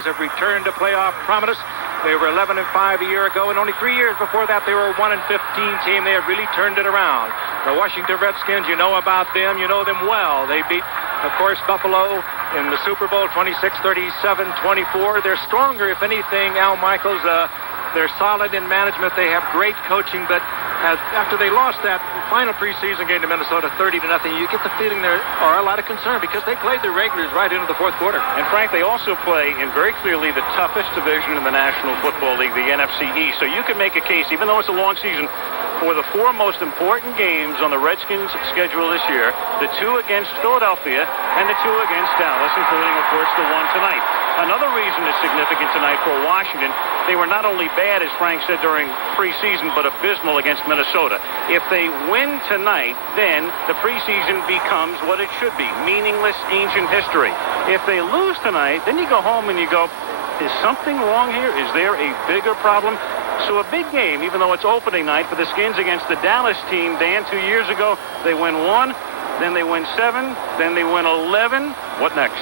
Have returned to playoff prominence. They were 11-5 a year ago, and only 3 years before that they were a 1-15 team. They have really turned it around. The Washington Redskins, you know about them. You know them well. They beat, of course, Buffalo in the Super Bowl 26-37-24. They're stronger, if anything, Al Michaels. They're solid in management. They have great coaching, but after they lost that final preseason game to Minnesota 30-0, you get the feeling there are a lot of concern because they played the regulars right into the fourth quarter. And Frank, they also play in very clearly the toughest division in the National Football League, the NFC East. So you can make a case, even though it's a long season, for the four most important games on the Redskins' schedule this year, the two against Philadelphia and the two against Dallas, including, of course, the one tonight. Another reason is significant tonight for Washington. They were not only bad, as Frank said, during preseason, but abysmal against Minnesota. If they win tonight, then the preseason becomes what it should be, meaningless ancient history. If they lose tonight, then you go home and you go, is something wrong here? Is there a bigger problem? So a big game, even though it's opening night for the Skins against the Dallas team, Dan, 2 years ago. They win 1, then they win 7, then they win 11. What next?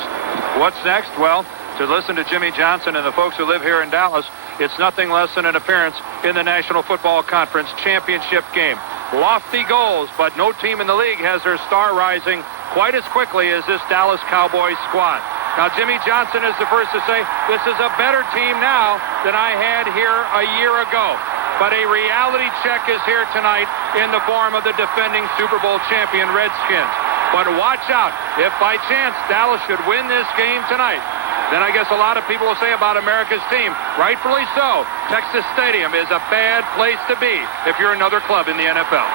What's next? Well, to listen to Jimmy Johnson and the folks who live here in Dallas, it's nothing less than an appearance in the National Football Conference championship game. Lofty goals, but no team in the league has their star rising quite as quickly as this Dallas Cowboys squad. Now, Jimmy Johnson is the first to say, this is a better team now than I had here a year ago. But a reality check is here tonight in the form of the defending Super Bowl champion Redskins. But watch out, if by chance Dallas should win this game tonight, then I guess a lot of people will say about America's team, rightfully so, Texas Stadium is a bad place to be if you're another club in the NFL.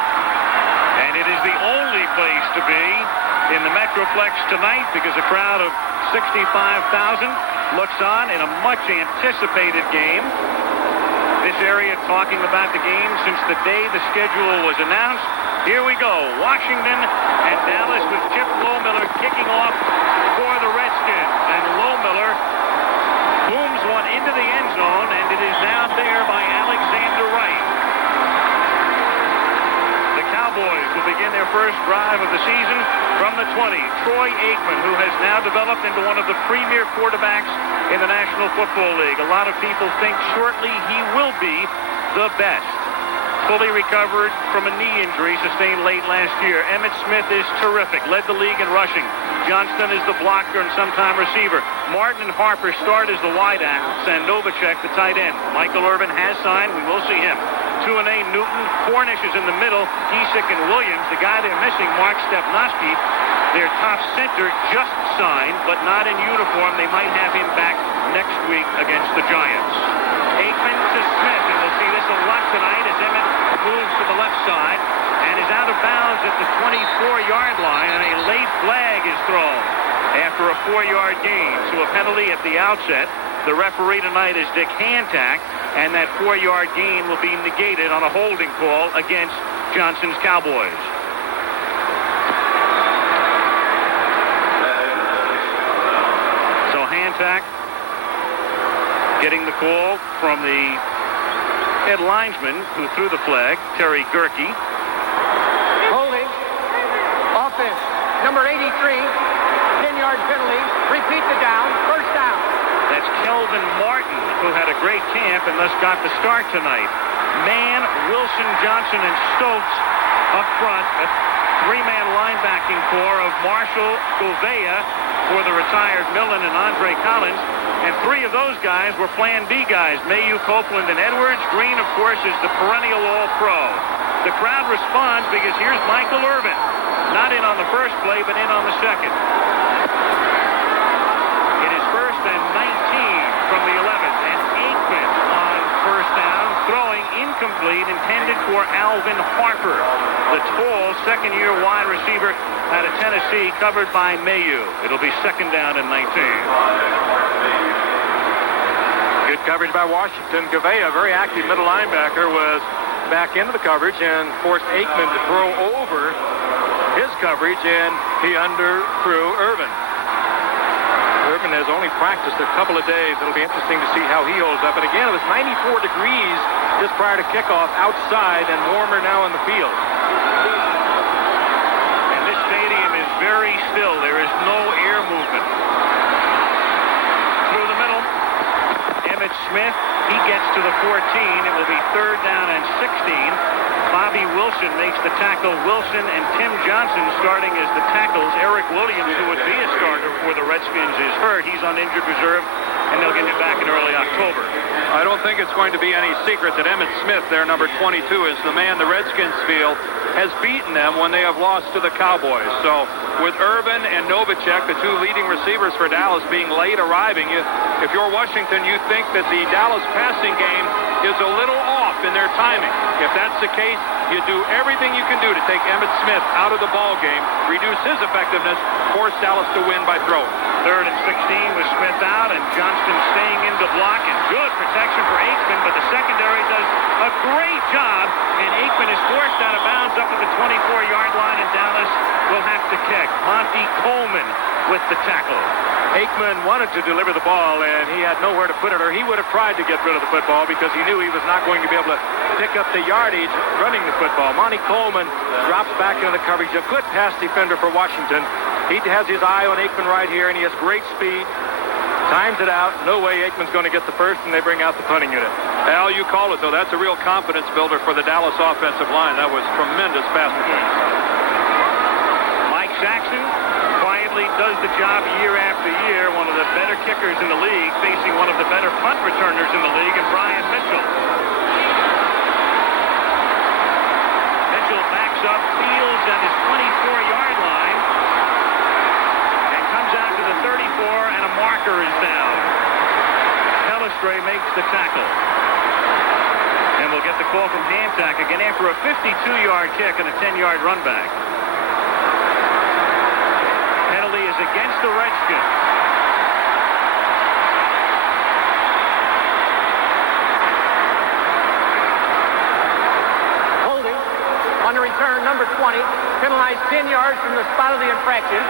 And it is the only place to be in the Metroplex tonight because a crowd of 65,000 looks on in a much anticipated game. This area talking about the game since the day the schedule was announced. Here we go, Washington and Dallas with Chip Lohmiller kicking off for the Redskins. And Lohmiller booms one into the end zone, and it is now there by Alexander Wright. The Cowboys will begin their first drive of the season from the 20. Troy Aikman, who has now developed into one of the premier quarterbacks in the National Football League. A lot of people think shortly he will be the best. Fully recovered from a knee injury sustained late last year. Emmitt Smith is terrific, led the league in rushing. Johnston is the blocker and sometime receiver. Martin and Harper start as the wideouts, and Novacek the tight end. Michael Irvin has signed. We will see him. 2-A Newton. Cornish is in the middle. Esick and Williams. The guy they're missing, Mark Stepnoski, their top center, just signed, but not in uniform. They might have him back next week against the Giants. Aikman to Smith, and we'll see this a lot tonight as Emmitt moves to the left side and is out of bounds at the 24-yard line, and a late flag is thrown after a 4-yard gain. So a penalty at the outset. The referee tonight is Dick Hantak, and that 4-yard gain will be negated on a holding call against Johnson's Cowboys. So Hantak getting the call from the head linesman who threw the flag, Terry Gerke. Holding. Offense. Number 83. 10-yard penalty. Repeat the down. First down. That's Kelvin Martin, who had a great camp and thus got the start tonight. Mann, Wilson, Johnson, and Stokes up front. A three-man linebacking core of Marshall, Gouveia for the retired Millen and Andre Collins. And three of those guys were Plan B guys, Mayu, Copeland, and Edwards. Green, of course, is the perennial All-Pro. The crowd responds because here's Michael Irvin. Not in on the first play, but in on the second. It is 1st and 19 from the 11. And Aikman on first down, throwing incomplete, intended for Alvin Harper, the tall second-year wide receiver out of Tennessee, covered by Mayu. It'll be 2nd down and 19. Good coverage by Washington. Gouveia, a very active middle linebacker, was back into the coverage and forced Aikman to throw over his coverage, and he underthrew Irvin. Irvin has only practiced a couple of days. It'll be interesting to see how he holds up. And again, it was 94 degrees just prior to kickoff outside and warmer now in the field. And this stadium is very still. There is no air movement. Through the middle, Smith. He gets to the 14. It will be 3rd down and 16. Bobby Wilson makes the tackle. Wilson and Tim Johnson starting as the tackles. Eric Williams, who would be a starter for the Redskins, is hurt. He's on injured reserve, and they'll get him back in early October. I don't think it's going to be any secret that Emmitt Smith, their number 22, is the man the Redskins feel has beaten them when they have lost to the Cowboys. So with Irvin and Novacek, the two leading receivers for Dallas, being late arriving, if you're Washington, you think that the Dallas passing game is a little off in their timing. If that's the case, you do everything you can do to take Emmitt Smith out of the ball game, reduce his effectiveness, force Dallas to win by throwing. 3rd and 16 with Smith out, and Johnston staying in to block, and good protection for Aikman, but the secondary does a great job, and Aikman is forced out of bounds up at the 24-yard line, and Dallas will have to kick. Monty Coleman with the tackle. Aikman wanted to deliver the ball, and he had nowhere to put it, or he would have tried to get rid of the football because he knew he was not going to be able to pick up the yardage running the football. Monty Coleman drops back into the coverage. A good pass defender for Washington. He has his eye on Aikman right here, and he has great speed. Times it out. No way Aikman's going to get the first, and they bring out the punting unit. Al, you call it, though. That's a real confidence builder for the Dallas offensive line. That was tremendous pass defense. Mike Saxon quietly does the job year after year. One of the better kickers in the league, facing one of the better punt returners in the league, and Brian Mitchell. Mitchell backs up, fields at his 24-yard line, and comes out to the 34, and a marker is down. Pelestri makes the tackle. And we'll get the call from Hancock again after a 52-yard kick and a 10-yard run back. Penalty is against the Redskins. Holding on the return, number 20, penalized 10 yards from the spot of the infraction.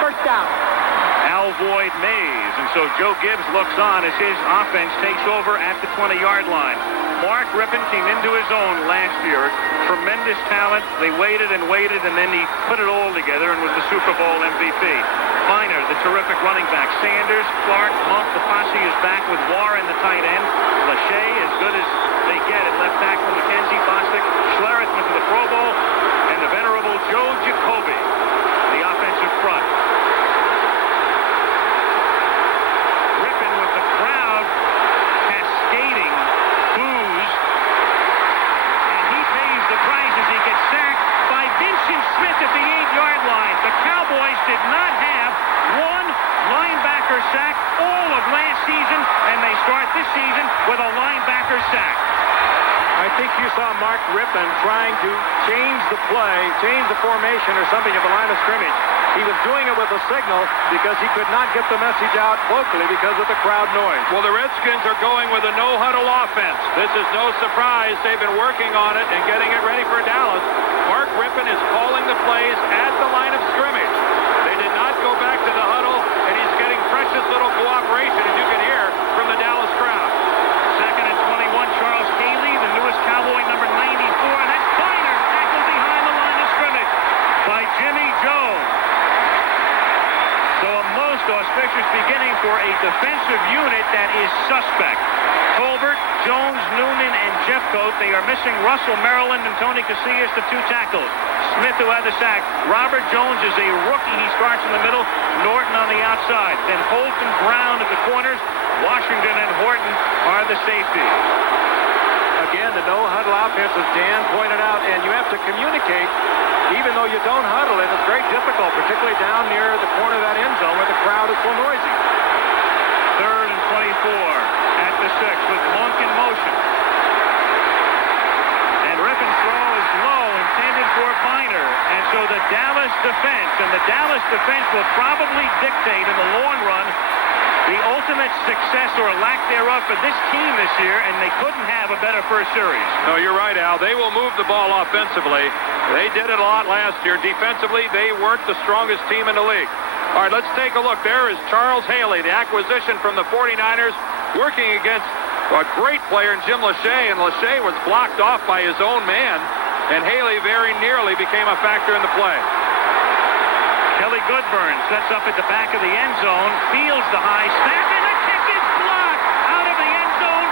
1st down. Alvoid Mays, and so Joe Gibbs looks on as his offense takes over at the 20-yard line. Mark Rippon came into his own last year. Tremendous talent. They waited, and then he put it all together and was the Super Bowl MVP. Viner, the terrific running back. Sanders, Clark, Monk, the posse is back with Warren, the tight end. Lachey, as good as they get at left tackle. McKenzie, Bostic, Schlereth went to the Pro Bowl, and the venerable Joe Jacoby, the offensive front. Rippon with the crowd cascading boos, and he pays the price as he gets sacked by Vincent Smith at the 8-yard line. The Cowboys did not have one linebacker sack all of last season, and they start this season with a linebacker sack. I think you saw Mark Rippon trying to change the play, change the formation or something at the line of scrimmage. He was doing it with a signal because he could not get the message out vocally because of the crowd noise. Well, the Redskins are going with a no-huddle offense. This is no surprise. They've been working on it and getting it ready for Dallas. Mark Rippon is calling the plays at the line of scrimmage. They did not go back to the huddle, and he's getting precious little cooperation, as you can hear, from the Dallas crowd. 2nd and 21, Charles Haley, the newest Cowboy, number 94, and that's Viner, tackled behind the line of scrimmage by Jimmy Jones. So a most auspicious beginning for a defensive unit that is suspect. Colbert, Jones, Noonan, and Jeffcoat. They are missing Russell Maryland and Tony Casillas, the 2 tackles. Smith, who had the sack. Robert Jones is a rookie. He starts in the middle. Norton on the outside. Then Holt and Brown at the corners. Washington and Horton are the safeties. Again, the no-huddle offense, as Dan pointed out, and you have to communicate even though you don't huddle, and it's very difficult, particularly down near the corner of that end zone where the crowd is so noisy. 3rd and 24 at the 6 with Monk in motion. And Rippon's throw is low, intended for Viner. And so the Dallas defense will probably dictate in the long run the ultimate success or lack thereof for this team this year, and they couldn't have a better first series. No, you're right, Al. They will move the ball offensively. They did it a lot last year. Defensively, they weren't the strongest team in the league. All right, let's take a look. There is Charles Haley, the acquisition from the 49ers, working against a great player in Jim Lachey, and Lachey was blocked off by his own man, and Haley very nearly became a factor in the play. Kelly Goodburn sets up at the back of the end zone, fields the high snap, and the kick is blocked out of the end zone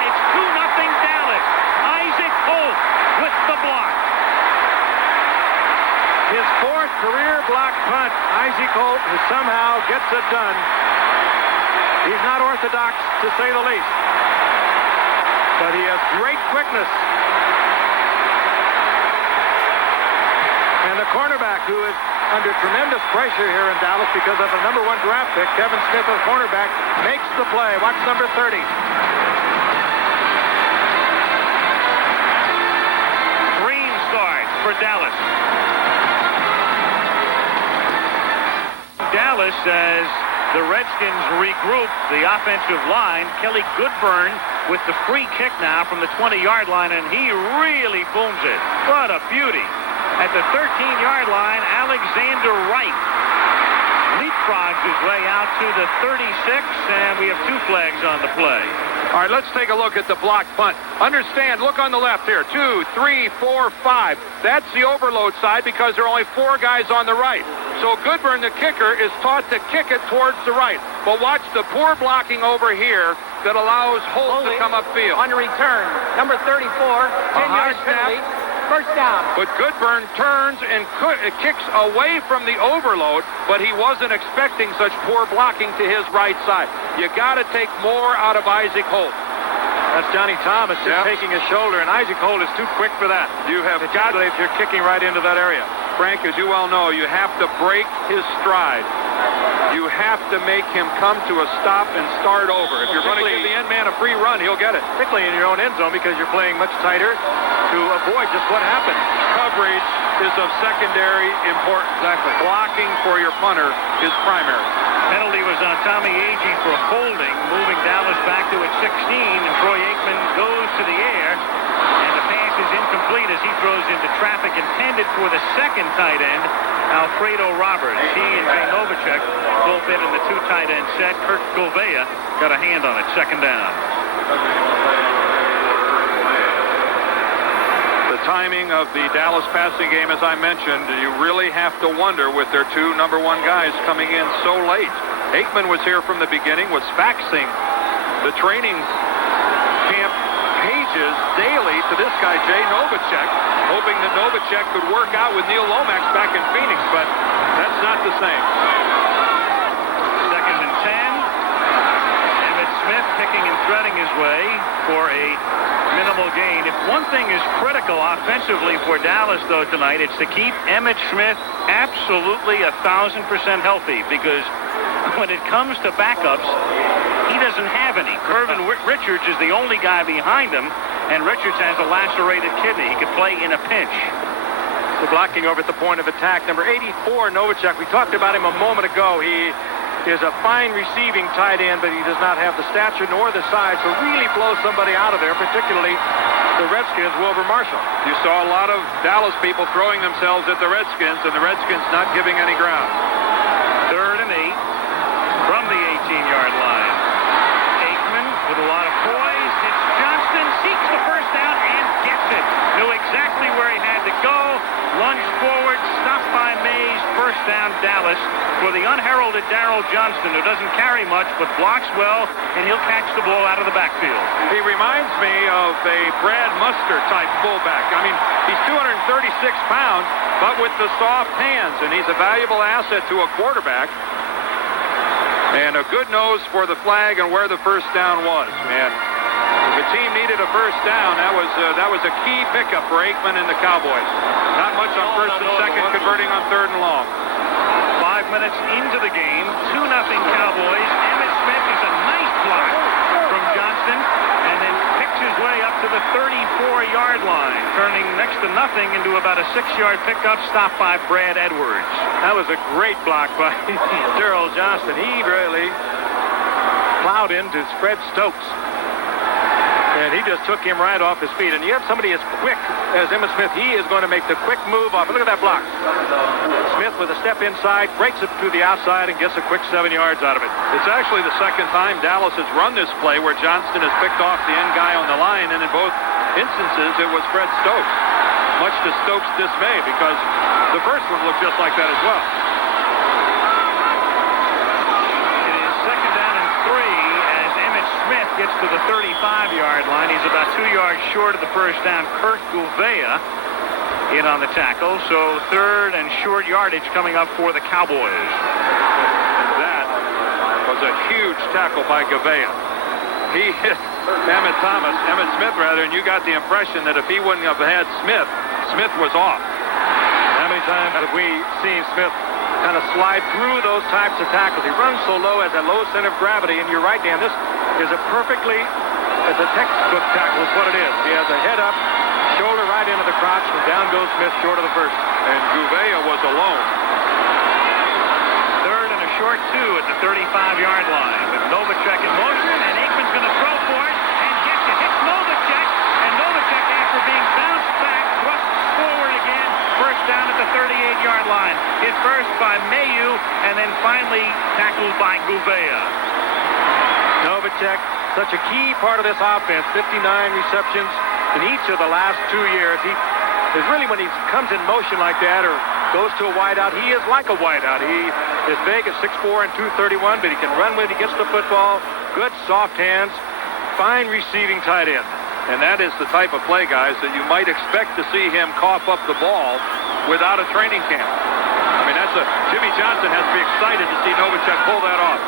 career block punt. Isaac Holt somehow gets it done. He's not orthodox, to say the least. But he has great quickness. And the cornerback, who is under tremendous pressure here in Dallas because of the #1 draft pick, Kevin Smith, the cornerback, makes the play. Watch number 30. Green start for Dallas. Dallas, as the Redskins regroup the offensive line, Kelly Goodburn with the free kick now from the 20-yard line, and he really booms it. What a beauty. At the 13-yard line, Alexander Wright leapfrogs his way out to the 36, and we have 2 flags on the play. All right, let's take a look at the block punt. Understand, look on the left here. 2, 3, 4, 5. That's the overload side because there are only 4 guys on the right. So Goodburn, the kicker, is taught to kick it towards the right. But watch the poor blocking over here that allows Holt to come upfield. On return, number 34, 10-yard penalty. First down. But Goodburn turns and kicks away from the overload, but he wasn't expecting such poor blocking to his right side. You got to take more out of Isaac Holt. That's Johnny Thomas just taking his shoulder, and Isaac Holt is too quick for that. You have got to if you're kicking right into that area. Frank, as you well know, you have to break his stride. You have to make him come to a stop and start over. If you're going to give the end man a free run, he'll get it. Particularly in your own end zone because you're playing much tighter to avoid just what happened. Coverage is of secondary importance. Exactly. Blocking for your punter is primary. Penalty was on Tommy Agee for holding, moving Dallas back to its 16, and Troy Aikman goes to the air, and the pass is incomplete as he throws into traffic intended for the second tight end, Alfredo Roberts. He and Jay Novacek both in the 2 tight end set. Kurt Gouveia got a hand on it, second down. The timing of the Dallas passing game, as I mentioned, you really have to wonder with their 2 #1 guys coming in so late. Aikman was here from the beginning, was faxing the training camp pages daily to this guy, Jay Novacek, hoping that Novacek could work out with Neil Lomax back in Phoenix, but that's not the same. Second and 10. Emmitt Smith picking and threading his way for a minimal gain. If one thing is critical offensively for Dallas, though, tonight, it's to keep Emmitt Smith absolutely 1,000% healthy, because when it comes to backups, he doesn't have any. Irvin Richards is the only guy behind him, and Richards has a lacerated kidney. He could play in a pinch. The blocking over at the point of attack. Number 84, Novacek. We talked about him a moment ago. He is a fine receiving tight end, but he does not have the stature nor the size to really blow somebody out of there, particularly the Redskins, Wilbur Marshall. You saw a lot of Dallas people throwing themselves at the Redskins, and the Redskins not giving any ground. 3rd and 8 from the 18-yard line. Aikman with a lot of poise. It's Johnston, seeks the first down and gets it. Knew exactly where he had to go. Lunged forward, stopped by Mays. First down, Dallas, for the unheralded Darrell Johnston, who doesn't carry much but blocks well, and he'll catch the ball out of the backfield. He reminds me of a Brad Muster type fullback. I mean, he's 236 pounds, but with the soft hands, and he's a valuable asset to a quarterback. And a good nose for the flag and where the first down was, man. If the team needed a first down, that was a key pickup for Aikman and the Cowboys. Not much on first and second, converting on 3rd and long. 5 minutes into the game, 2-0 Cowboys. Emmitt Smith is a nice block from Johnston, and then picks his way up to the 34-yard line, turning next to nothing into about a 6-yard pickup, stop by Brad Edwards. That was a great block by Darrell Johnston. He really plowed into Fred Stokes. And he just took him right off his feet. And you have somebody as quick as Emmitt Smith. He is going to make the quick move off. Look at that block. Smith with a step inside, breaks it to the outside, and gets a quick 7 yards out of it. It's actually the second time Dallas has run this play where Johnston has picked off the end guy on the line, and in both instances it was Fred Stokes. Much to Stokes' dismay, because the first one looked just like that as well. It is 2nd down and 3 as Emmitt Smith gets to the 35-yard line. He's about 2 yards short of the first down. Kurt Gouveia in on the tackle. So third and short yardage coming up for the Cowboys. That was a huge tackle by Gouveia. He hit Emmitt Smith, and you got the impression that if he wouldn't have had Smith, Smith was off. How many times have we seen Smith kind of slide through those types of tackles? He runs so low, has a low center of gravity, and you're right, Dan, this is a textbook tackle is what it is. He has a head up, shoulder right into the crotch, and down goes Smith short of the first. And Gouveia was alone. Third and a short 2 at the 35-yard line with Novacek in motion, and Aikman's going to throw for it and gets it. Hits Novacek, and Novacek, after being bounced back, thrust forward again. First down at the 38-yard line. Hit first by Mayu, and then finally tackled by Gouveia. Novacek, such a key part of this offense. 59 receptions in each of the last 2 years. He is really, when he comes in motion like that or goes to a wideout, he is like a wideout. He is big at 6'4" and 231, but he can run when he gets the football. Good soft hands, fine receiving tight end. And that is the type of play, guys, that you might expect to see him cough up the ball without a training camp. I mean, Jimmy Johnson has to be excited to see Novacek pull that off.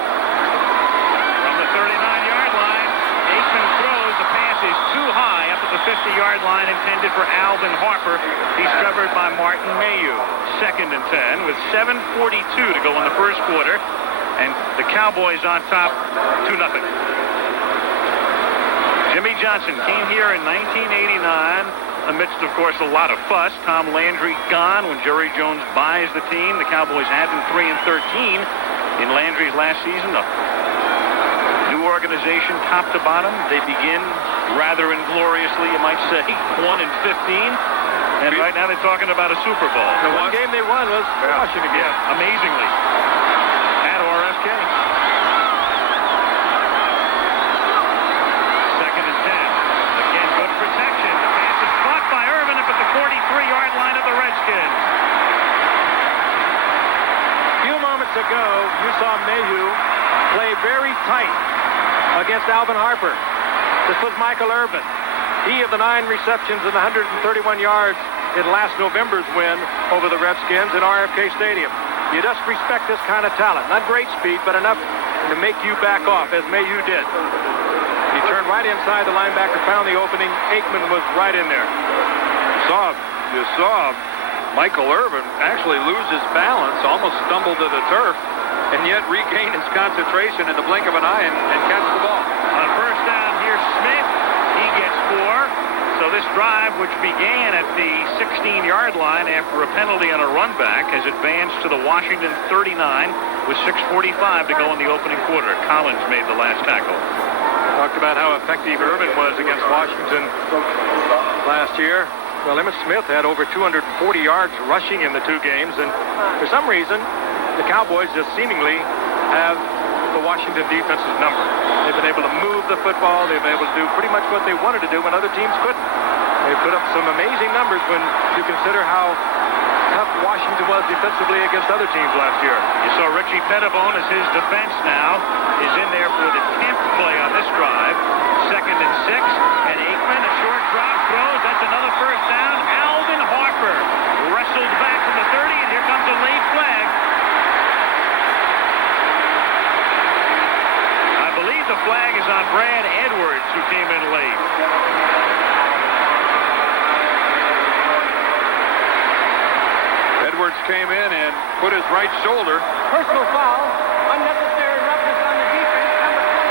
From the 39-yard line, Aikman throws. The pass is too high up at the 50-yard line, intended for Alvin Harper. He's covered by Martin Mayu. Second and 10 with 7:42 to go in the first quarter, and the Cowboys on top 2-0. Jimmy Johnson came here in 1989 amidst, of course, a lot of fuss. Tom Landry gone when Jerry Jones buys the team. The Cowboys had them 3-13 in Landry's last season. A new organization, top to bottom. They begin rather ingloriously, you might say, 1-15. And right now they're talking about a Super Bowl. The one game they won was Washington. Yeah, amazingly. At RFK. Second and 10. Again, good protection. The pass is caught by Irvin up at the 43-yard line of the Redskins. A few moments ago, you saw Mayu play very tight against Alvin Harper. This was Michael Irvin. He of the 9 receptions and 131 yards in last November's win over the Redskins in RFK Stadium. You just respect this kind of talent. Not great speed, but enough to make you back off, as Mayu did. He turned right inside the linebacker, found the opening. Aikman was right in there. You saw Michael Irvin actually lose his balance, almost stumble to the turf, and yet regain his concentration in the blink of an eye and catch the ball. On first down, here's Smith. He gets 4. So this drive, which began at the 16-yard line after a penalty on a run back, has advanced to the Washington 39 with 6:45 to go in the opening quarter. Collins made the last tackle. Talked about how effective Irvin was against Washington last year. Well, Emmitt Smith had over 240 yards rushing in the 2 games, and for some reason, the Cowboys just seemingly have the Washington defense's number. They've been able to move the football. They've been able to do pretty much what they wanted to do when other teams couldn't. They put up some amazing numbers when you consider how tough Washington was defensively against other teams last year. You saw Richie Pettibone as his defense now is in there for the 10th play on this drive. Second and 6, and Aikman, a short drop, throws. That's another first down. Alvin Harper wrestled back from the 30, and here comes a late flag. I believe the flag is on Brad Edwards, who came in late. Edwards came in and put his right shoulder. Personal foul. Unnecessary roughness on the defense. Number 27.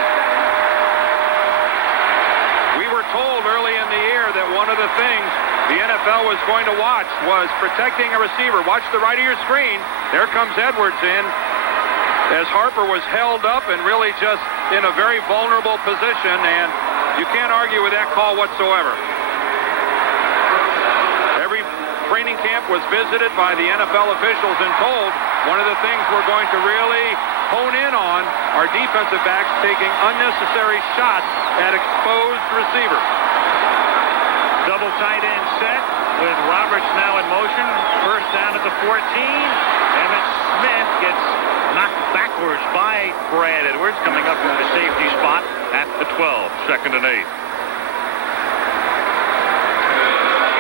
We were told early in the year that one of the things the NFL was going to watch was protecting a receiver. Watch the right of your screen. There comes Edwards in as Harper was held up and really just in a very vulnerable position, and you can't argue with that call whatsoever. Every training camp was visited by the NFL officials and told one of the things we're going to really hone in on are defensive backs taking unnecessary shots at exposed receivers. Double tight end set with Roberts now in motion. First down at the 14. Emmitt Smith gets knocked backwards by Brad Edwards, coming up from the safety spot at the 12. Second and 8.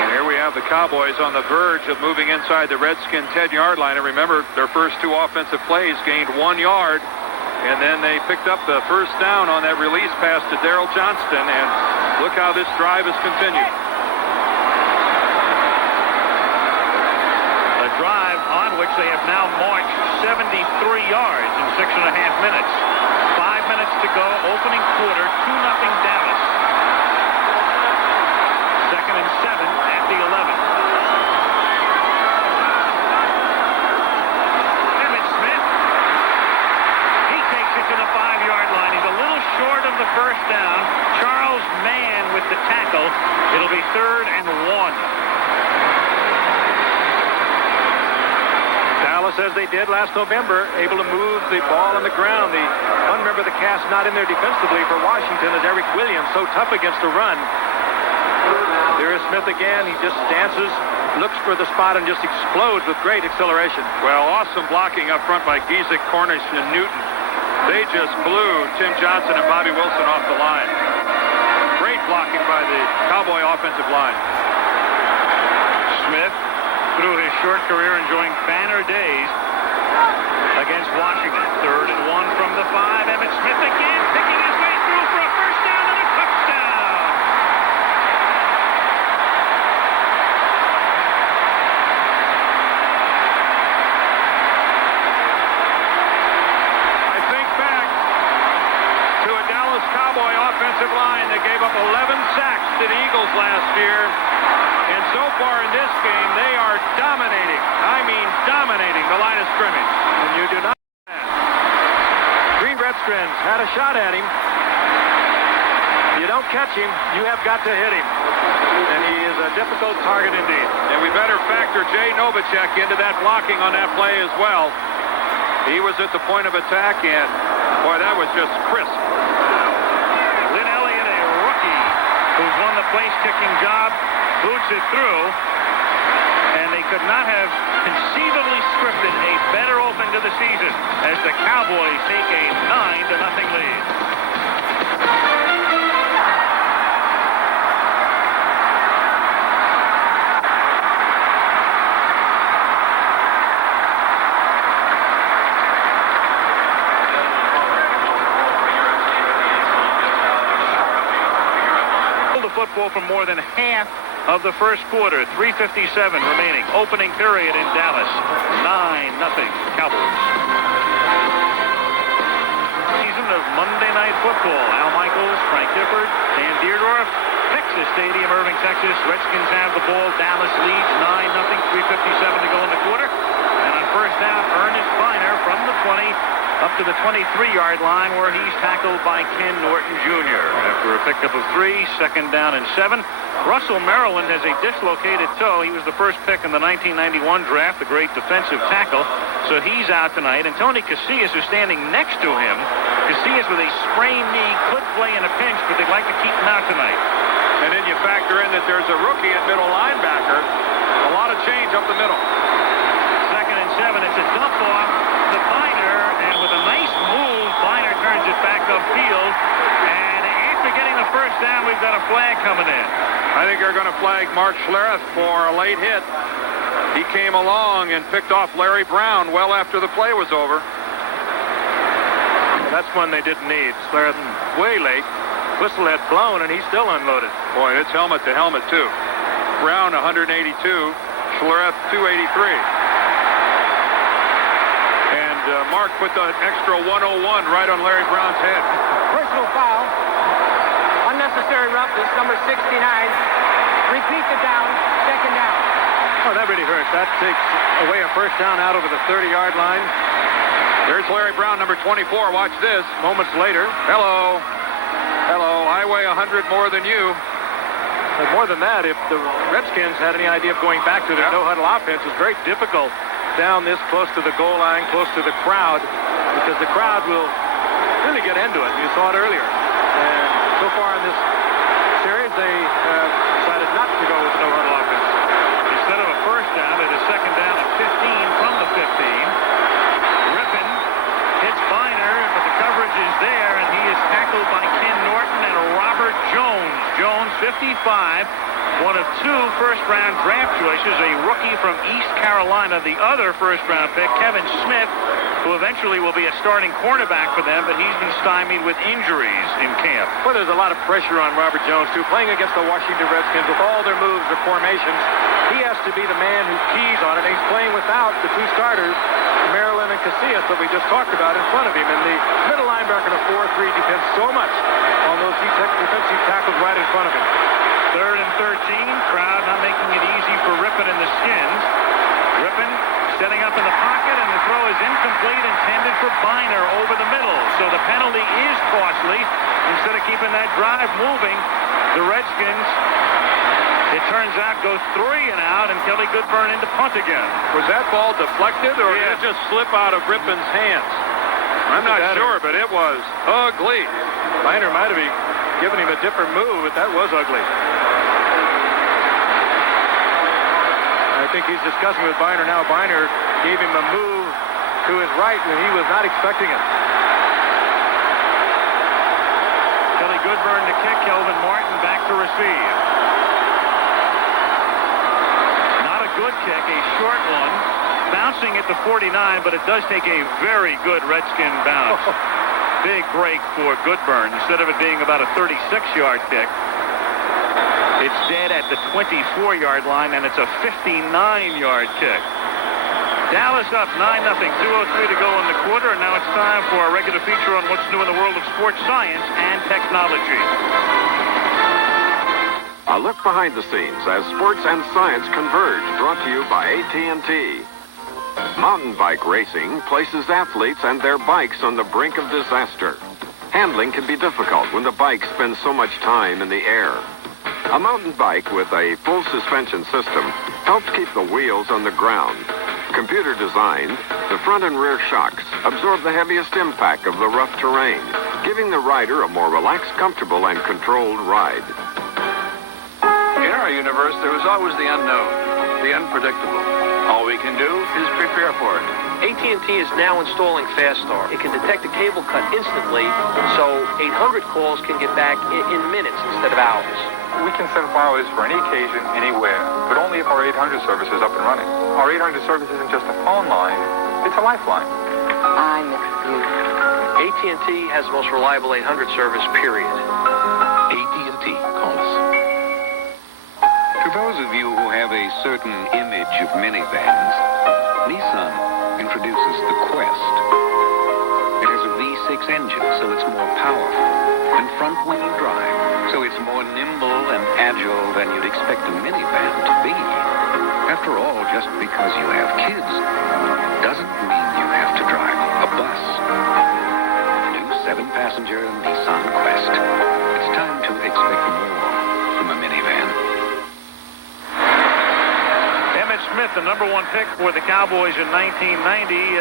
And here we have have the Cowboys on the verge of moving inside the Redskins 10-yard line. And remember, their first two offensive plays gained 1 yard. And then they picked up the first down on that release pass to Darrell Johnston. And look how this drive has continued. A drive on which they have now marched 73 yards in 6.5 minutes. 5 minutes to go, opening quarter, 2-0 Dallas. 2nd and 7 at the 11. Emmitt Smith. He takes it to the 5-yard line. He's a little short of the first down. Charles Mann with the tackle. It'll be 3rd and 1. Dallas, as they did last November, able to move the ball on the ground. Remember, the cast not in there defensively for Washington is Eric Williams, so tough against the run. There is Smith again. He just dances, looks for the spot, and just explodes with great acceleration. Well, awesome blocking up front by Giesick, Cornish, and Newton. They just blew Tim Johnson and Bobby Wilson off the line. Great blocking by the Cowboy offensive line. Smith, through his short career, enjoying banner days against Washington. 3rd and 1 from the 5. Emmitt Smith again, picking his way through for a first down and a touchdown. I think back to a Dallas Cowboy offensive line that gave up 11 sacks to the Eagles last year. And so far in this game, they are dominating. I mean, dominating the line of scrimmage. And you do not. Green Redskins had a shot at him. You don't catch him, you have got to hit him. And he is a difficult target indeed. And we better factor Jay Novacek into that blocking on that play as well. He was at the point of attack, and boy, that was just crisp. Lynn Elliott, a rookie who's won the place-kicking job, boots it through, and they could not have conceivably scripted a better open to the season as the Cowboys take a 9-0 lead. Football for more than half of the first quarter. 3:57 remaining. Opening period in Dallas. 9-0 Cowboys. Season of Monday Night Football. Al Michaels, Frank Gifford, Dan Deerdorf. Texas Stadium, Irving, Texas. Redskins have the ball. Dallas leads 9-0. 3:57 to go in the quarter. And on first down, Ernest Biner from the 20 up to the 23-yard line, where he's tackled by Ken Norton Jr. After a pickup of 3, 2nd down and 7. Russell Maryland has a dislocated toe. He was the first pick in the 1991 draft, a great defensive tackle. So he's out tonight. And Tony Casillas is standing next to him. Casillas with a sprained knee could play in a pinch, but they'd like to keep him out tonight. And then you factor in that there's a rookie at middle linebacker. A lot of change up the middle. 2nd and 7. It's a dump off to Biner, and with a nice move, Biner turns it back upfield. And after getting the first down, we've got a flag coming in. I think they're going to flag Mark Schlereth for a late hit. He came along and picked off Larry Brown well after the play was over. That's one they didn't need. Schlereth way late. Whistle had blown, and he still unloaded. Boy, it's helmet to helmet, too. Brown, 182. Schlereth, 283. Mark put the extra 101 right on Larry Brown's head. Personal foul. Unnecessary roughness, number 69. Repeat the down, 2nd down. Oh, that really hurts. That takes away a first down out over the 30-yard line. There's Larry Brown, number 24. Watch this. Moments later. Hello. Hello. I weigh 100 more than you. But more than that, if the Redskins had any idea of going back to their no-huddle offense, it's very difficult down this close to the goal line, close to the crowd, because the crowd will really get into it. You saw it earlier. And so far in this series, they have decided not to go with the no-huddle offense. Instead of a first down, it is 2nd down at 15 from the 15. Rippon hits Biner, but the coverage is there, and he is tackled by Ken Norton and Robert Jones. Jones, 55, one of 2 first-round draft choices, a rookie from East Carolina, the other first-round pick, Kevin Smith, who eventually will be a starting cornerback for them, but he's been stymied with injuries in camp. Well, there's a lot of pressure on Robert Jones, too. Playing against the Washington Redskins with all their moves, their formations, he has to be the man who keys on it. He's playing without the 2 starters, Maryland and Casillas, that we just talked about in front of him. And the middle linebacker in a 4-3 depends so much on those defensive tackles right in front of him. 3rd and 13. Crowd not making it easy for Rypien and the Skins. Rypien setting up in the pocket, and the throw is incomplete, intended for Biner over the middle. So the penalty is costly. Instead of keeping that drive moving, the Redskins, it turns out, go 3 and out, and Kelly Goodburn into punt again. Was that ball deflected, or did it just slip out of Rypien's hands? I'm not sure, but it was ugly. Biner might have given him a different move, but that was ugly. I think he's discussing with Biner now. Biner gave him a move to his right when he was not expecting it. Kelly Goodburn to kick. Kelvin Martin back to receive. Not a good kick, a short one. Bouncing at the 49, but it does take a very good Redskin bounce. Big break for Goodburn. Instead of it being about a 36-yard kick, it's dead at the 24-yard line, and it's a 59-yard kick. Dallas up 9-0. 2:03 to go in the quarter, and now it's time for our regular feature on what's new in the world of sports science and technology. A look behind the scenes as sports and science converge, brought to you by AT&T. Mountain bike racing places athletes and their bikes on the brink of disaster. Handling can be difficult when the bike spends so much time in the air. A mountain bike with a full suspension system helps keep the wheels on the ground. Computer designed, the front and rear shocks absorb the heaviest impact of the rough terrain, giving the rider a more relaxed, comfortable, and controlled ride. In our universe, there is always the unknown, the unpredictable. All we can do is prepare for it. AT&T is now installing FastStart. It can detect a cable cut instantly, so 800 calls can get back in minutes instead of hours. We can send wireless for any occasion, anywhere, but only if our 800 service is up and running. Our 800 service isn't just a phone line, it's a lifeline. I'm excused. AT&T has the most reliable 800 service, period. AT&T, call us. To those of you who have a certain image of minivans, Nissan introduces the Quest. It has a V6 engine, so it's more powerful, and front-wheel drive, so it's more nimble and agile than you'd expect a minivan to be. After all, just because you have kids doesn't mean you have to drive a bus. New 7-passenger Nissan Quest. It's time to expect more from a minivan. Emmitt Smith, the #1 pick for the Cowboys in 1990.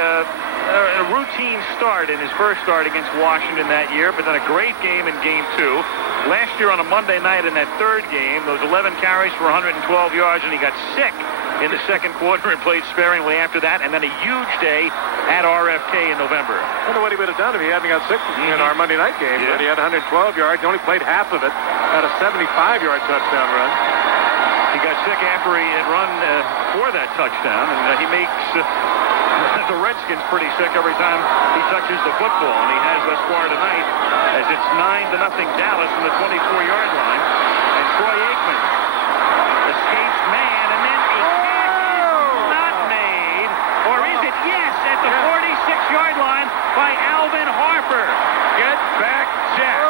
A routine start in his first start against Washington that year, but then a great game in Game 2. Last year on a Monday night in that third game, those 11 carries for 112 yards, and he got sick in the second quarter and played sparingly after that, and then a huge day at RFK in November. I wonder what he would have done if he hadn't got sick in our Monday night game. Yeah. But he had 112 yards. He only played half of it. Had a 75-yard touchdown run. He got sick after he had run for that touchdown, and he makes the Redskins pretty sick every time he touches the football, and he has thus far tonight, as it's 9-0 Dallas from the 24-yard line. And Troy Aikman escapes man, and then a catch is not made, or is it? Yes, at the 46-yard line by Alvin Harper. Get back, Jack.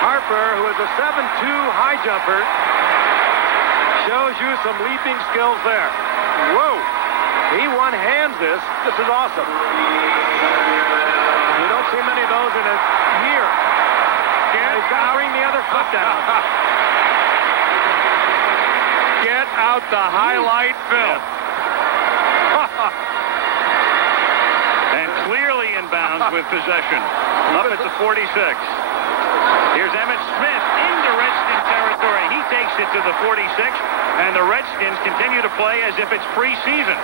Harper, who is a 7'2" high jumper, shows you some leaping skills there. Whoa. He one-hands this. This is awesome. You don't see many of those in a year. He's got to bring the other foot down. Get out the highlight film. And clearly in bounds with possession. Up at the 46. Here's Emmitt Smith into Redskin territory. He takes it to the 46, and the Redskins continue to play as if it's preseason.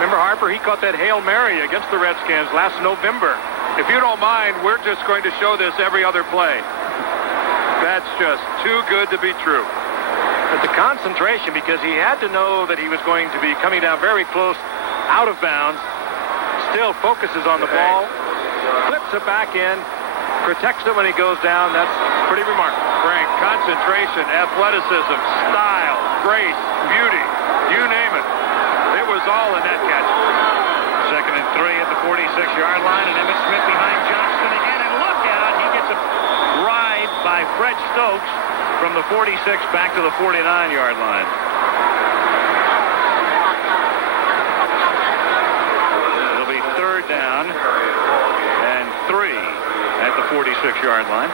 Remember Harper, he caught that Hail Mary against the Redskins last November. If you don't mind, we're just going to show this every other play. That's just too good to be true. But the concentration, because he had to know that he was going to be coming down very close, out of bounds, still focuses on the ball, flips it back in, protects it when he goes down. That's pretty remarkable. Frank, concentration, athleticism, style, grace, beauty, you name it. It was all in that catch. 2nd and 3 at the 46-yard line, and Emmitt Smith behind Johnston again, and look out, he gets a ride by Fred Stokes from the 46 back to the 49-yard line. It'll be 3rd down and 3 at the 46-yard line.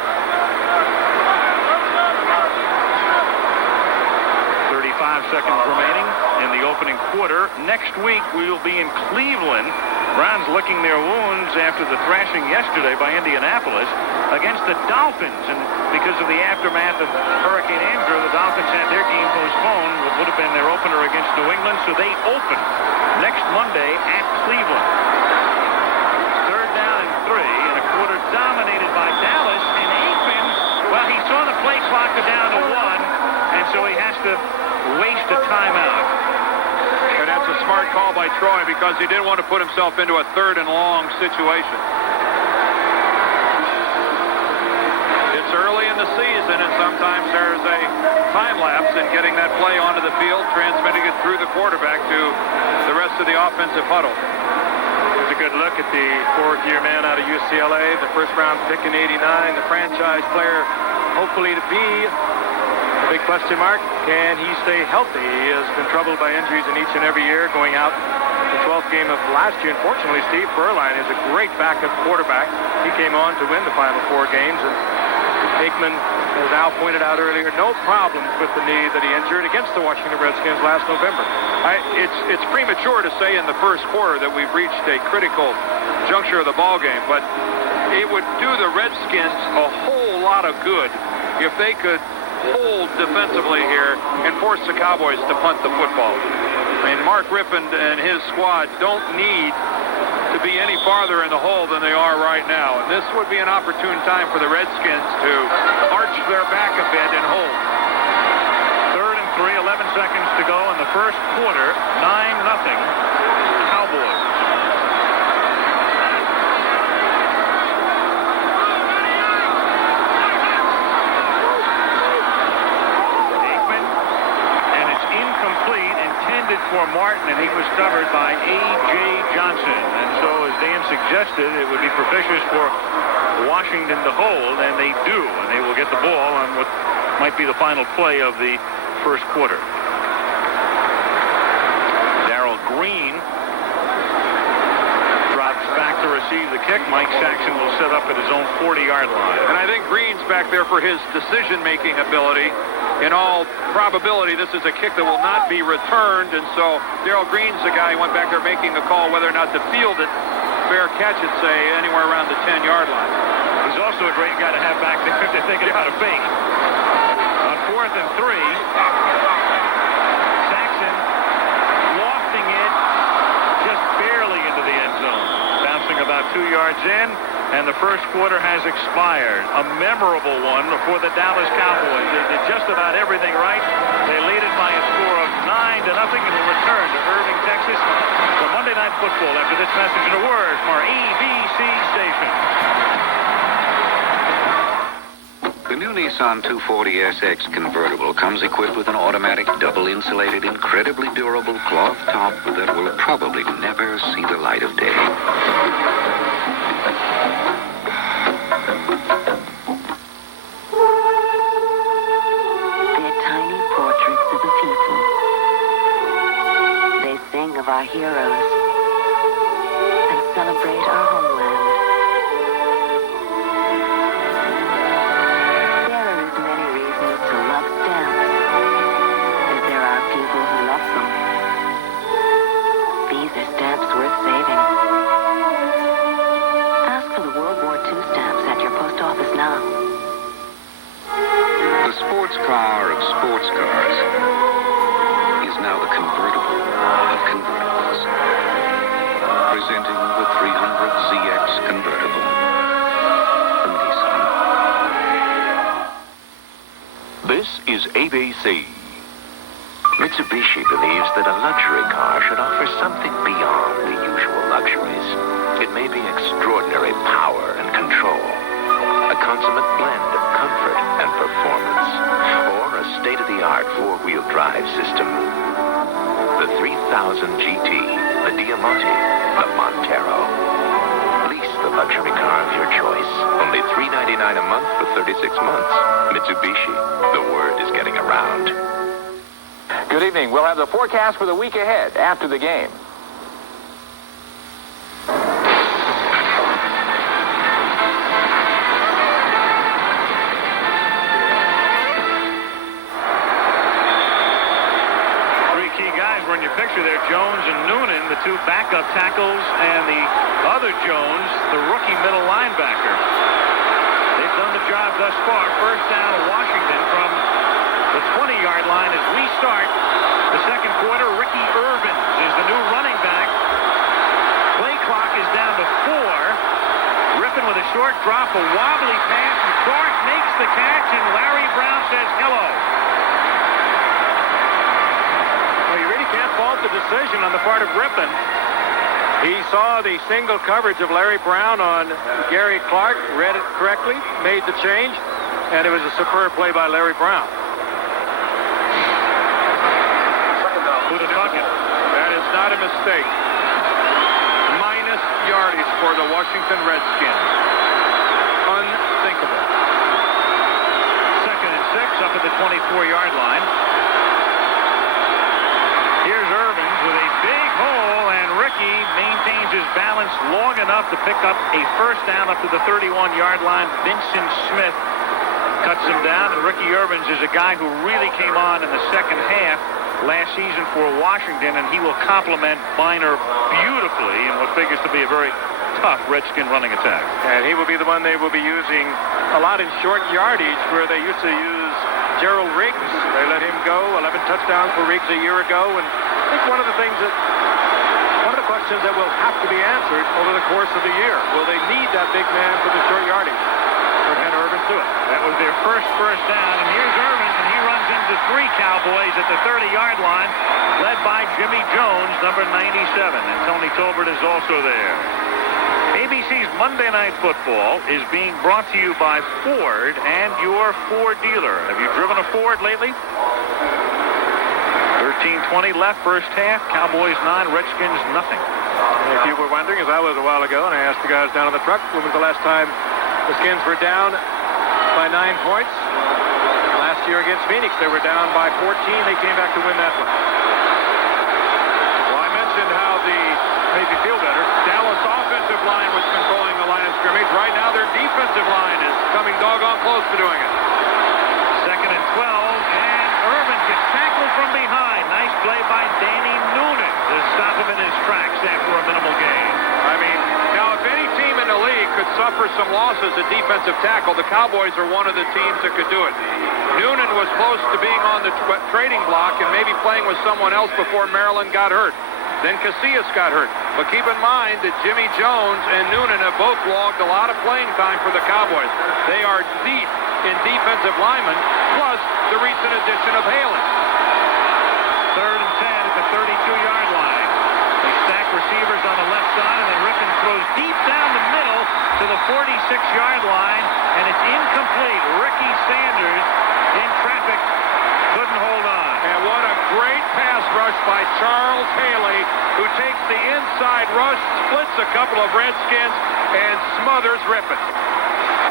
35 seconds remaining in the opening quarter. Next week, we will be in Cleveland. Browns licking their wounds after the thrashing yesterday by Indianapolis against the Dolphins. And because of the aftermath of Hurricane Andrew, the Dolphins had their game postponed. What would have been their opener against New England, so they open next Monday at Cleveland. 3rd down and 3, and a quarter dominated by Dallas. And Aikman, well, he saw the play clock go down to 1, and so he has to waste a timeout. And that's a smart call by Troy because he didn't want to put himself into a 3rd and long situation. It's early in the season, and sometimes there's a time lapse in getting that play onto the field, transmitting it through the quarterback to the rest of the offensive huddle. Here's a good look at the 4th-year man out of UCLA, the first-round pick in '89, the franchise player, hopefully to be. Big question mark, can he stay healthy? He has been troubled by injuries in each and every year, going out the 12th game of last year. Unfortunately, Steve Berline is a great backup quarterback. He came on to win the final 4 games, and Aikman, as Al pointed out earlier, no problems with the knee that he injured against the Washington Redskins last November. It's premature to say in the first quarter that we've reached a critical juncture of the ball game, but it would do the Redskins a whole lot of good if they could hold defensively here and force the Cowboys to punt the football. I mean, Mark Rippon and his squad don't need to be any farther in the hole than they are right now. And this would be an opportune time for the Redskins to arch their back a bit and hold. 3rd and 3, 11 seconds to go in the first quarter. 9-0 Cowboys. For Martin, and he was covered by A.J. Johnson. And so, as Dan suggested, it would be propitious for Washington to hold, and they do. And they will get the ball on what might be the final play of the first quarter. Darrell Green drops back to receive the kick. Mike Saxon will set up at his own 40-yard line. And I think Green's back there for his decision-making ability. In all probability, this is a kick that will not be returned, and so Darrell Green's the guy who went back there making the call whether or not to field it. Fair catch it, say, anywhere around the 10-yard line. He's also a great guy to have back there if they're thinking about a fake. On 4th and 3, Saxon lofting it just barely into the end zone. Bouncing about 2 yards in, and the first quarter has expired. A memorable one for the Dallas Cowboys. They did just about everything right. They lead it by a score of 9-0 and will return to Irving, Texas for Monday Night Football after this message and a word from our ABC station. The new Nissan 240SX convertible comes equipped with an automatic, double-insulated, incredibly durable cloth top that will probably never see the light of day. They're tiny portraits of the people. They sing of our heroes and celebrate our homeland. There are as many reasons to love stamps as there are people who love them. These are stamps worth saving. Ask for the World War II stamps at your post office now. The sports car of sports cars is now the convertible of convertibles. Presenting the 300ZX convertible from Nissan. This is ABC. Mitsubishi believes that a luxury car should offer something beyond the usual luxuries. It may be extraordinary power and control, a consummate blend of comfort and performance, or a state-of-the-art four-wheel drive system. The 3000 GT, the Diamante, the Montero. Lease the luxury car of your choice. Only $399 a month for 36 months. Mitsubishi. The word is getting around. Good evening. We'll have the forecast for the week ahead after the game. Three key guys were in your picture there, Jones and Noonan, the two backup tackles, and the other Jones, the rookie middle linebacker. They've done the job thus far. First down to Washington from the 20-yard line as we start the second quarter. Ricky Irvin is the new running back. Play clock is down to 4. Rippon with a short drop, a wobbly pass, and Clark makes the catch, and Larry Brown says hello. Well, you really can't fault the decision on the part of Rippon. He saw the single coverage of Larry Brown on Gary Clark, read it correctly, made the change, and it was a superb play by Larry Brown. That is not a mistake. Minus yardage for the Washington Redskins. Unthinkable. Second and 6 up at the 24-yard line. Here's Irvin with a big hole, and Ricky maintains his balance long enough to pick up a first down up to the 31-yard line. Vincent Smith cuts him down, and Ricky Irvin is a guy who really came on in the second half last season for Washington, and he will complement Biner beautifully in what figures to be a very tough Redskin running attack. And he will be the one they will be using a lot in short yardage, where they used to use Gerald Riggs. They let him go. 11 touchdowns for Riggs a year ago. And I think one of the questions that will have to be answered over the course of the year, will they need that big man for the short yardage? Or can Irvin do it? That was their first down, and here's Irvin, and he runs into 3 Cowboys at the 30-yard line, led by Jimmy Jones, number 97, and Tony Tolbert is also there. ABC's Monday Night Football is being brought to you by Ford and your Ford dealer. Have you driven a Ford lately? 13:20 left, first half. Cowboys 9, Redskins nothing. If you were wondering, as I was a while ago, and I asked the guys down on the truck, when was the last time the Skins were down by 9 points? Last year against Phoenix, they were down by 14. They came back to win that one. Well, I mentioned how made me feel better. Dallas offensive line was controlling the line of scrimmage. Right now, their defensive line is coming doggone close to doing it. Second and 12, and Irvin gets tackled from behind. Nice play by Danny Noonan to stop him in his tracks after a minimal gain. I mean, now if any team in the league could suffer some losses at defensive tackle, the Cowboys are one of the teams that could do it. Noonan was close to being on the trading block and maybe playing with someone else before Maryland got hurt. Then Casillas got hurt. But keep in mind that Jimmy Jones and Noonan have both logged a lot of playing time for the Cowboys. They are deep in defensive linemen, plus the recent addition of Haley. Third and 10 at the 32-yard line. They stack receivers on the left side, and then Rippon throws deep down the middle to the 46-yard line, and it's incomplete. Ricky Sanders in traffic couldn't hold on. And what a great pass rush by Charles Haley, who takes the inside rush, splits a couple of Redskins, and smothers Rippon.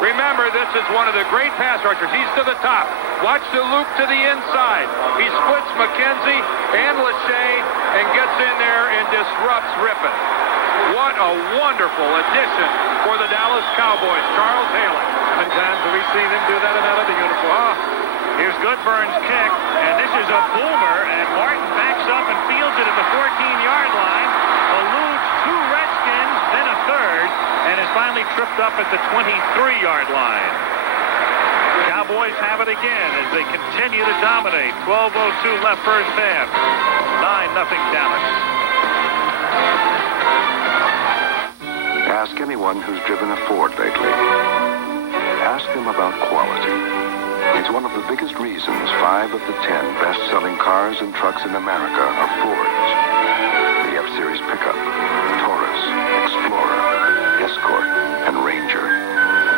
Remember, this is one of the great pass rushers. He's to the top. Watch the loop to the inside. He splits McKenzie and Lachey and gets in there and disrupts Rippon. What a wonderful addition for the Dallas Cowboys, Charles Haley. How many times have we seen him do that in that other uniform? Here's Goodburn's kick, and this is a boomer, and Martin backs up and fields it at the 14-yard line, eludes 2 Redskins, then a third, and is finally tripped up at the 23-yard line. Cowboys have it again as they continue to dominate. 12:02 left first half. 9-0 Dallas. Ask anyone who's driven a Ford lately. Ask them about quality. It's one of the biggest reasons 5 of the 10 best-selling cars and trucks in America are Fords. The F-Series pickup, Taurus, Explorer, Escort, and Ranger.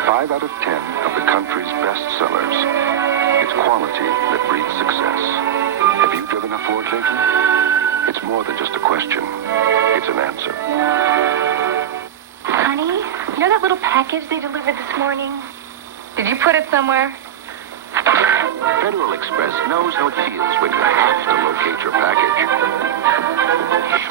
5 out of 10 of the country's best sellers. It's quality that breeds success. Have you driven a Ford lately? It's more than just a question. It's an answer. Honey, you know that little package they delivered this morning? Did you put it somewhere? Federal Express knows how it feels when you have to locate your package.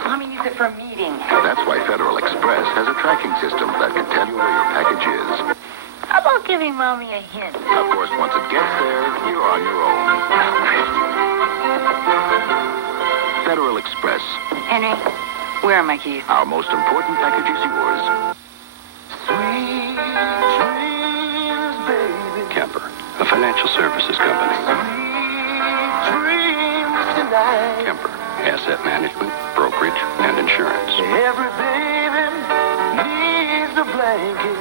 Mommy used it for a meeting. That's why Federal Express has a tracking system that can tell you where your package is. How about giving Mommy a hint? Of course, once it gets there, you're on your own. Federal Express. Henry, where are my keys? Our most important package is yours. Sweet dreams, baby. Kemper, a financial services company. Sweet dreams tonight. Kemper, asset management, brokerage, and insurance. Every baby needs a blanket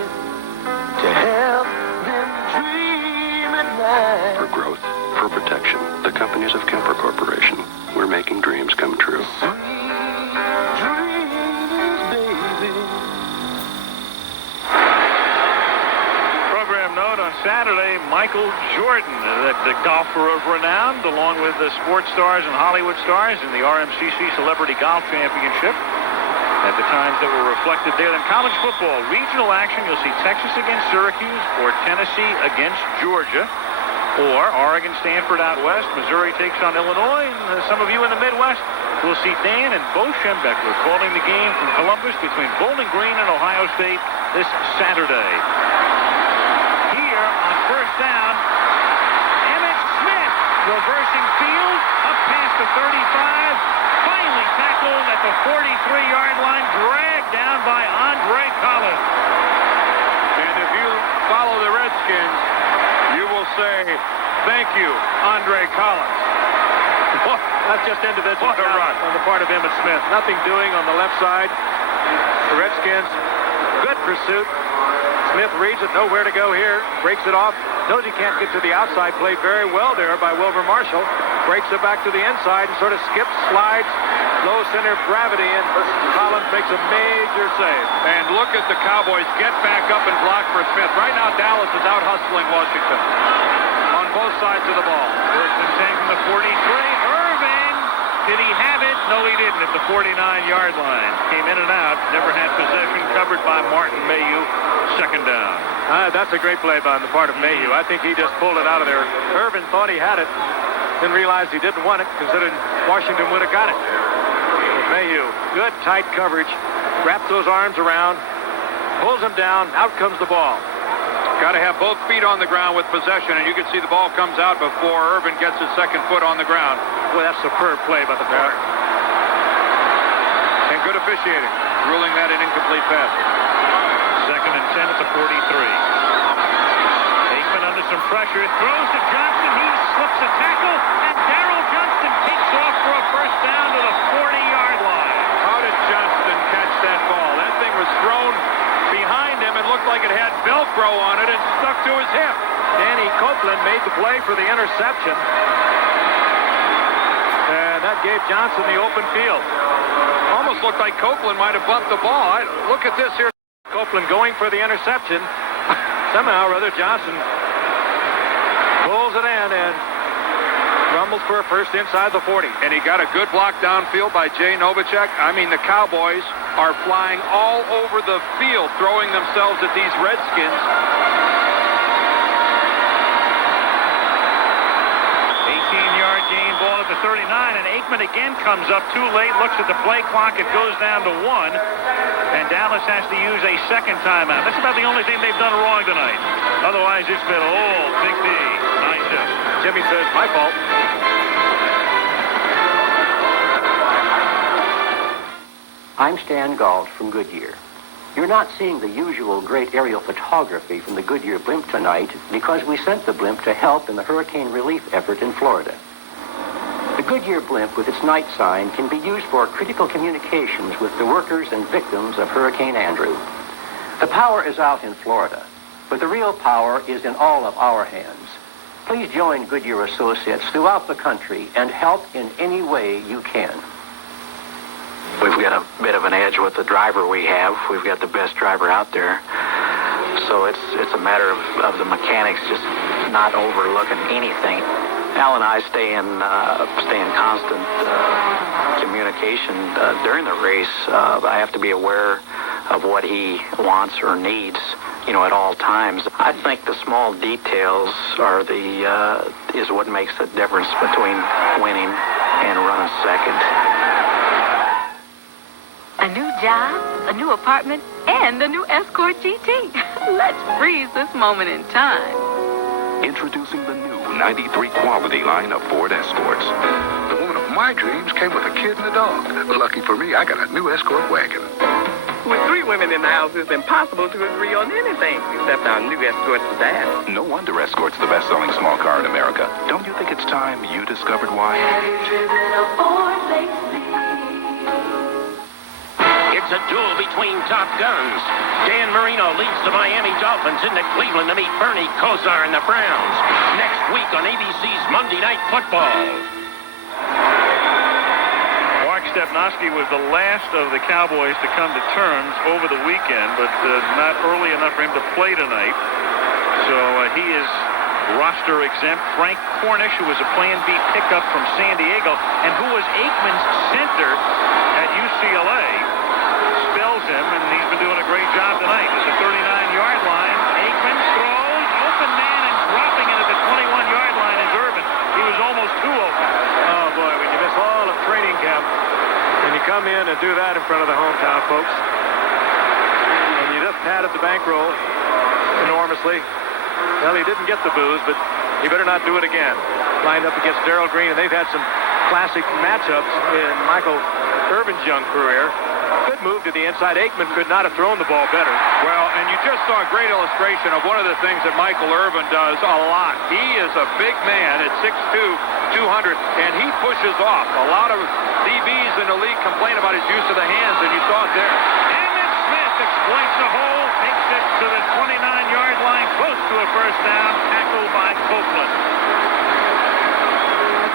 to help them dream at night. For growth, for protection, the companies of Kemper Corporation. We're making dreams come true. Program note on Saturday, Michael Jordan, the golfer of renown, along with the sports stars and Hollywood stars in the RMCC Celebrity Golf Championship. At the times that were reflected there. In college football, regional action, you'll see Texas against Syracuse or Tennessee against Georgia. Or Oregon, Stanford out west. Missouri takes on Illinois. And some of you in the Midwest will see Dan and Bo Schembechler calling the game from Columbus between Bowling Green and Ohio State this Saturday. Here on first down, Emmitt Smith reversing field up past the 35. Finally tackled at the 43-yard line, dragged down by Andre Collins. And if you follow the Redskins, you will say, thank you, Andre Collins. That's just individual run on the part of Emmitt Smith. Nothing doing on the left side. The Redskins, good pursuit. Smith reads it, nowhere to go here. Breaks it off. Knows he can't get to the outside. Played very well there by Wilbur Marshall. Breaks it back to the inside and sort of skips, slides, low center of gravity, and Collins makes a major save. And look at the Cowboys get back up and block for Smith. Right now, Dallas is out hustling Washington on both sides of the ball. First and 10 from the 43. Irvin, did he have it? No, he didn't at the 49-yard line. Came in and out. Never had possession. Covered by Martin Mayhew. Second down. That's a great play by the part of Mayhew. I think he just pulled it out of there. Irvin thought he had it. Then realized he didn't want it, considering Washington would have got it. But Mayhew, good tight coverage. Wraps those arms around. Pulls him down. Out comes the ball. Got to have both feet on the ground with possession, and you can see the ball comes out before Irvin gets his second foot on the ground. Boy, that's superb play by the corner. And good officiating, ruling that an incomplete pass. Second and 10 at the 43. Aikman under some pressure. Throws to Johnston. He slips a tackle, and Darrell Johnston takes off for a first down to the 40-yard line. How did Johnston catch that ball? That thing was thrown behind him and looked like it had Velcro on it and stuck to his hip. Danny Copeland made the play for the interception. And that gave Johnson the open field. Almost looked like Copeland might have bumped the ball. Look at this here. Copeland going for the interception. Somehow or other, Johnson pulls it in and rumbles for a first inside the 40. And he got a good block downfield by Jay Novacek. I mean, the Cowboys are flying all over the field, throwing themselves at these Redskins. 18-yard gain, ball at the 39, and Aikman again comes up too late, looks at the play clock, it goes down to 1, and Dallas has to use a second timeout. That's about the only thing they've done wrong tonight. Otherwise, it's been all Big D. 9-2. Jimmy says, my fault. I'm Stan Galt from Goodyear. You're not seeing the usual great aerial photography from the Goodyear blimp tonight because we sent the blimp to help in the hurricane relief effort in Florida. The Goodyear blimp with its night sign can be used for critical communications with the workers and victims of Hurricane Andrew. The power is out in Florida, but the real power is in all of our hands. Please join Goodyear Associates throughout the country and help in any way you can. We've got a bit of an edge with the driver we have. We've got the best driver out there. So it's a matter of the mechanics just not overlooking anything. Al and I stay in constant communication during the race. I have to be aware of what he wants or needs, at all times. I think the small details are is what makes the difference between winning and running second. A new job, a new apartment, and a new Escort GT. Let's freeze this moment in time. Introducing the new 93 quality line of Ford Escorts. The woman of my dreams came with a kid and a dog. Lucky for me, I got a new Escort wagon. With 3 women in the house, it's impossible to agree on anything except our new Escort sedan. No wonder Escort's the best-selling small car in America. Don't you think it's time you discovered why? Have you driven a Ford lately? It's a duel between top guns. Dan Marino leads the Miami Dolphins into Cleveland to meet Bernie Kosar and the Browns. Next week on ABC's Monday Night Football. Mark Stepnoski was the last of the Cowboys to come to terms over the weekend, but not early enough for him to play tonight. So he is roster exempt. Frank Cornish, who was a Plan B pickup from San Diego, and who was Aikman's center at UCLA, spells him, and he's been doing a great job tonight. At the 39-yard line, Aikman throws, open man, and dropping it at the 21-yard line is Irvin. He was almost too open. Oh, boy, when you miss all of training camp, and you come in and do that in front of the hometown folks, and you just padded the bankroll enormously. Well, he didn't get the booze, but he better not do it again. Lined up against Darrell Green, and they've had some classic matchups in Michael Irvin's young career. Good move to the inside. Aikman could not have thrown the ball better. Well, and you just saw a great illustration of one of the things that Michael Irvin does a lot. He is a big man at 6'2", 200, and he pushes off. A lot of DBs in the league complain about his use of the hands, and you saw it there. Emmitt Smith exploits the hole, takes it to the 29-yard line, close to a first down, tackled by Copeland.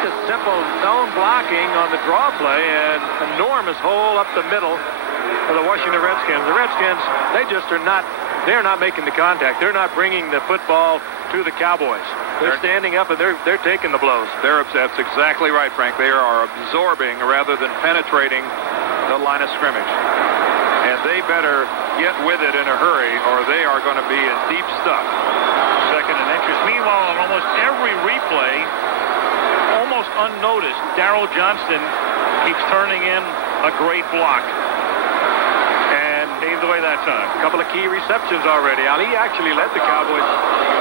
Just simple zone blocking on the draw play, and enormous hole up the middle for the Washington Redskins. The Redskins, they're not making the contact. They're not bringing the football to the Cowboys. They're standing up and they're taking the blows. That's exactly right, Frank. They are absorbing rather than penetrating the line of scrimmage. And they better get with it in a hurry or they are going to be in deep stuff. Second and inches. Meanwhile, on almost every replay, almost unnoticed, Darrell Johnston keeps turning in a great block. And paved the way that time. A couple of key receptions already. Ali actually led the Cowboys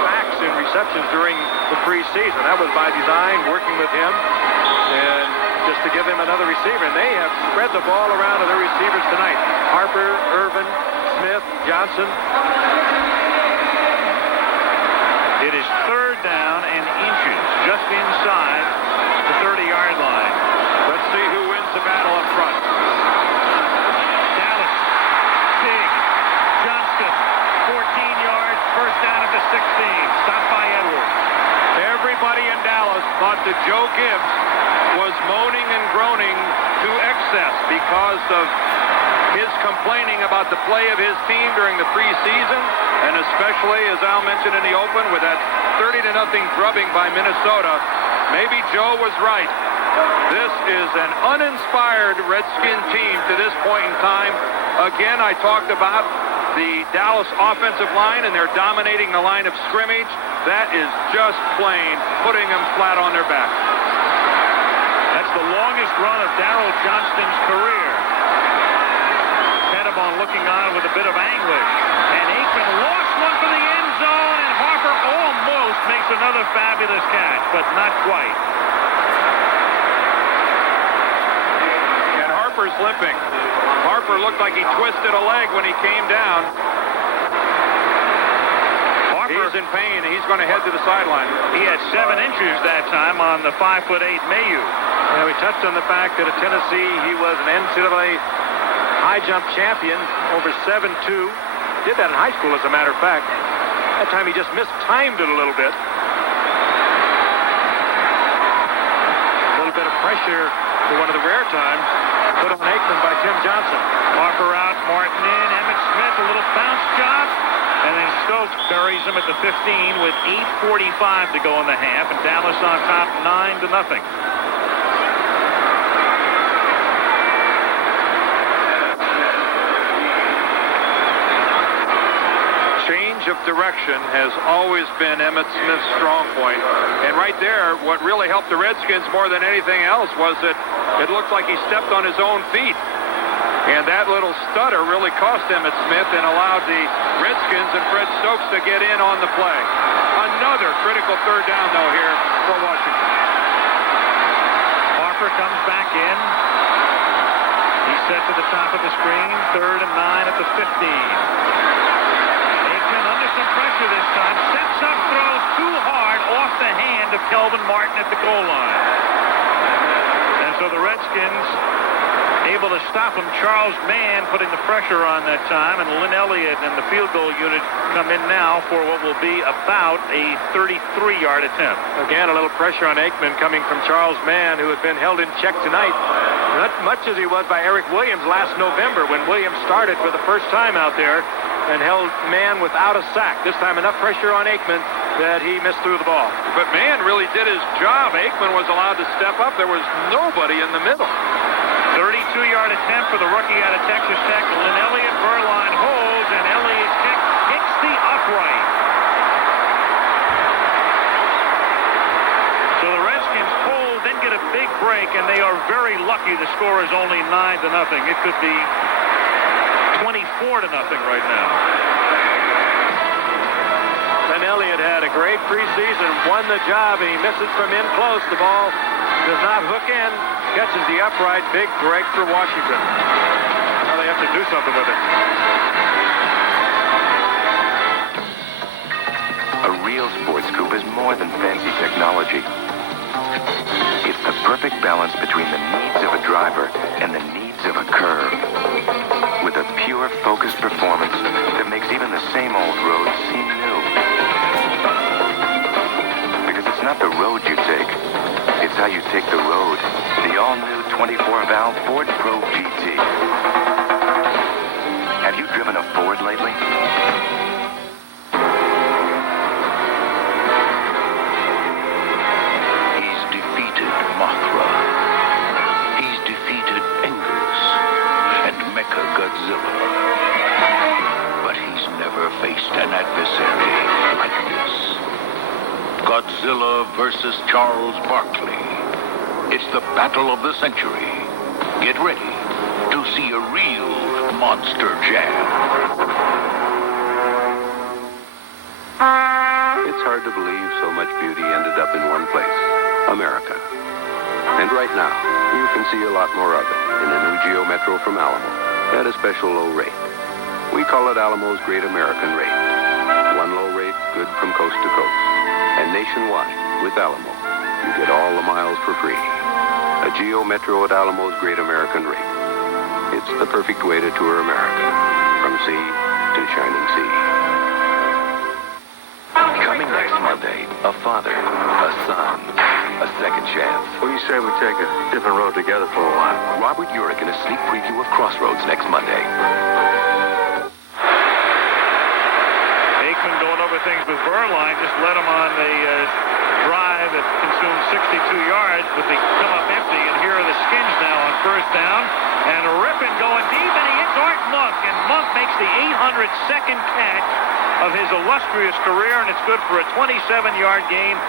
backs in receptions during the preseason. That was by design, working with him, and just to give him another receiver. And they have spread the ball around to their receivers tonight. Harper, Irvin, Smith, Johnson. It is third down and inches, just inside the 30-yard line. Let's see who wins the battle up front. Dallas, big, Johnston, 14 yards, first down at the 16. Stopped by Edwards. Everybody in Dallas thought that Joe Gibbs was moaning and groaning to excess because of his complaining about the play of his team during the preseason, and especially, as Al mentioned in the open, with that 30-0 drubbing by Minnesota. Maybe Joe was right. This is an uninspired Redskin team to this point in time. Again, I talked about the Dallas offensive line, and they're dominating the line of scrimmage. That is just plain putting them flat on their back. That's the longest run of Darrell Johnston's career. Pettibon looking on with a bit of anguish. And Aikman lost one for the end zone, and Harper almost makes another fabulous catch, but not quite. And Harper's limping. Harper looked like he twisted a leg when he came down. He's in pain, and he's going to head to the sideline. He had 7 inches that time on the 5'8" Mayu. Yeah, we touched on the fact that at Tennessee, he was an NCAA high jump champion over 7'2". Did that in high school, as a matter of fact. That time he just mistimed it a little bit. for one of the rare times put on Aikman by Tim Johnson. Harper out, Martin in, Emmitt Smith, a little bounce job, and then Stokes buries him at the 15 with 8:45 to go in the half, and Dallas on top 9-0. Change of direction has always been Emmitt Smith's strong point. And right there, what really helped the Redskins more than anything else was that it looked like he stepped on his own feet. And that little stutter really cost Emmitt Smith and allowed the Redskins and Fred Stokes to get in on the play. Another critical third down, though, here for Washington. Harper comes back in. He's set to the top of the screen. 3rd and 9 at the 15. Aikman under some pressure this time. Sets up, throws too hard off the hand of Kelvin Martin at the goal line. And so the Redskins able to stop him. Charles Mann putting the pressure on that time, and Lynn Elliott and the field goal unit come in now for what will be about a 33-yard attempt. Again, a little pressure on Aikman coming from Charles Mann, who had been held in check tonight, not much as he was by Eric Williams last November when Williams started for the first time out there and held Mann without a sack. This time enough pressure on Aikman that he missed through the ball. But Mann really did his job. Aikman was allowed to step up. There was nobody in the middle. 32-yard attempt for the rookie out of Texas Tech. Lynn Elliott, Verline holds, and Elliott's kick hits the upright. So the Redskins hold, then get a big break, and they are very lucky the score is only 9-0. It could be 24-0 right now. Lynn Elliott had a great preseason, won the job, and he misses from in close. The ball does not hook in. Catches the upright. Big break for Washington. Now they have to do something with it. A real sports scoop is more than fancy technology. It's the perfect balance between the needs of a driver and the needs of a curve. With a pure, focused performance that makes even the same old road seem new. Because it's not the road you take, it's how you take the road. The all-new 24-valve Ford Probe GT. Have you driven a Ford lately? He's defeated Mothra. He's defeated Angus and Mecha Godzilla. But he's never faced an adversary like this. Godzilla versus Charles Barkley. It's the battle of the century. Get ready to see a real monster jam. It's hard to believe so much beauty ended up in one place, America. And right now, you can see a lot more of it in a new Geo Metro from Alamo at a special low rate. We call it Alamo's Great American Rate. One low rate, good from coast to coast. And nationwide, with Alamo, you get all the miles for free. A Geo Metro at Alamo's Great American Rate. It's the perfect way to tour America, from sea to shining sea. Coming next Monday, a father, a son, a second chance. What do you say we take a different road together for a while? Robert Urich in a sneak preview of Crossroads next Monday. Aikman going over things with Verline, just led him on the drive that consumed 62 yards, but they come up empty, and here are the Skins now on first down, and Rippin going deep, and he hits Art Monk, and Monk makes the 802nd catch of his illustrious career, and it's good for a 27-yard gain.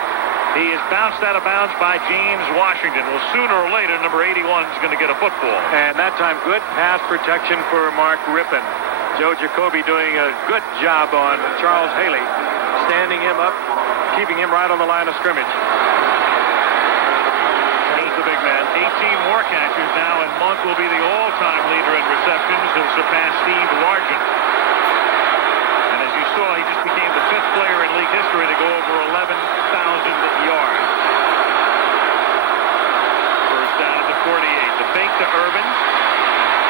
He is bounced out of bounds by James Washington. Well, sooner or later, number 81 is going to get a football. And that time, good pass protection for Mark Rippin. Joe Jacoby doing a good job on Charles Haley, standing him up, keeping him right on the line of scrimmage. Here's the big man. 18 more catches now, and Monk will be the all-time leader in receptions. He'll surpass Steve Largent. And as you saw, he just became the 5th player in league history to go over 11,000 yards. First down at the 48. The fake to Irvin.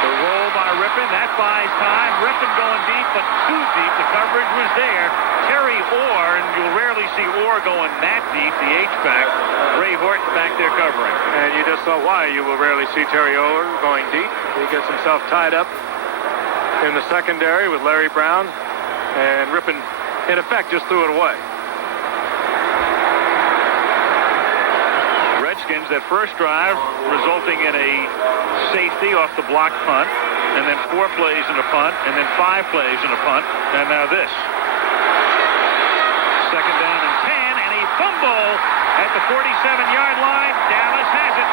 The roll by Rippin. That buys time. Rippin going deep, but too deep. The coverage was there. Terry Orr, and you'll rarely see Orr going that deep, the H-back. Ray Horton back there covering. And you just saw why you will rarely see Terry Orr going deep. He gets himself tied up in the secondary with Larry Brown, and Rippon, in effect, just threw it away. Redskins, that first drive resulting in a safety off the block punt, and then 4 plays in a punt, and then 5 plays in a punt, and now this. Second down and 10, and a fumble at the 47-yard line. Dallas has it.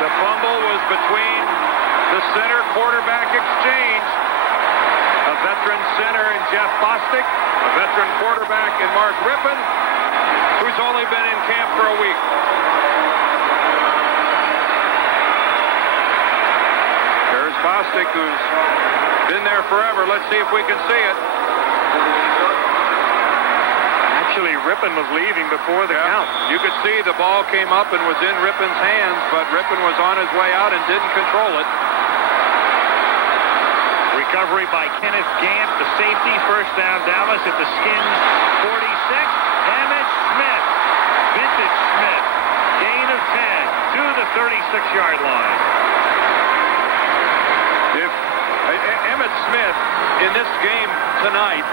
The fumble was between the center quarterback exchange. A veteran center in Jeff Bostic, a veteran quarterback in Mark Rippon, who's only been in camp for a week. There's Bostic, who's been there forever. Let's see if we can see it. Actually, Rippon was leaving before the count. You could see the ball came up and was in Rippon's hands, but Rippon was on his way out and didn't control it. Recovery by Kenneth Gant, the safety. First down, Dallas at the Skins 46. Emmitt Smith, Vintage Smith, gain of 10 to the 36-yard line. If Emmitt Smith in this game tonight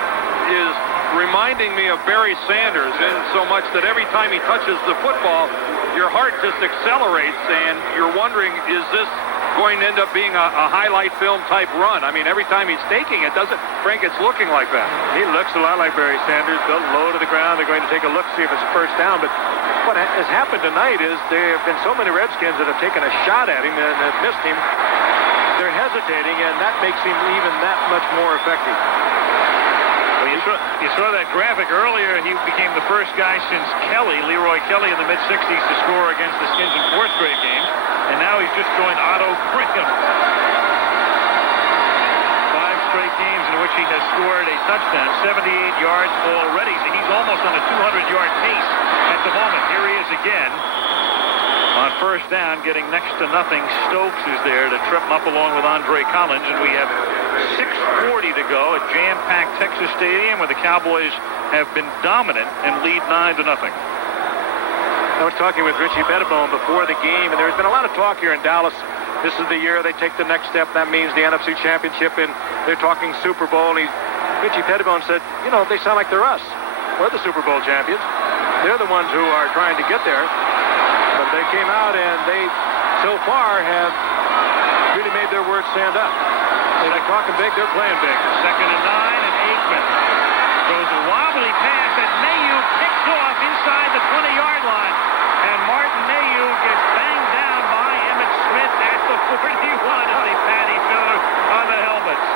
is reminding me of Barry Sanders in so much that every time he touches the football, your heart just accelerates and you're wondering, is this going to end up being a highlight film type run? I mean, every time he's taking it, Frank, it's looking like that. He looks a lot like Barry Sanders, built low to the ground. They're going to take a look, see if it's a first down. But what has happened tonight is there have been so many Redskins that have taken a shot at him and have missed him. They're hesitating, and that makes him even that much more effective. Well, you saw that graphic earlier. He became the first guy since Leroy Kelly in the mid-60s to score against the Skins in 4 straight games. And now he's just joined Otto Graham. 5 straight games in which he has scored a touchdown, 78 yards already. So he's almost on a 200-yard pace at the moment. Here he is again on first down, getting next to nothing. Stokes is there to trip him up along with Andre Collins. And we have 6:40 to go at jam-packed Texas Stadium, where the Cowboys have been dominant and lead 9-0. I was talking with Richie Pettibone before the game, and there's been a lot of talk here in Dallas. This is the year they take the next step. That means the NFC Championship, and they're talking Super Bowl. Richie Pettibone said, you know, they sound like they're us. We're the Super Bowl champions. They're the ones who are trying to get there. But they came out, and they, so far, have really made their words stand up. They're talking big, they're playing big. Second and 9, and Aikman throws a wobbly pass that Mayu picks off inside the 20-yard line. And Martin Mayu gets banged down by Emmitt Smith at the 41 as they pat each other on the helmets.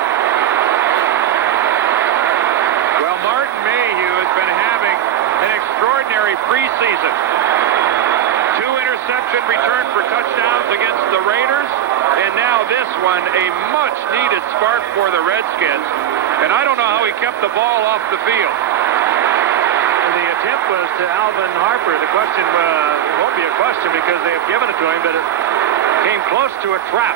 Well, Martin Mayhew has been having an extraordinary preseason. 2 interception return for touchdowns against the Raiders, and now this one, a much-needed spark for the Redskins. And I don't know how he kept the ball off the field. The attempt was to Alvin Harper. The question won't be a question because they have given it to him, but it came close to a trap.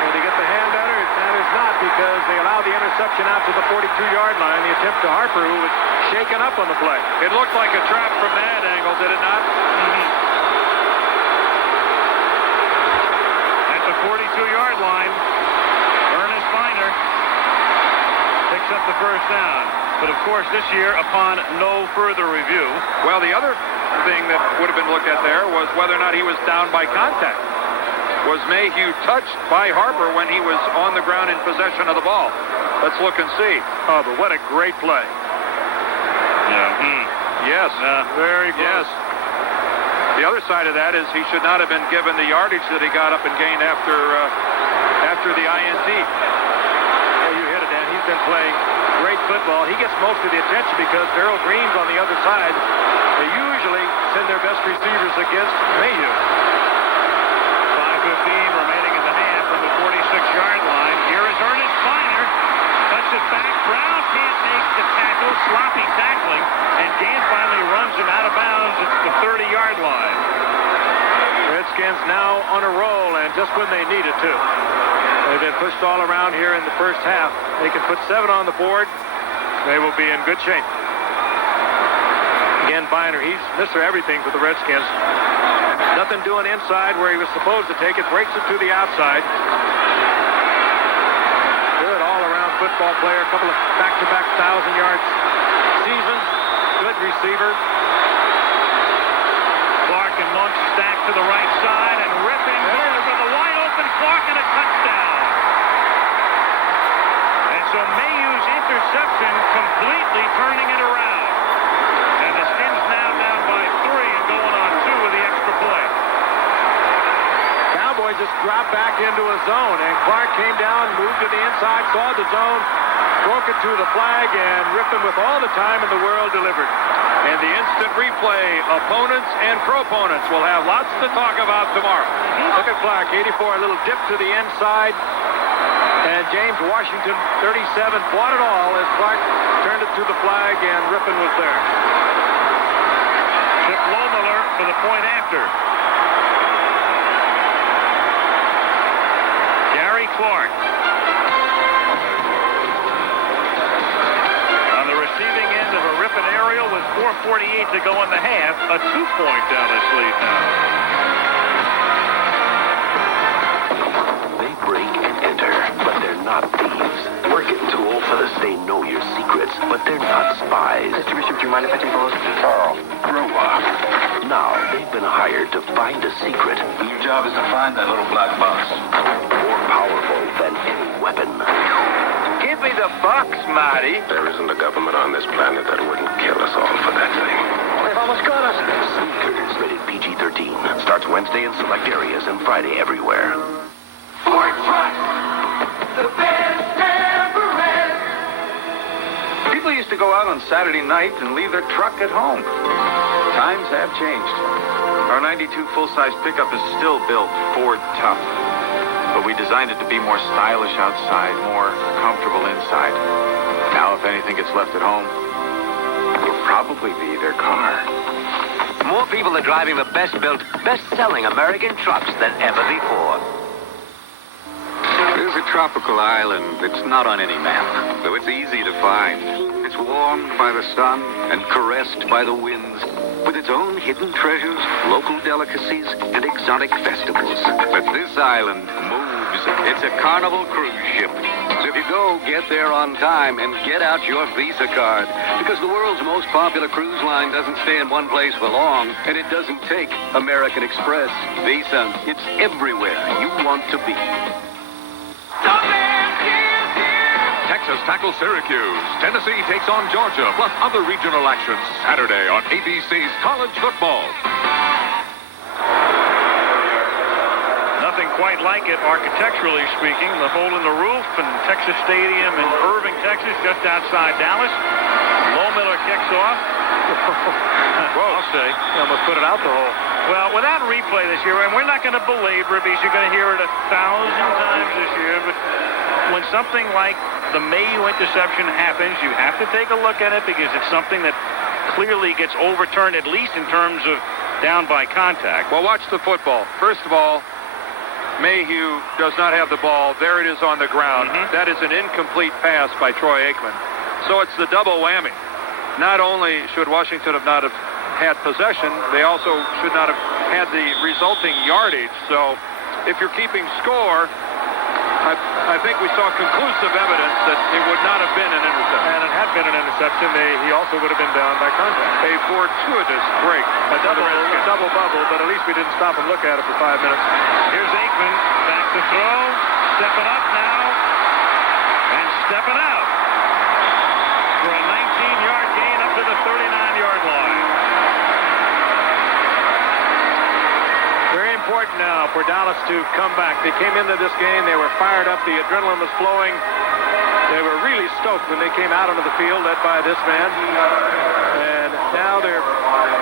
Will they get the hand better? It matters not because they allowed the interception out to the 42-yard line. The attempt to Harper, who was shaken up on the play. It looked like a trap from that angle, did it not? At the 42-yard line, Ernest Biner picks up the first down. But, of course, this year, upon no further review. Well, the other thing that would have been looked at there was whether or not he was down by contact. Was Mayhew touched by Harper when he was on the ground in possession of the ball? Let's look and see. Oh, but what a great play. Yeah. Yes. Very close. Yes. The other side of that is he should not have been given the yardage that he got up and gained after the INT. Well, you hit it, Dan. He's been playing great football. He gets most of the attention because Darrell Green's on the other side. They usually send their best receivers against Mayhew. 5:15 remaining in the half from the 46-yard line. Here is Ernest Biner. Cuts it back. Brown can't make the tackle. Sloppy tackling. And Gant finally runs him out of bounds at the 30-yard line. Redskins just when they need it, too. They've been pushed all around here in the first half. They can put 7 on the board. They will be in good shape. Again, Biner, he's Mr. Everything for the Redskins. Nothing doing inside where he was supposed to take it. Breaks it to the outside. Good all-around football player. A couple of back-to-back 1,000-yard seasons. Good receiver. Clark and Monk stacked to the right side, and ripping forward with a wide-open Clark and a touchdown. And so Mayhew's interception completely turning it around. And the Skins now down by 3 and going on 2 with the extra play. Cowboys just dropped back into a zone, and Clark came down, moved to the inside, saw the zone, broke it to the flag, and Rippon with all the time in the world delivered. And the instant replay, opponents and proponents will have lots to talk about tomorrow. Look at Clark, 84, a little dip to the inside. And James Washington, 37, fought it all as Clark turned it to the flag, and Rippon was there. Chip Lohmiller for the point after. Gary Clark. On the receiving end of a Rippon aerial with 4:48 to go in the half. A 2-point Dallas lead now. They break and enter, but they're not thieves. Working tool for the say know your secrets, but they're not spies. Mr. Bishop, do you mind if I take those? Carl, grow up. Now they've been hired to find a secret. And your job is to find that little black box. More powerful than any weapon. Give me the box, Marty. There isn't a government on this planet that wouldn't kill us all for that thing. They've almost got us. Sneakers, rated PG-13. Starts Wednesday in select areas and Friday everywhere. Ford Truck, the best ever red. People used to go out on Saturday night and leave their truck at home. Times have changed. Our 92 full-size pickup is still built Ford tough. But we designed it to be more stylish outside, more comfortable inside. Now, if anything gets left at home, it'll probably be their car. More people are driving the best-built, best-selling American trucks than ever before. There's a tropical island that's not on any map, though it's easy to find. It's warmed by the sun and caressed by the winds, with its own hidden treasures, local delicacies, and exotic festivals. But this island moves. It's a Carnival cruise ship. So if you go, get there on time and get out your Visa card, because the world's most popular cruise line doesn't stay in one place for long, and it doesn't take American Express. Visa, it's everywhere you want to be. Texas tackles Syracuse. Tennessee takes on Georgia, plus other regional actions Saturday on ABC's College Football. Nothing quite like it, architecturally speaking. The hole in the roof in Texas Stadium in Irvin, Texas, just outside Dallas. Lohmiller kicks off. I'll say. He almost put it out the hole. Well, without replay this year, and we're not going to belabor it because you're going to hear it 1,000 times this year, but when something like the Mayhew interception happens, you have to take a look at it because it's something that clearly gets overturned, at least in terms of down by contact. Well, watch the football. First of all, Mayhew does not have the ball. There it is on the ground. That is an incomplete pass by Troy Aikman. So it's the double whammy. Not only should Washington have not have had possession, they also should not have had the resulting yardage. So if you're keeping score, I think we saw conclusive evidence that it would not have been an interception. And it had been an interception. He also would have been down by contact. A fortuitous break. A double bubble, but at least we didn't stop and look at it for 5 minutes. Here's Aikman, back to throw, stepping up now, and stepping out for a 19-yard gain up to the 39-yard line. Very important now for Dallas to come back. They came into this game, they were fired up, the adrenaline was flowing. They were really stoked when they came out onto the field, led by this man. And now they're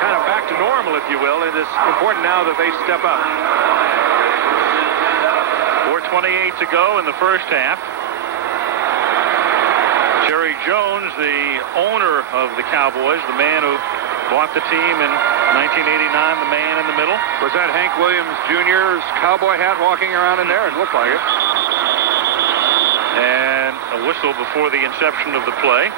kind of back to normal, if you will. It is important now that they step up. 4:28 to go in the first half. Jerry Jones, the owner of the Cowboys, the man who Bought the team in 1989, the man in the middle. Was that Hank Williams Jr.'s cowboy hat walking around in there? It looked like it. And a whistle before the inception of the play.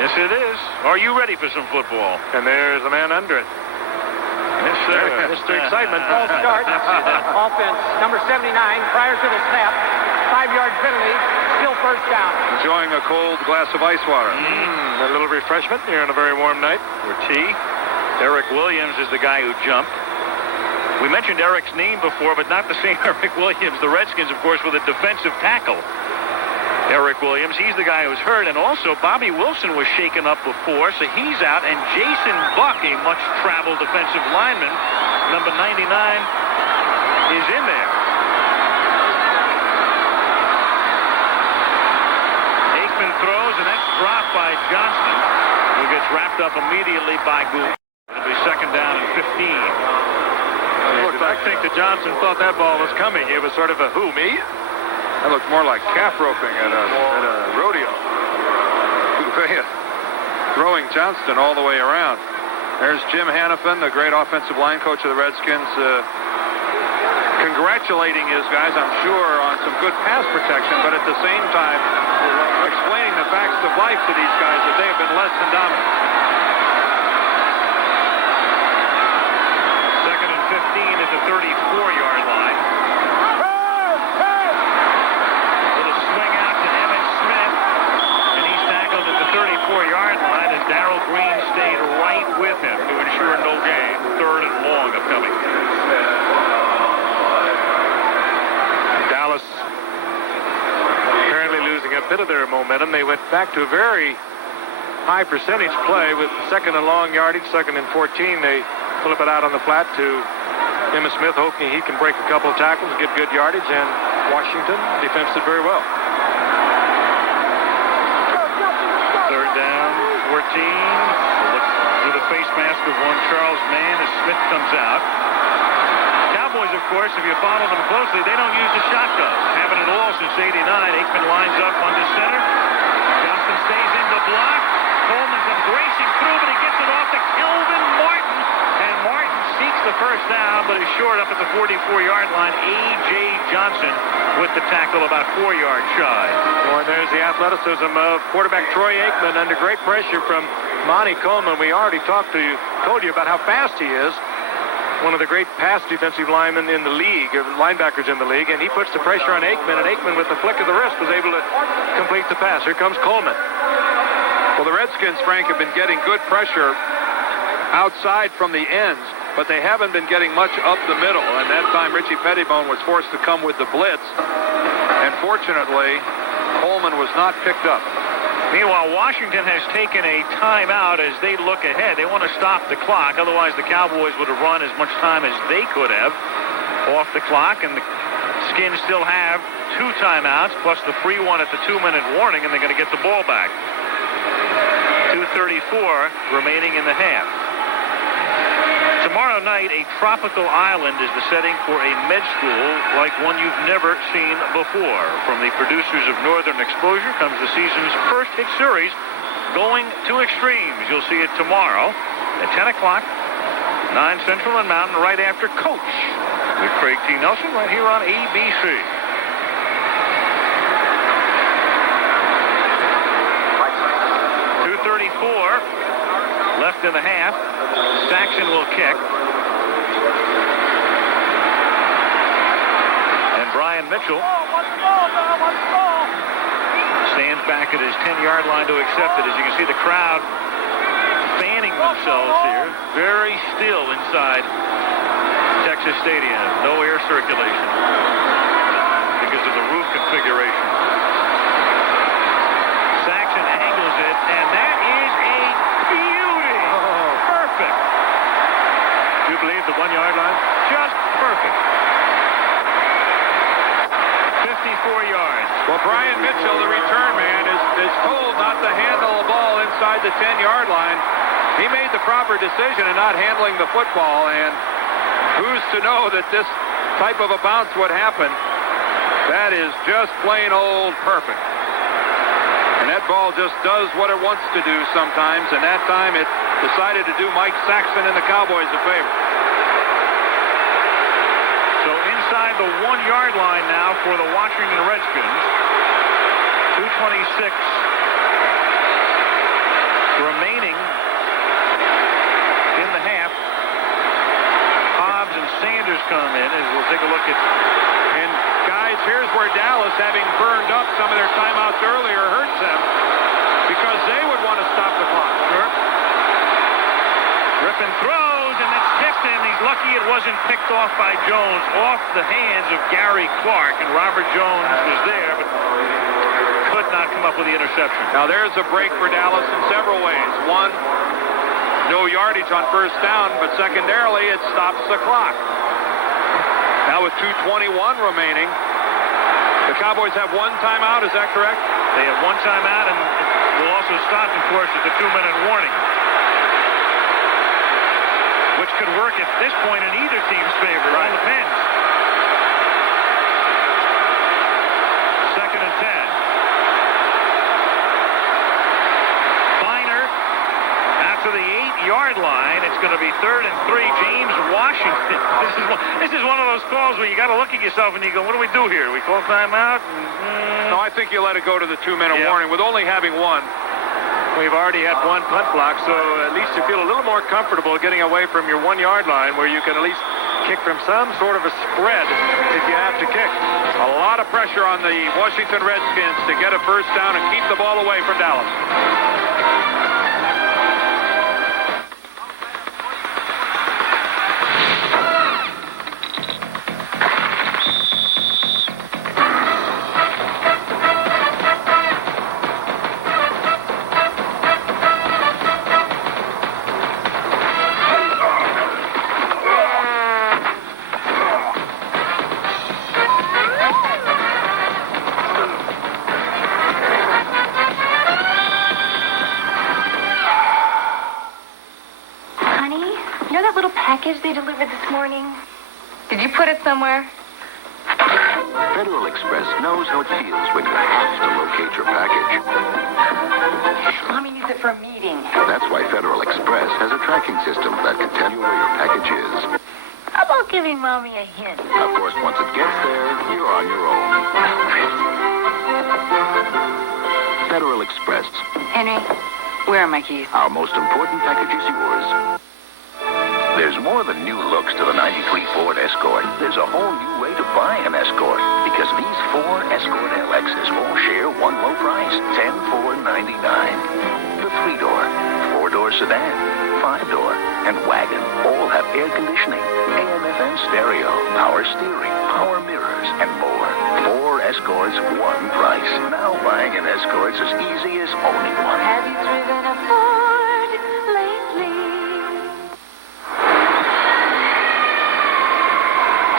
Yes, it is. Are you ready for some football? And there's a man under it. Yes, sir. Mr. Excitement. False start. Offense, number 79, prior to the snap. 5-yard penalty. Still first down. Enjoying a cold glass of ice water. A little refreshment here on a very warm night. Or tea. Eric Williams is the guy who jumped. We mentioned Eric's name before, but not the same Eric Williams. The Redskins, of course, with a defensive tackle. Eric Williams, he's the guy who's hurt, and also Bobby Wilson was shaken up before, so he's out, and Jason Buck, a much-traveled defensive lineman, number 99, is in there. Aikman throws, and that's dropped by Johnston, who gets wrapped up immediately by Gould. It'll be second down and 15. I think that Johnson thought that ball was coming. It was sort of a who, me? That looked more like calf roping at a rodeo. Throwing Johnston all the way around. There's Jim Hannafin, the great offensive line coach of the Redskins, congratulating his guys, I'm sure, on some good pass protection, but at the same time explaining the facts of life to these guys that they have been less than dominant. Second and 15 at the 34-yard line. Darrell Green stayed right with him to ensure no gain. Third and long upcoming. Dallas apparently losing a bit of their momentum. They went back to a very high percentage play with second and long yardage, second and 14. They flip it out on the flat to Emmitt Smith, hoping he can break a couple of tackles, get good yardage, and Washington defense did very well. Third down. 14. Look through the face mask of one Charles Mann as Smith comes out. Cowboys, of course, if you follow them closely, they don't use the shotgun. Haven't at all since '89. Aikman lines up under center. Johnson stays in the block. Coleman comes racing through, but he gets it off to Kelvin Martin. And Martin seeks the first down, but is short up at the 44-yard line. A.J. Johnson with the tackle about 4 yards shy. Boy, there's the athleticism of quarterback Troy Aikman under great pressure from Monty Coleman. We already told you about how fast he is. One of the great pass defensive linemen in the league, or linebackers in the league, and he puts the pressure on Aikman, and Aikman with the flick of the wrist was able to complete the pass. Here comes Coleman. Well, the Redskins, Frank, have been getting good pressure outside from the ends, but they haven't been getting much up the middle, and that time Richie Pettibone was forced to come with the blitz, and fortunately, Coleman was not picked up. Meanwhile, Washington has taken a timeout as they look ahead. They want to stop the clock, otherwise the Cowboys would have run as much time as they could have off the clock, and the Skins still have 2 timeouts, plus the free one at the 2-minute warning, and they're going to get the ball back. 2:34 remaining in the half. Tomorrow night, a tropical island is the setting for a med school like one you've never seen before. From the producers of Northern Exposure comes the season's first hit series, Going to Extremes. You'll see it tomorrow at 10 o'clock, 9 Central and Mountain, right after Coach with Craig T. Nelson right here on ABC. Left in the half. Saxon will kick. And Brian Mitchell stands back at his 10-yard line to accept it. As you can see, the crowd fanning themselves here. Very still inside Texas Stadium. No air circulation because of the roof configuration. Saxon angles it, and that is a beauty. Perfect. Do you believe the 1-yard line? Just perfect. 54 yards. Well, Brian Mitchell, the return man, is told not to handle the ball inside the 10-yard line. He made the proper decision in not handling the football, and who's to know that this type of a bounce would happen? That is just plain old perfect. And that ball just does what it wants to do sometimes, and that time it decided to do Mike Saxon and the Cowboys a favor. So inside the 1-yard line now for the Washington Redskins. 2:26 remaining in the half. Hobbs and Sanders come in as we'll take a look at. And guys, here's where Dallas, having burned up some of their timeouts earlier, hurts them because they would want to stop the clock. Sure. Griffin throws, and it's tipped in. He's lucky it wasn't picked off by Jones, off the hands of Gary Clark, and Robert Jones was there, but could not come up with the interception. Now there's a break for Dallas in several ways. One, no yardage on first down, but secondarily, it stops the clock. Now with 2:21 remaining, the Cowboys have one timeout, is that correct? They have one timeout, and will also stop, of course, at the 2-minute warning, which could work at this point in either team's favor. It all depends. 2nd and 10. Finer after the 8-yard line. It's going to be 3rd and 3. James Washington. This is one of those calls where you got to look at yourself and you go, what do we do here? Do we call timeout? No, I think you let it go to the 2-minute warning with only having one. We've already had one punt block, so at least you feel a little more comfortable getting away from your 1-yard line where you can at least kick from some sort of a spread if you have to kick. A lot of pressure on the Washington Redskins to get a first down and keep the ball away from Dallas. They delivered this morning. Did you put it somewhere? Federal Express knows how it feels when you have to locate your package. Mommy needs it for a meeting. That's why Federal Express has a tracking system that can tell you where your package is. How about giving Mommy a hint? Of course, once it gets there, you're on your own. Federal Express. Henry, where are my keys? Our most important package is yours. There's more than new looks to the 93 Ford Escort. There's a whole new way to buy an Escort, because these 4 Escort LXs all share one low price, $10,499. The 3-door, 4-door sedan, 5-door, and wagon all have air conditioning, AM/FM stereo, power steering, power mirrors, and more. 4 Escorts, one price. Now buying an Escort's as easy as owning one. Have you driven a Ford lately?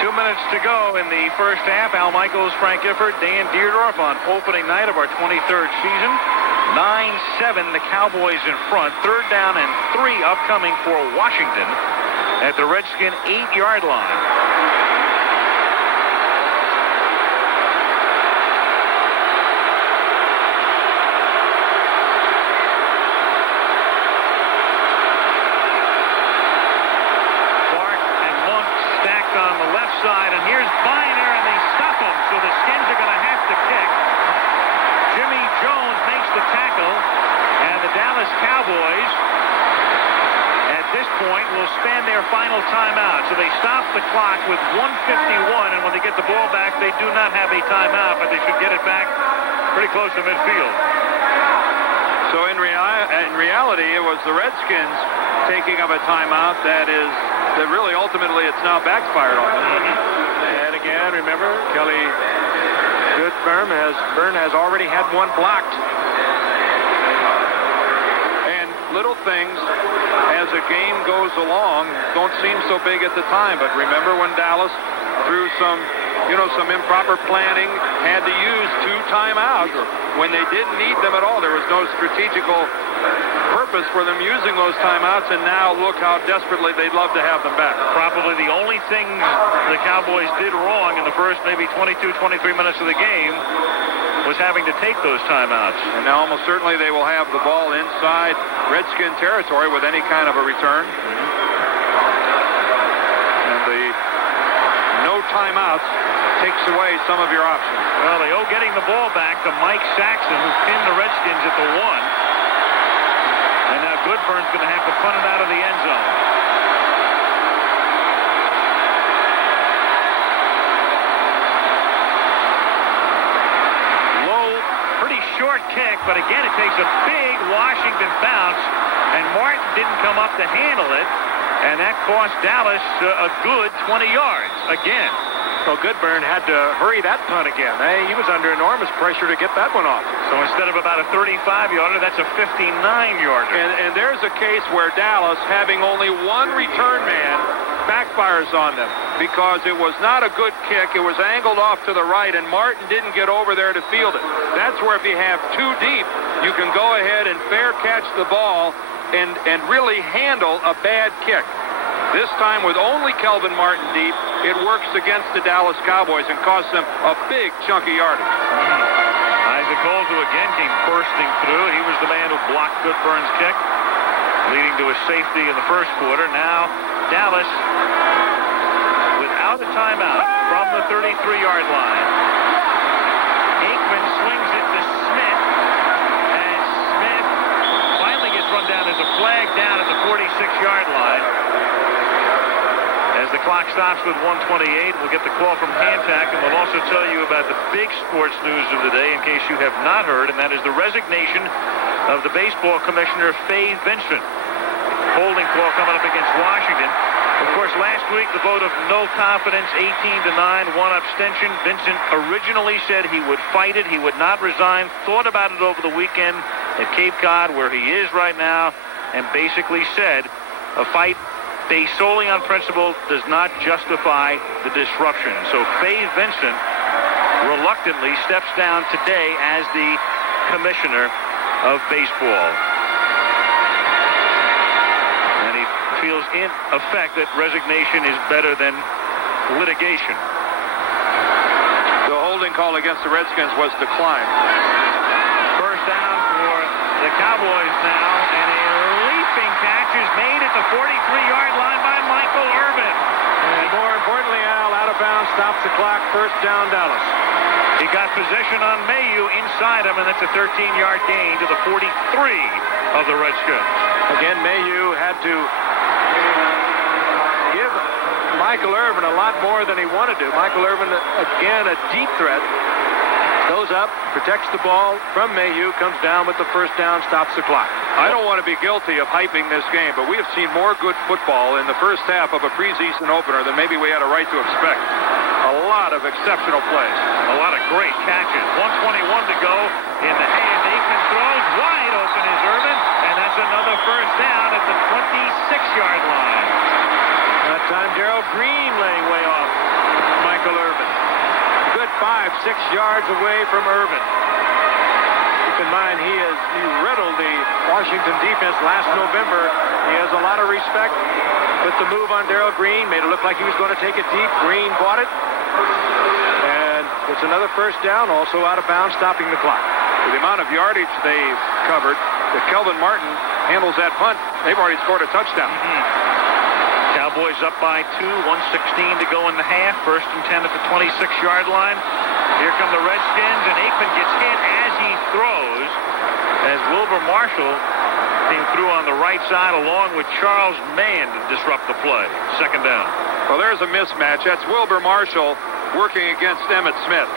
2 minutes to go in the first half. Al Michaels, Frank Gifford, Dan Dierdorf on opening night of our 23rd season. 9-7, the Cowboys in front. 3rd down and 3 upcoming for Washington at the Redskin 8-yard line. Side, and here's Biner, and they stop him, so the Skins are going to have to kick. Jimmy Jones makes the tackle, and the Dallas Cowboys at this point will spend their final timeout. So they stop the clock with 1:51, and when they get the ball back, they do not have a timeout, but they should get it back pretty close to midfield. So in reality, it was the Redskins taking up a timeout that really ultimately it's now backfired on them. And again, remember, Kelly Byrne has already had one blocked. And little things as a game goes along don't seem so big at the time, but remember when Dallas through some improper planning had to use 2 timeouts when they didn't need them at all. There was no strategical purpose for them using those timeouts, and now look how desperately they'd love to have them back. Probably the only thing the Cowboys did wrong in the first maybe 22, 23 minutes of the game was having to take those timeouts. And now almost certainly they will have the ball inside Redskin territory with any kind of a return. And the no timeouts takes away some of your options. Well, they owe getting the ball back to Mike Saxon, who pinned the Redskins at the 1. And now Goodburn's going to have to punt it out of the end zone. Low, pretty short kick, but again, it takes a big Washington bounce, and Martin didn't come up to handle it, and that cost Dallas a good 20 yards again. So Goodburn had to hurry that punt again. He was under enormous pressure to get that one off. So instead of about a 35-yarder, that's a 59-yarder. And there's a case where Dallas, having only one return man, backfires on them because it was not a good kick. It was angled off to the right, and Martin didn't get over there to field it. That's where if you have two deep, you can go ahead and fair catch the ball and really handle a bad kick. This time with only Kelvin Martin deep, it works against the Dallas Cowboys and costs them a big chunk of yardage. Isaac Olds, who again came bursting through. He was the man who blocked Goodburn's kick, leading to a safety in the first quarter. Now Dallas without a timeout from the 33-yard line. Aikman swings it to Smith, and Smith finally gets run down. There's a flag down at the 46-yard line. As the clock stops with 1:28, we'll get the call from Hantack, and we'll also tell you about the big sports news of the day in case you have not heard, and that is the resignation of the baseball commissioner, Faye Vincent. Holding call coming up against Washington. Of course, last week, the vote of no confidence, 18-9, one abstention. Vincent originally said he would fight it. He would not resign. Thought about it over the weekend at Cape Cod, where he is right now, and basically said a fight based solely on principle does not justify the disruption. So Faye Vincent reluctantly steps down today as the commissioner of baseball. And he feels in effect that resignation is better than litigation. The holding call against the Redskins was declined. First down for the Cowboys now, and a leaping catch is made at the 43-yard line by Michael Irvin. And more importantly, Al, out of bounds, stops the clock, first down Dallas. He got possession on Mayu inside him, and that's a 13-yard gain to the 43 of the Redskins. Again, Mayu had to give Michael Irvin a lot more than he wanted to. Michael Irvin, again, a deep threat. Goes up, protects the ball from Mayu, comes down with the first down, stops the clock. I don't want to be guilty of hyping this game, but we have seen more good football in the first half of a preseason opener than maybe we had a right to expect. A lot of exceptional plays. A lot of great catches. 1:21 to go in the hand. Aikman throws. Wide open is Irvin, and that's another first down at the 26-yard line. That time, Darrell Green laying way off Michael Irvin. Good 5-6 yards away from Irvin. Keep in mind, he riddled the Washington defense last November. He has a lot of respect. Put the move on Darrell Green, made it look like he was going to take it deep. Green bought it. And it's another first down, also out of bounds, stopping the clock. With the amount of yardage they've covered, if Kelvin Martin handles that punt, they've already scored a touchdown. Cowboys up by 2, 1:16 to go in the half. First and 10 at the 26-yard line. Here come the Redskins, and Aikman gets hit as he throws, as Wilbur Marshall came through on the right side along with Charles Mann to disrupt the play. Second down. Well, there's a mismatch. That's Wilbur Marshall working against Emmitt Smith.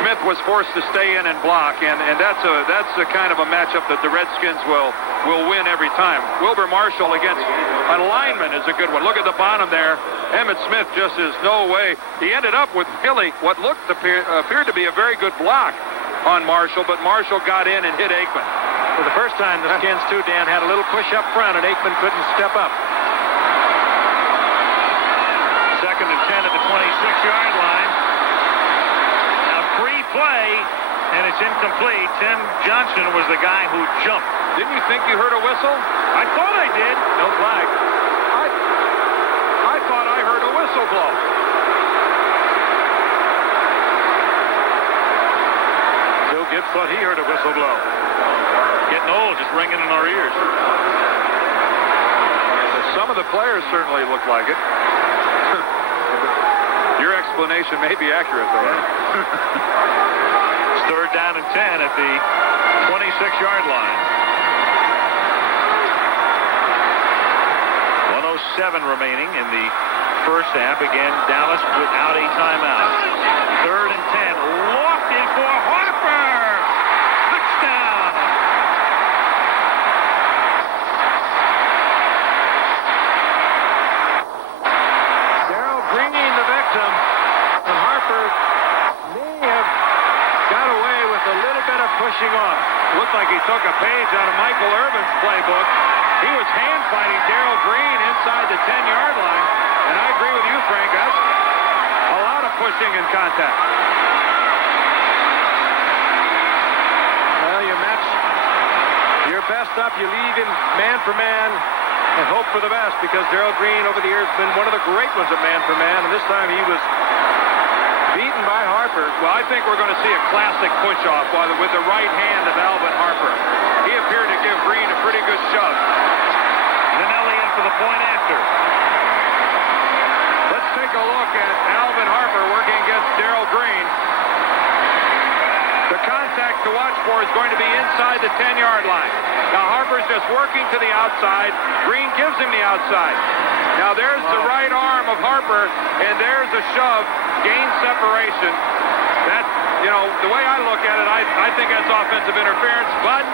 Smith was forced to stay in and block, and that's the kind of a matchup that the Redskins will win every time. Wilbur Marshall against a lineman is a good one. Look at the bottom there. Emmitt Smith just is no way. He ended up with really what appeared to be a very good block on Marshall, but Marshall got in and hit Aikman. For the first time, the Skins, too, Dan, had a little push up front, and Aikman couldn't step up. Second and 10 at the 26-yard line. A free play, and it's incomplete. Tim Johnson was the guy who jumped. Didn't you think you heard a whistle? I thought I did. No flag. I thought I heard a whistle blow. Emmitt thought he heard a whistle blow. Getting old, just ringing in our ears. Some of the players certainly look like it. Your explanation may be accurate, though. It's third down and 10 at the 26-yard line. 1:07 remaining in the first half. Again, Dallas without a timeout. Third and 10. Lofted for Harper. Touchdown. Darrell Green, the victim, and Harper may have got away with a little bit of pushing off. Looked like he took a page out of Michael Irvin's playbook. He was hand fighting Darrell Green inside the 10-yard line. And I agree with you, Frank. That's a lot of pushing and contact. Well, you match your best up. You leave him man for man and hope for the best, because Darrell Green over the years has been one of the great ones at man for man, and this time he was beaten by Harper. Well, I think we're going to see a classic push-off with the right hand of Alvin Harper. He appeared to give Green a pretty good shove. And then Elliott for the point after. Let's take a look at Alvin Harper working against Darrell Green. The contact to watch for is going to be inside the 10-yard line. Now Harper's just working to the outside. Green gives him the outside. Now there's the right arm of Harper, and there's a shove, gain separation. That, the way I look at it, I think that's offensive interference, but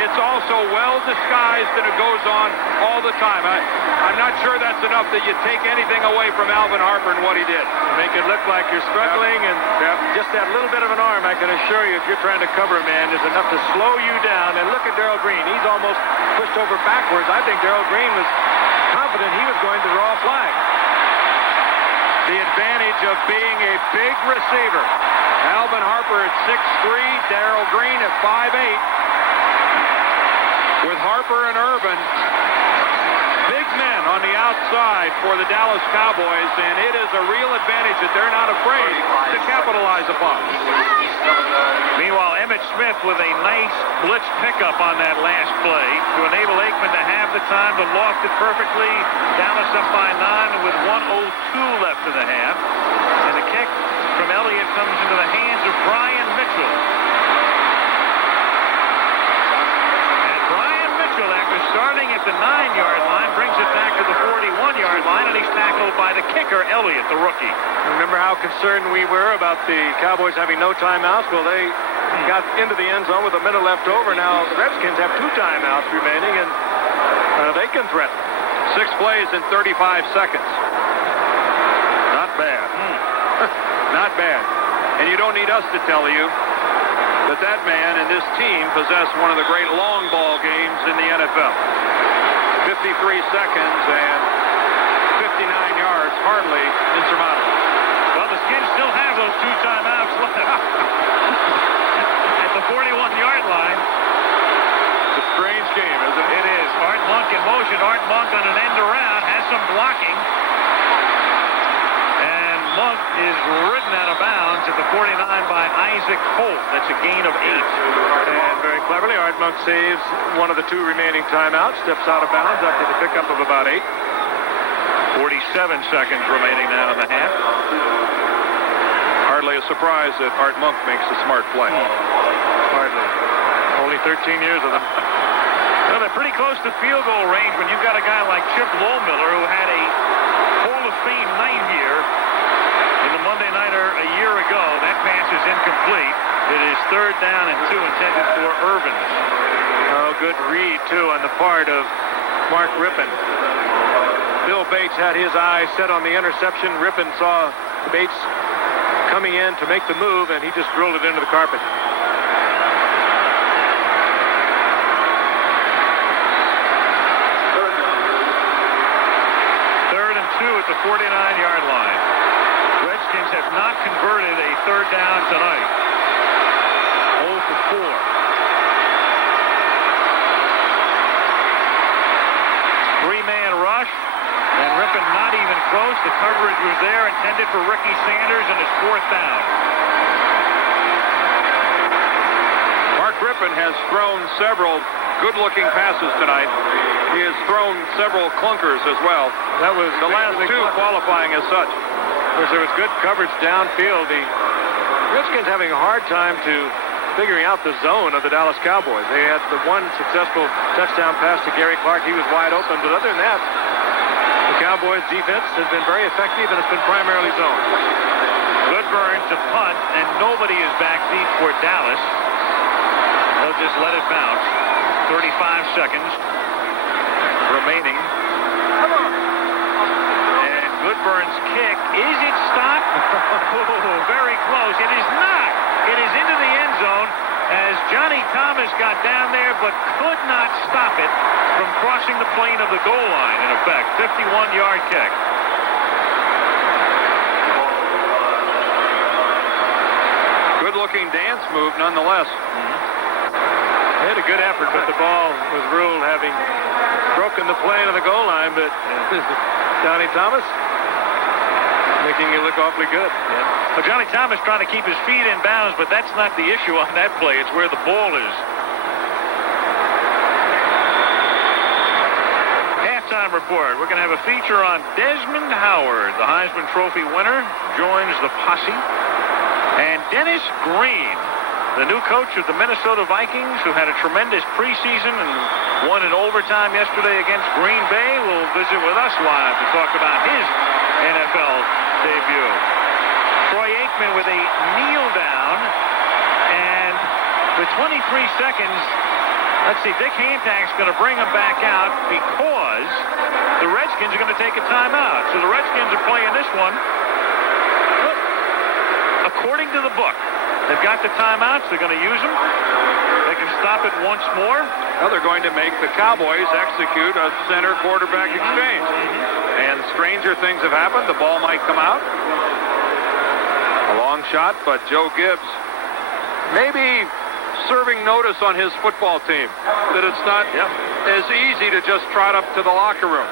it's also well disguised, and it goes on all the time. I'm not sure that's enough that you take anything away from Alvin Harper and what he did. Make it look like you're struggling, and just that little bit of an arm, I can assure you, if you're trying to cover a man, is enough to slow you down. And look at Darrell Green. He's almost pushed over backwards. I think Darrell Green was confident he was going to draw a flag. The advantage of being a big receiver. Alvin Harper at 6'3", Darrell Green at 5'8". With Harper and Irvin, big men on the outside for the Dallas Cowboys, and it is a real advantage that they're not afraid to capitalize upon. Meanwhile, Emmitt Smith with a nice blitz pickup on that last play to enable Aikman to have the time to loft it perfectly. Dallas up by 9 with 1:02 left in the half. And the kick from Elliott comes into the hands of Brian Mitchell. After starting at the 9-yard line, brings it back to the 41-yard line, and he's tackled by the kicker, Elliott, the rookie. Remember how concerned we were about the Cowboys having no timeouts? Well, they got into the end zone with a minute left over. Now the Redskins have 2 timeouts remaining, and they can threaten. 6 plays in 35 seconds. Not bad. Not bad. And you don't need us to tell you that man and this team possess one of the great long ball games in the NFL. 53 seconds and 59 yards, hardly insurmountable. Well, the Skins still have those 2 timeouts left. At the 41-yard line. It's a strange game, isn't it? It is. Art Monk in motion. Art Monk on an end around, has some blocking. Monk is ridden out of bounds at the 49 by Isaac Holt. That's a gain of 8. And very cleverly, Art Monk saves one of the 2 remaining timeouts, steps out of bounds after the pickup of about 8. 47 seconds remaining now in the half. Hardly a surprise that Art Monk makes a smart play. Hardly. Only 13 years of them. Well, they're pretty close to field goal range when you've got a guy like Chip Lohmiller, who had a Hall of Fame night here in the Monday Nighter a year ago. That pass is incomplete. It is 3rd down and 2 intended for Irvin. Oh, good read, too, on the part of Mark Rippon. Bill Bates had his eye set on the interception. Rippon saw Bates coming in to make the move, and he just drilled it into the carpet. Third and 2 at the 49-yard line. Redskins have not converted a 3rd down tonight. 0 for 4. Three-man rush, and Rippon not even close. The coverage was there, intended for Ricky Sanders, and it's 4th down. has thrown several good-looking passes tonight. He has thrown several clunkers as well. That was the last two qualifying as such. There was good coverage downfield. The Redskins having a hard time figuring out the zone of the Dallas Cowboys. They had the one successful touchdown pass to Gary Clark. He was wide open, but other than that, the Cowboys defense has been very effective, and it's been primarily zone. Goodburn to punt, and nobody is backseat for Dallas. They'll just let it bounce. 35 seconds remaining. And Goodburn's kick, is it stopped? Oh, very close. It is not. It is into the end zone as Johnny Thomas got down there but could not stop it from crossing the plane of the goal line, in effect. 51-yard kick. Good-looking dance move nonetheless. They had a good effort, but the ball was ruled having broken the plane of the goal line, but Johnny Thomas making it look awfully good. Yeah. Well, Johnny Thomas trying to keep his feet in bounds, but that's not the issue on that play. It's where the ball is. Halftime report. We're going to have a feature on Desmond Howard, the Heisman Trophy winner, joins the posse. And Dennis Green, the new coach of the Minnesota Vikings, who had a tremendous preseason and won in overtime yesterday against Green Bay, will visit with us live to talk about his NFL debut. Troy Aikman with a kneel down, and with 23 seconds, let's see, Dick Hancock's going to bring him back out because the Redskins are going to take a timeout. So the Redskins are playing this one according to the book. They've got the timeouts. They're going to use them. They can stop it once more. Well, they're going to make the Cowboys execute a center quarterback exchange. And stranger things have happened. The ball might come out. A long shot, but Joe Gibbs maybe serving notice on his football team that it's not as easy to just trot up to the locker room.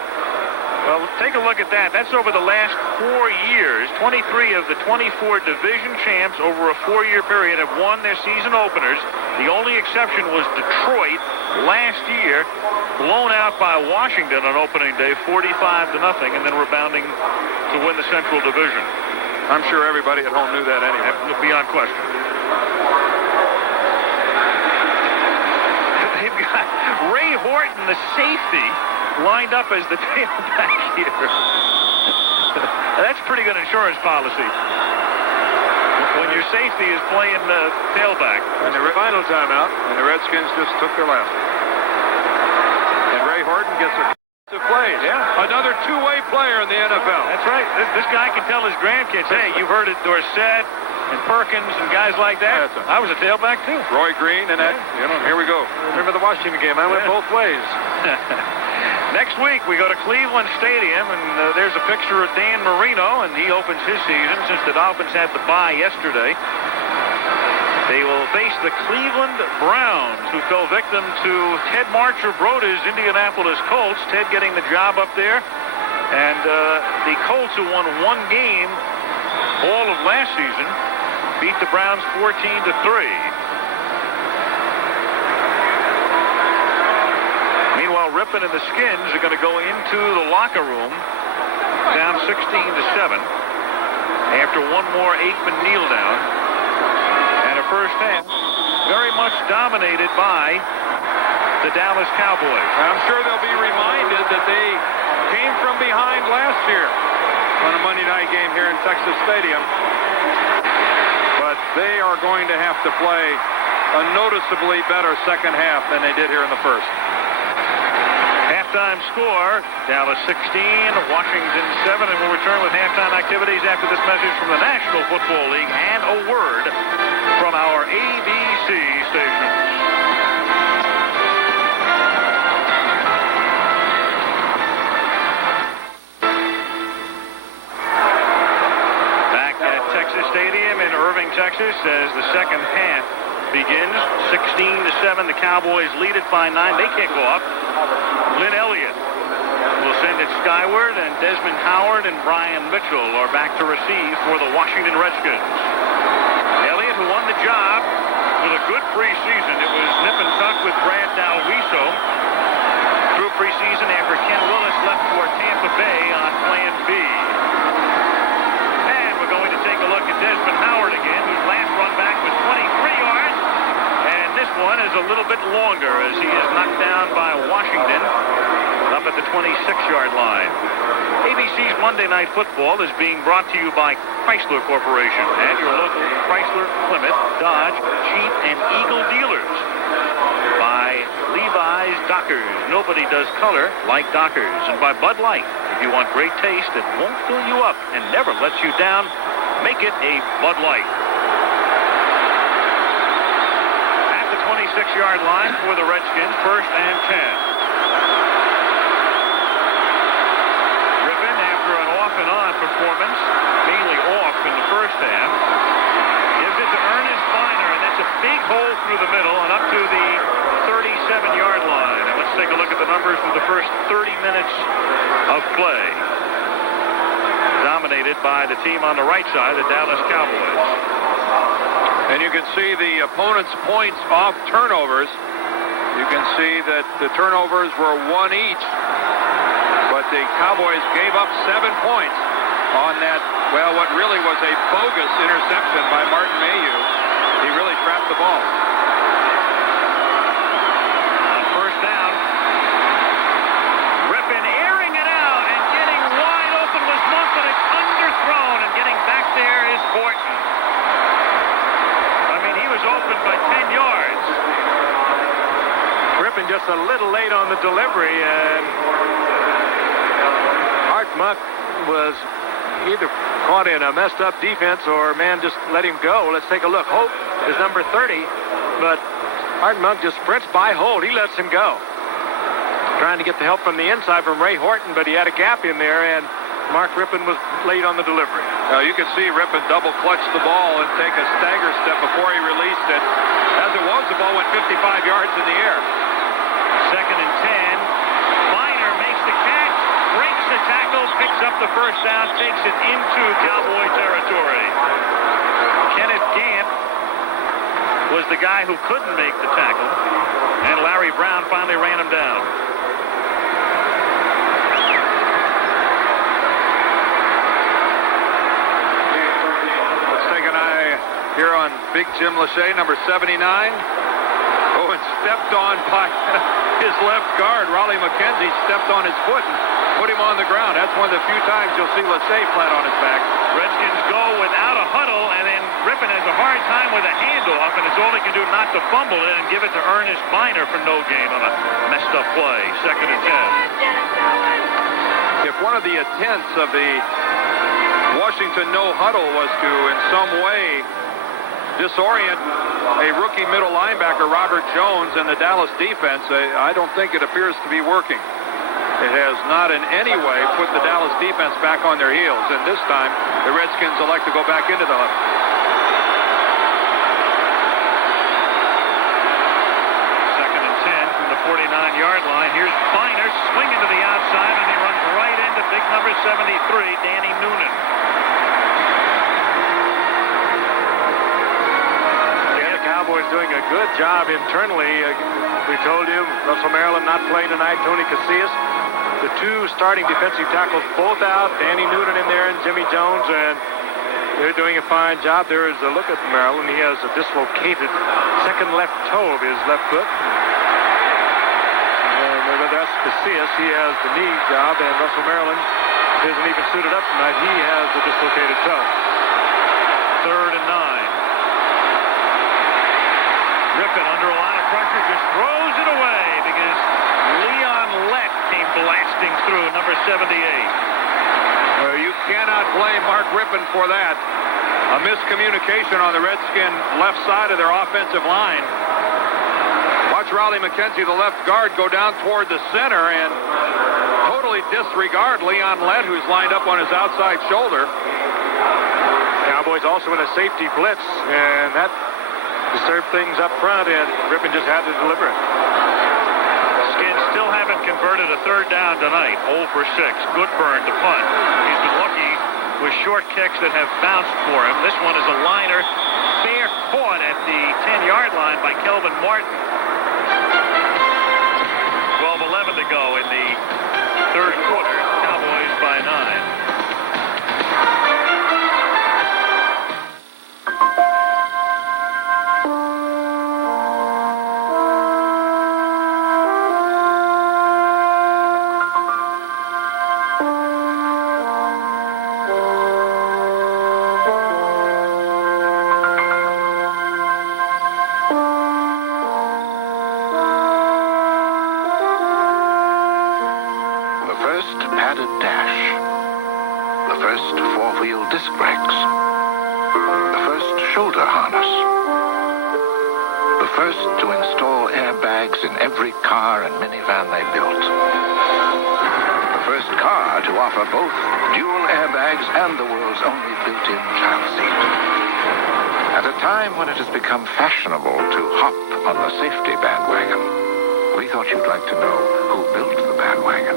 Well, take a look at that. That's over the last 4 years. 23 of the 24 division champs over a 4-year period have won their season openers. The only exception was Detroit last year, blown out by Washington on opening day, 45-0, and then rebounding to win the Central Division. I'm sure everybody at home knew that anyway. Beyond question. They've got Ray Horton, the safety, lined up as the tailback here. That's pretty good insurance policy when your safety is playing tailback. And the final timeout, and the Redskins just took their last one. And Ray Horton gets a plays. Yeah. Another two-way player in the NFL. That's right. This guy can tell his grandkids, hey, you've heard it, Dorsett and Perkins and guys like that. I was a tailback too. Roy Green and that, here we go. Remember the Washington game? I went both ways. Next week, we go to Cleveland Stadium, and there's a picture of Dan Marino, and he opens his season since the Dolphins had the bye yesterday. They will face the Cleveland Browns, who fell victim to Ted Marcher-Broda's Indianapolis Colts. Ted getting the job up there. And the Colts, who won one game all of last season, beat the Browns 14-3. Meanwhile, Rippon and the Skins are going to go into the locker room down 16-7 after one more Aikman kneel down. And a first half very much dominated by the Dallas Cowboys. I'm sure they'll be reminded that they came from behind last year on a Monday night game here in Texas Stadium. But they are going to have to play a noticeably better second half than they did here in the first. Halftime score, Dallas 16, Washington 7, and we'll return with halftime activities after this message from the National Football League and a word from our ABC stations. Back at Texas Stadium in Irving, Texas, as the second half begins. 16-7, the Cowboys lead it by 9. They kick off. Lynn Elliott will send it skyward, and Desmond Howard and Brian Mitchell are back to receive for the Washington Redskins. Elliott, who won the job with a good preseason. It was nip and a little bit longer as he is knocked down by Washington up at the 26-yard line. ABC's Monday Night Football is being brought to you by Chrysler Corporation and your local Chrysler, Plymouth, Dodge, Jeep, and Eagle dealers. By Levi's Dockers. Nobody does color like Dockers. And by Bud Light. If you want great taste that won't fill you up and never lets you down, make it a Bud Light. At the 26-yard line for the Redskins, 1st and 10. On performance, mainly off in the first half, gives it to Ernest Biner, and that's a big hole through the middle and up to the 37-yard line. And let's take a look at the numbers for the first 30 minutes of play. Dominated by the team on the right side, the Dallas Cowboys. And you can see the opponent's points off turnovers. You can see that the turnovers were 1 each. But the Cowboys gave up 7 points on that, well, what really was a bogus interception by Martin Mayhew. He really trapped the ball. On first down, Rippon airing it out and getting wide open was Monk, but it's underthrown, and getting back there is Horton. I mean, he was open by 10 yards. Rippon just a little late on the delivery, and Monk was either caught in a messed up defense or man just let him go. Let's take a look. Hope is number 30, but Art Monk just sprints by Holt. He lets him go. Trying to get the help from the inside from Ray Horton, but he had a gap in there, and Mark Rippon was late on the delivery. Now you can see Rippon double clutch the ball and take a stagger step before he released it. As it was, the ball went 55 yards in the air. 2nd and 10. Biner makes the catch. Breaks the tackle, picks up the first down, takes it into Cowboy territory. Kenneth Gant was the guy who couldn't make the tackle, and Larry Brown finally ran him down. Let's take an eye here on Big Jim Lachey, number 79. Oh, and stepped on by his left guard. Raleigh McKenzie stepped on his foot and put him on the ground. That's one of the few times you'll see Lachey flat on his back. Redskins go without a huddle, and then Rippon has a hard time with a handoff, and it's all he can do not to fumble it and give it to Ernest Biner for no gain on a messed up play. 2nd and 10. If one of the intents of the Washington no huddle was to in some way disorient a rookie middle linebacker, Robert Jones, and the Dallas defense, I don't think it appears to be working. It has not in any way put the Dallas defense back on their heels, and this time the Redskins elect to go back into the huddle. 2nd and 10 from the 49-yard line. Here's Biner swinging to the outside, and he runs right into big number 73, Danny Noonan. Cowboys doing a good job internally. We told you, Russell Maryland not playing tonight, Tony Casillas. The 2 starting defensive tackles both out, Danny Noonan in there and Jimmy Jones, and they're doing a fine job. There is a look at Maryland. He has a dislocated second left toe of his left foot. And that's Casillas. He has the knee job, and Russell Maryland isn't even suited up tonight. He has the dislocated toe. 3rd and 9. Rippon under a lot of pressure just throws it away because Leon Lett came blasting through, number 78. You cannot blame Mark Rippon for that. A miscommunication on the Redskin left side of their offensive line. Watch Raleigh McKenzie, the left guard, go down toward the center and totally disregard Leon Lett, who's lined up on his outside shoulder. Cowboys also in a safety blitz, and that disturbed things up front, and Rippon just had to deliver it. Skins still haven't converted a 3rd down tonight. 0 for 6. Goodburn to punt. He's been lucky with short kicks that have bounced for him. This one is a liner, fair caught at the 10-yard line by Kelvin Martin. 12-11 to go in the 3rd quarter. Cowboys by 9. padded dash, the first four-wheel disc brakes, the first shoulder harness, the first to install airbags in every car and minivan they built, the first car to offer both dual airbags and the world's only built-in child seat. At a time when it has become fashionable to hop on the safety bandwagon, we thought you'd like to know who built the bandwagon.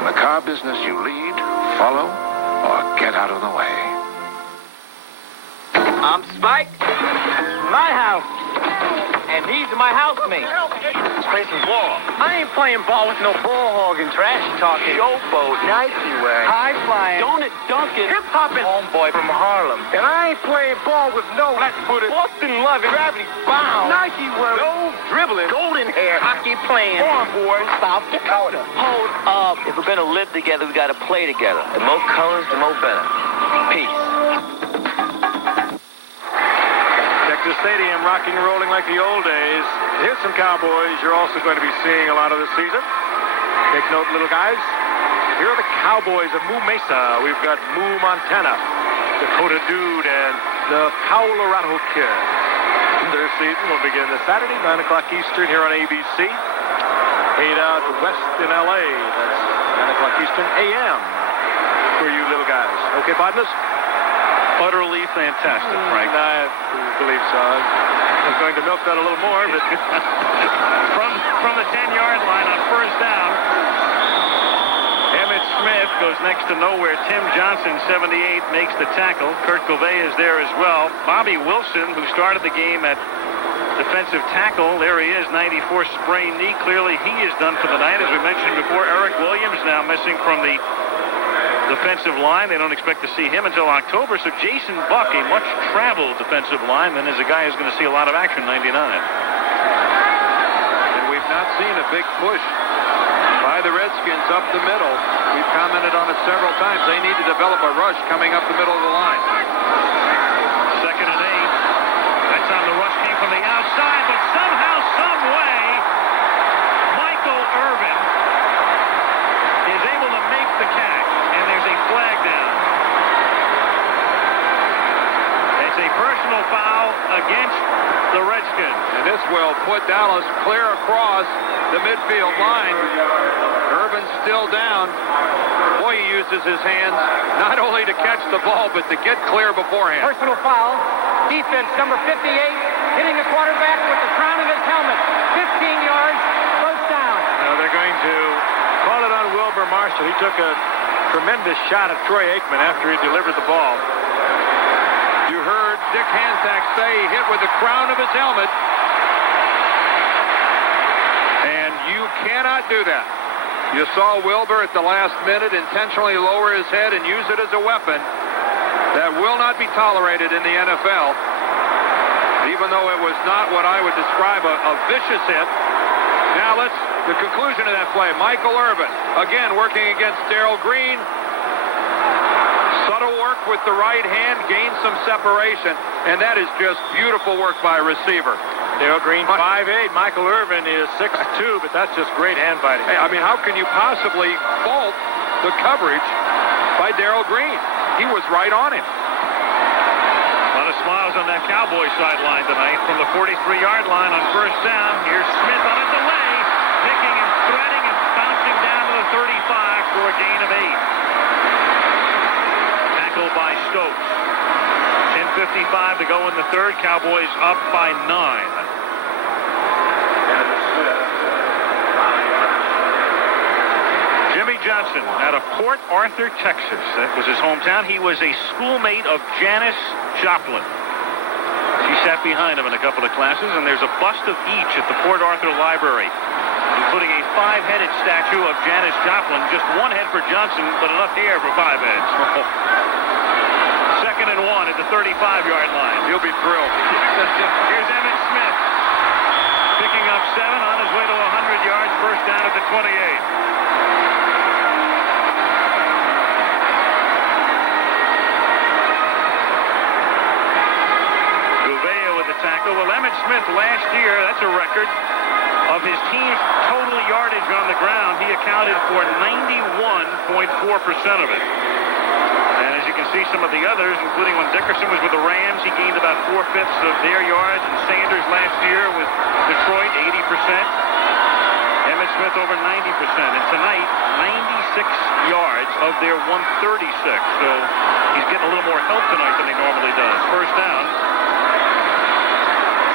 In the car business, you lead, follow, or get out of the way. I'm Spike. My house. And these are my housemates. Let's play some ball. I ain't playing ball with no ball hogging, trash talking, showboat, nicey way, high flying, donut dunking, hip hopping homeboy from Harlem. And I ain't playing ball with no, let's put it, Boston loving, gravity bound, Nike wearing, no dribbling, golden hair, hockey playing, farm boy, South Dakota. Hold up. If we're gonna live together, we gotta play together. The more colors, the more better. Peace. Texas Stadium rocking and rolling like the old days. Here's some Cowboys you're also going to be seeing a lot of this season. Take note, little guys. Here are the Cowboys of Moo Mesa. We've got Moo Montana, Dakota Dude, and the Colorado Kid. Their season will begin this Saturday, 9 o'clock Eastern here on ABC. 8 out west in L.A. That's 9 o'clock Eastern a.m. for you little guys. Okay, partners? Utterly fantastic, Frank. I believe so. I'm going to milk that a little more, but from the 10-yard line on first down, Emmitt Smith goes next to nowhere. Tim Johnson, 78, makes the tackle. Kurt Gouveia is there as well. Bobby Wilson, who started the game at defensive tackle, there he is, 94 sprained knee. Clearly he is done for the night. As we mentioned before, Eric Williams now missing from the defensive line. They don't expect to see him until October. So Jason Buck, a much-traveled defensive lineman, is a guy who's going to see a lot of action, 99. And we've not seen a big push by the Redskins up the middle. We've commented on it several times. They need to develop a rush coming up the middle of the line. 2nd and 8. That time the rush came from the outside, but somehow, some way, Michael Irvin is able to make the catch. And there's a flag down. It's a personal foul against the Redskins. And this will put Dallas clear across the midfield line. Irvin's still down. Boy, he uses his hands not only to catch the ball, but to get clear beforehand. Personal foul. Defense number 58, hitting the quarterback with the crown of his helmet. 15 yards, first down. Now they're going to call it on Wilbur Marshall. He took a tremendous shot at Troy Aikman after he delivered the ball. You heard Dick Hansack say he hit with the crown of his helmet. And you cannot do that. You saw Wilbur at the last minute intentionally lower his head and use it as a weapon. That will not be tolerated in the NFL. Even though it was not what I would describe a vicious hit. Now the conclusion of that play. Michael Irvin, again working against Darrell Green. Subtle work with the right hand, gained some separation, and that is just beautiful work by a receiver. Darrell Green, 5'8". Michael Irvin is 6'2", but that's just great hand fighting. Hey, I mean, how can you possibly fault the coverage by Darrell Green? He was right on him. A lot of smiles on that Cowboy sideline tonight from the 43-yard line on first down. Here's Smith on a delay, picking and threading and bouncing down to the 35 for a gain of 8. Tackled by Stokes. 10:55 to go in the third. Cowboys up by 9. Jimmy Johnson out of Port Arthur, Texas. That was his hometown. He was a schoolmate of Janis Joplin. She sat behind him in a couple of classes, and there's a bust of each at the Port Arthur Library, including a 5-headed statue of Janis Joplin. Just one head for Johnson, but enough hair for 5 heads. 2nd and 1 at the 35-yard line. He'll be thrilled. Here's Emmitt Smith picking up 7 on his way to 100 yards. First down at the 28. Gouveia with the tackle. Well, Emmitt Smith last year, that's a record, Of his team's total yardage on the ground, he accounted for 91.4% of it. And as you can see, some of the others, including when Dickerson was with the Rams, he gained about 4/5 of their yards. And Sanders last year with Detroit, 80%. Emmitt Smith over 90%. And tonight, 96 yards of their 136. So he's getting a little more help tonight than he normally does. First down.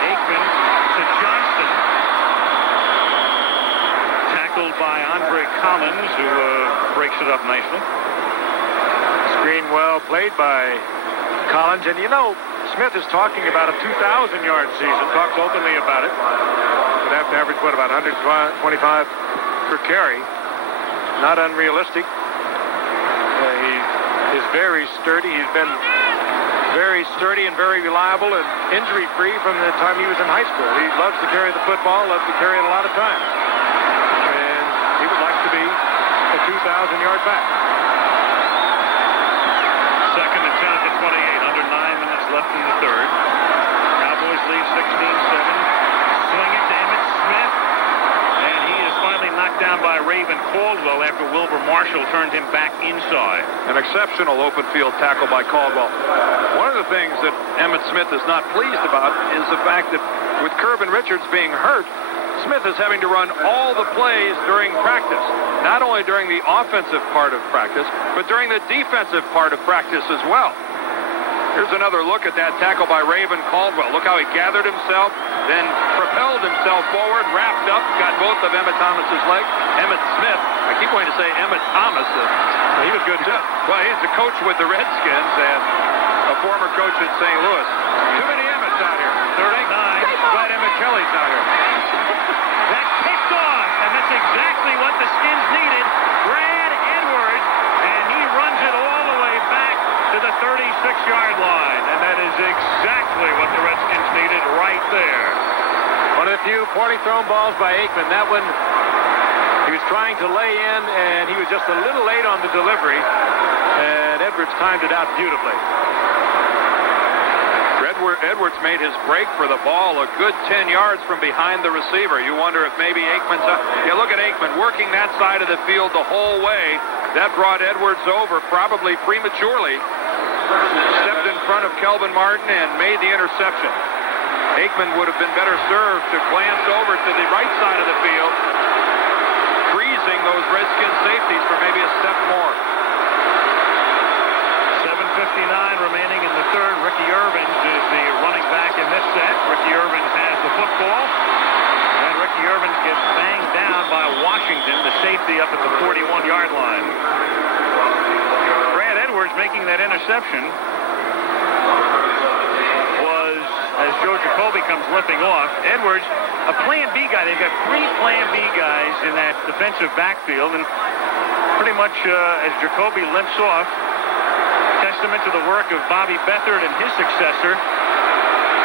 Aikman to Johnston. Tackled by Andre Collins, who breaks it up nicely. Screen well played by Collins. And you know, Smith is talking about a 2,000-yard season, talks openly about it. Would have to average, what, about 125 per carry. Not unrealistic. He is very sturdy. He's been very sturdy and very reliable and injury-free from the time he was in high school. He loves to carry the football, loves to carry it a lot of times. And he would like to be a 2,000-yard back. Second and 10 at the 28. Under 9 minutes left in the third. Cowboys lead 16-7. Swing it to Emmitt Smith. And he is finally knocked down by Raven Caldwell after Wilbur Marshall turned him back inside. An exceptional open field tackle by Caldwell. One of the things that Emmitt Smith is not pleased about is the fact that with Kirvin Richards being hurt, Smith is having to run all the plays during practice. Not only during the offensive part of practice, but during the defensive part of practice as well. Here's another look at that tackle by Raven Caldwell. Look how he gathered himself, then propelled himself forward, wrapped up, got both of Emmitt Thomas's legs. Emmitt Smith, I keep wanting to say Emmitt Thomas. He was good too. Well, he's the coach with the Redskins and a former coach at St. Louis. Too many Emmitts out here. Third and 9. Glad Emmett Kelly's out here. That's picked off, and that's exactly what the Skins needed. Brad Edwards, and he runs it all the way back to the 36-yard line, and that is exactly what the Redskins needed right there. One of the few poorly thrown balls by Aikman. That one, he was trying to lay in, and he was just a little late on the delivery, and Edwards timed it out beautifully. Edwards made his break for the ball a good 10 yards from behind the receiver. You wonder if maybe Aikman's... Yeah, look at Aikman working that side of the field the whole way. That brought Edwards over probably prematurely. Stepped in front of Kelvin Martin and made the interception. Aikman would have been better served to glance over to the right side of the field, freezing those Redskins safeties for maybe a step more. 7:59 remaining in the third. Ricky Irvin is the running back in this set. Ricky Irvin has the football. And Ricky Irvin gets banged down by Washington, the safety up at the 41-yard line. Brad Edwards making that interception was as Joe Jacoby comes limping off. Edwards, a Plan B guy. They've got 3 Plan B guys in that defensive backfield. And pretty much as Jacoby limps off, testament to the work of Bobby Beathard and his successor,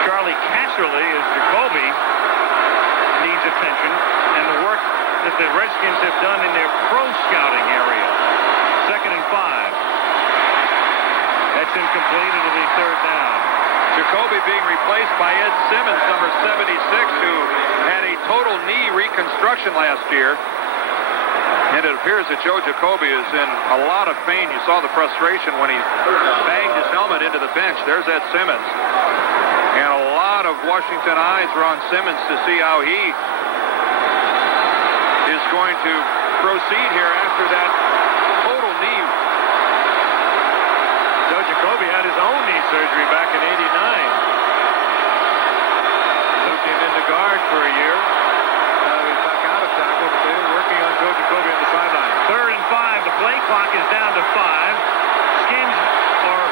Charlie Casserly, as Jacoby needs attention, and the work that the Redskins have done in their pro scouting area. 2nd and 5. That's incomplete. It'll be third down. Jacoby being replaced by Ed Simmons, number 76, who had a total knee reconstruction last year. And it appears that Joe Jacoby is in a lot of pain. You saw the frustration when he banged his helmet into the bench. There's Ed Simmons. And a lot of Washington eyes are on Simmons to see how he is going to proceed here after that total knee. Joe Jacoby had his own knee surgery back in '89. Took him into guard for a year. He's back out of tackle, but they're working on Joe Jacoby on the sideline. 3rd and 5. The play clock is down to 5. Skins are...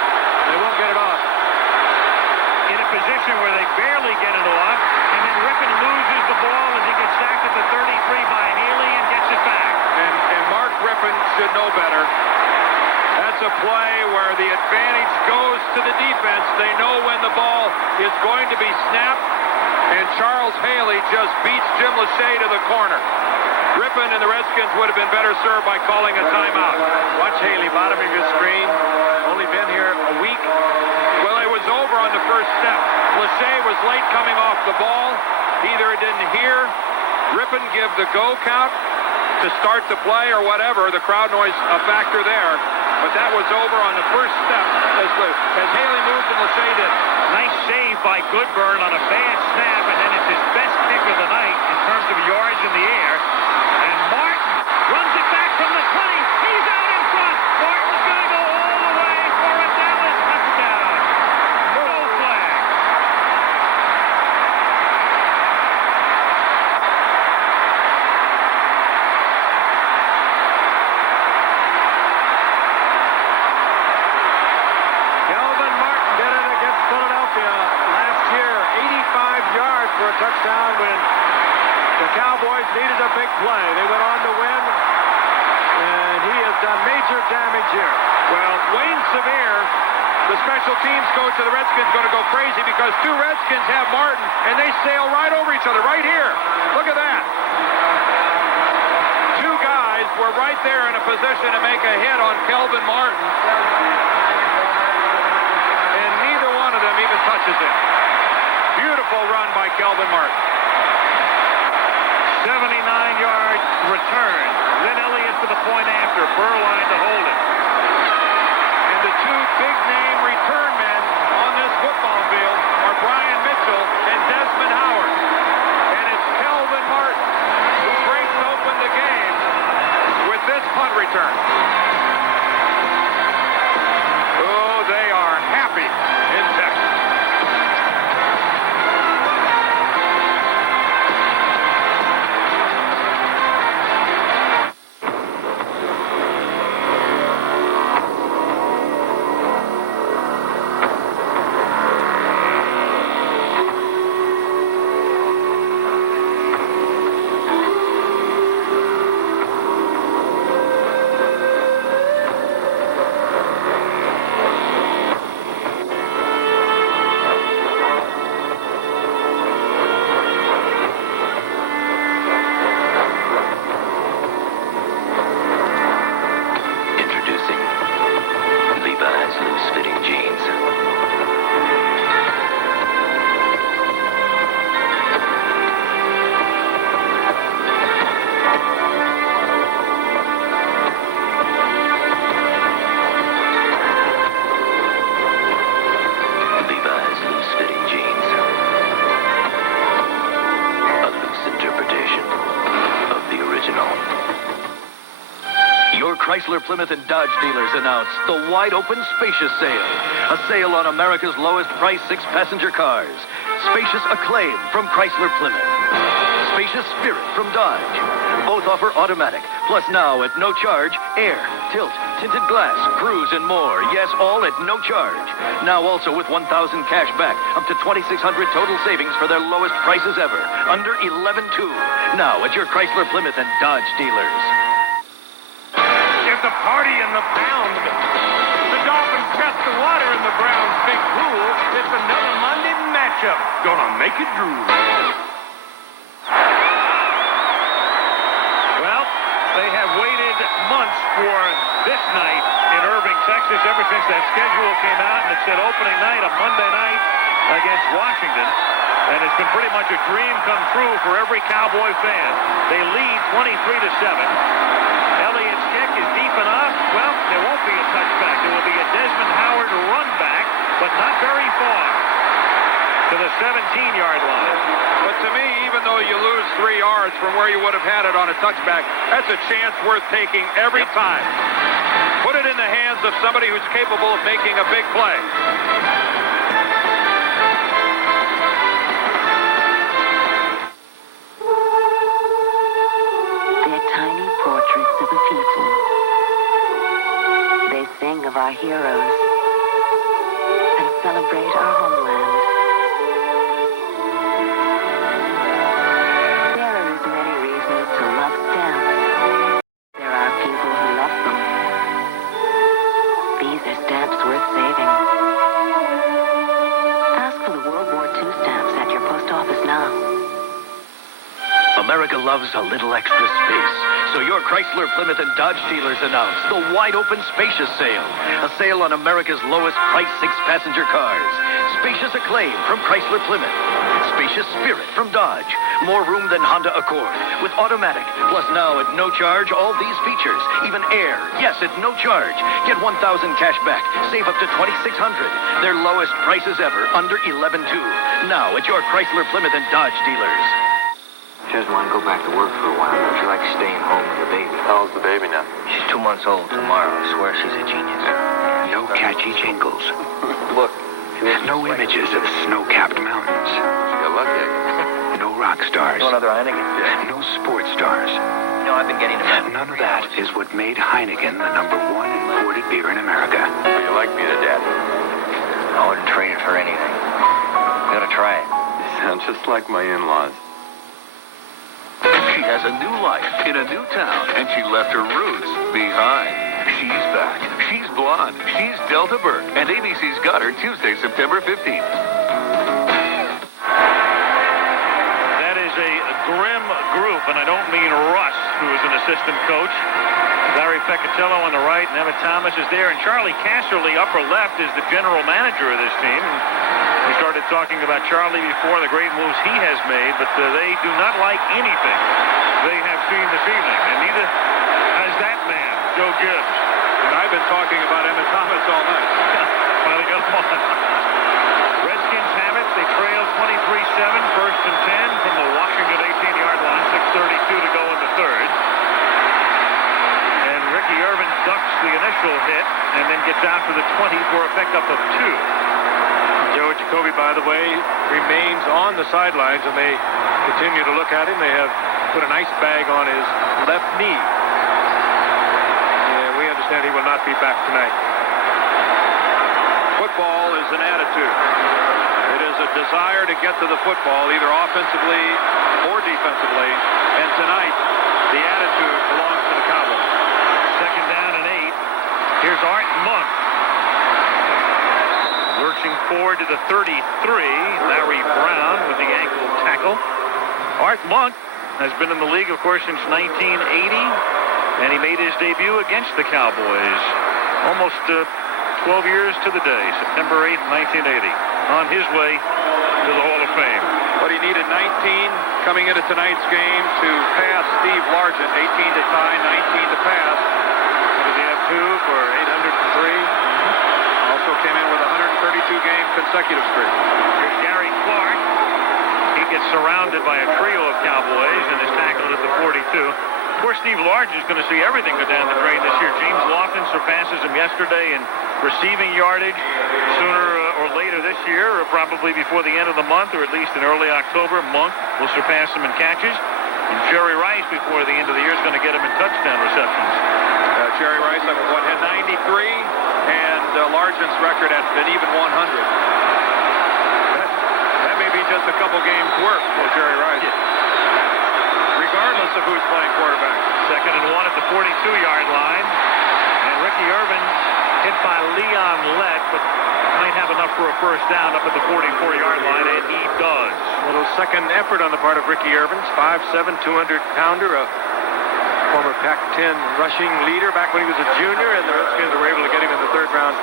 They won't get it off. In a position where they barely get it off, and then Rippon loses the ball as he gets sacked at the 33 by Haley and gets it back. And Mark Rippon should know better. That's a play where the advantage goes to the defense. They know when the ball is going to be snapped, and Charles Haley just beats Jim Lachey to the corner. Rippon and the Redskins would have been better served by calling a timeout. Watch Haley, bottom of your screen. Only been here a week. Well, it was over on the first step. Lachey was late coming off the ball. Either didn't hear rip and give the go count to start the play or whatever. The crowd noise a factor there. But that was over on the first step as Haley moved and Lachey did. Nice save by Goodburn on a bad snap, and then it's his best kick of the night in terms of yards in the air. And Martin runs it back from the 20. He's out in front. Martin's going to go all the way for a Dallas touchdown. No flag. Kelvin Martin did it against Philadelphia last year. 85 yards for a touchdown when the Cowboys needed a big play. They went on to win, and he has done major damage here. Well, Wayne Sevier, the special teams coach of the Redskins, going to go crazy because two Redskins have Martin, and they sail right over each other, right here. Look at that. Two guys were right there in a position to make a hit on Kelvin Martin, and neither one of them even touches him. Beautiful run by Kelvin Martin. 79-yard return. Lynn Elliott for the point after. Burline to hold it. And the two big-name return men on this football field are Brian Mitchell and Desmond Howard. And it's Kelvin Martin who breaks open the game with this punt return. Oh, they are happy in Texas. Chrysler, Plymouth, and Dodge dealers announced the wide-open Spacious Sale. A sale on America's lowest price 6-passenger cars. Spacious Acclaim from Chrysler, Plymouth. Spacious Spirit from Dodge. Both offer automatic, plus now at no charge, air, tilt, tinted glass, cruise, and more. Yes, all at no charge. Now also with $1,000 cash back, up to $2,600 total savings for their lowest prices ever. Under $11,200. Now at your Chrysler, Plymouth, and Dodge dealers. It's a party in the pound. The Dolphins test the water in the Browns' big pool. It's another Monday matchup. Gonna make it drool. Well, they have waited months for this night in Irving, Texas, ever since that schedule came out, and it said opening night, a Monday night against Washington. And it's been pretty much a dream come true for every Cowboy fan. They lead 23-7. Elliott's kick is deep enough. Well, there won't be a touchback. There will be a Desmond Howard run back, but not very far to the 17-yard line. But to me, even though you lose 3 yards from where you would have had it on a touchback, that's a chance worth taking every time. Put it in the hands of somebody who's capable of making a big play. Portraits of the people. They sing of our heroes and celebrate our homeland. There are as many reasons to love stamps. There are people who love them. These are stamps worth saving. Ask for the World War II stamps at your post office now. America loves a little extra space. So your Chrysler, Plymouth, and Dodge dealers announced the wide-open Spacious Sale. A sale on America's lowest price 6-passenger cars. Spacious Acclaim from Chrysler, Plymouth. Spacious Spirit from Dodge. More room than Honda Accord. With automatic. Plus now at no charge, all these features. Even air. Yes, at no charge. Get $1,000 cash back. Save up to $2,600. Their lowest prices ever. Under $11,200. Now at your Chrysler, Plymouth, and Dodge dealers. She doesn't want to go back to work for a while. She likes staying home with the baby. How old's the baby now? She's 2 months old tomorrow. I swear she's a genius. No catchy jingles. Look. No images of snow-capped mountains. You're lucky. No rock stars. Want another Heineken? No sports stars. No, I've been getting them. None of that is what made Heineken the #1 imported beer in America. You like being a dad? I wouldn't trade it for anything. You gotta try it. You sound just like my in-laws. She has a new life in a new town, and she left her roots behind. She's back. She's blonde. She's Delta Burke, and ABC's got her Tuesday, September 15th. That is a grim group, and I don't mean Russ, who is an assistant coach. Larry Peccatello on the right, and Emmitt Thomas is there, and Charlie Casserly, upper left, is the general manager of this team. And we started talking about Charlie before, the great moves he has made, but they do not like anything they have seen this evening, and neither has that man, Joe Gibbs. And I've been talking about Emmitt Thomas all night. Finally got him on. Redskins have it. They trail 23-7, 1st and 10 from the Washington 18-yard line, 6:32 to go in the third. And Ricky Irvin ducks the initial hit and then gets out to the 20 for a pickup of 2. Joe Jacoby, by the way, remains on the sidelines, and they continue to look at him. They have put an ice bag on his left knee. And we understand he will not be back tonight. Football is an attitude. It is a desire to get to the football, either offensively or defensively. And tonight, the attitude belongs to the Cowboys. 2nd down and 8. Here's Art Monk. Lurching forward to the 33. Larry Brown with the ankle tackle. Art Monk has been in the league, of course, since 1980. And he made his debut against the Cowboys almost 12 years to the day, September 8th, 1980. On his way to the Hall of Fame. But he needed 19 coming into tonight's game to pass Steve Largent. 18 to tie, 19 to pass. What did he have, 2 for 803? Also came in with a 132-game consecutive streak. Here's Gary Clark. He gets surrounded by a trio of Cowboys and is tackled at the 42. Of course, Steve Largent is going to see everything go down the drain this year. James Lofton surpasses him yesterday in receiving yardage. Sooner or later this year, or probably before the end of the month, or at least in early October, Monk will surpass him in catches. And Jerry Rice, before the end of the year, is going to get him in touchdown receptions. Jerry Rice, had 93, and Largent's record had been even 100. That may be just a couple games' work for Jerry Rice. Regardless of who's playing quarterback. 2nd and 1 at the 42-yard line. And Ricky Irvin hit by Leon Lett, but might have enough for a first down up at the 44-yard line, and he does. Little second effort on the part of Ricky Irvin. 5'7", 200-pounder, a former Pac-10 rushing leader back when he was a junior, and the Redskins were able to get him in the 3rd-round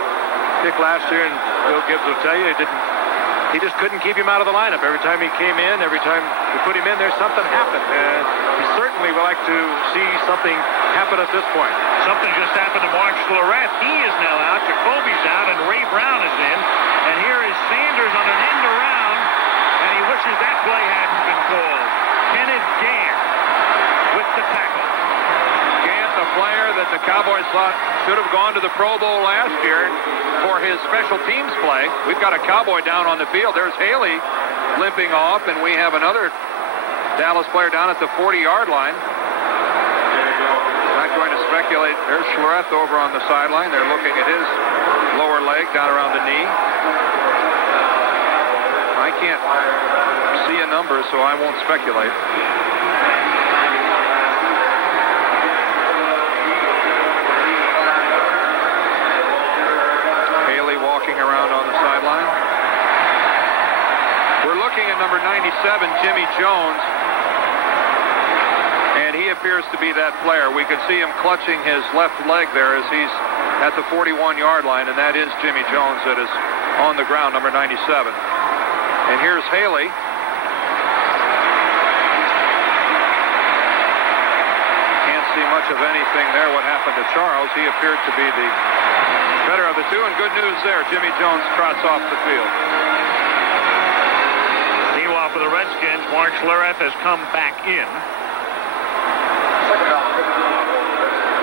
pick last year, and Bill Gibbs will tell you he just couldn't keep him out of the lineup. Every time he came in, every time we put him in there, something happened. And we certainly would like to see something happen at this point. Something just happened to Mark Schlereth. He is now out. Jacoby's out, and Ray Brown is in. And here is Sanders on an end around, and he wishes that play hadn't been called. Kenneth Gant with the tackle. Gant, the player that the Cowboys thought should have gone to the Pro Bowl last year for his special teams play. We've got a Cowboy down on the field. There's Haley limping off, and we have another Dallas player down at the 40-yard line. Not going to speculate. There's Schlereth over on the sideline. They're looking at his lower leg down around the knee. I can't see a number, so I won't speculate. Around on the sideline. We're looking at number 97, Jimmy Jones, and he appears to be that player. We can see him clutching his left leg there as he's at the 41-yard line, and that is Jimmy Jones that is on the ground, number 97. And here's Haley. much of anything there what happened to Charles. He appeared to be the better of the two, and good news there. Jimmy Jones trots off the field. Meanwhile, for the Redskins, Mark Schlereth has come back in.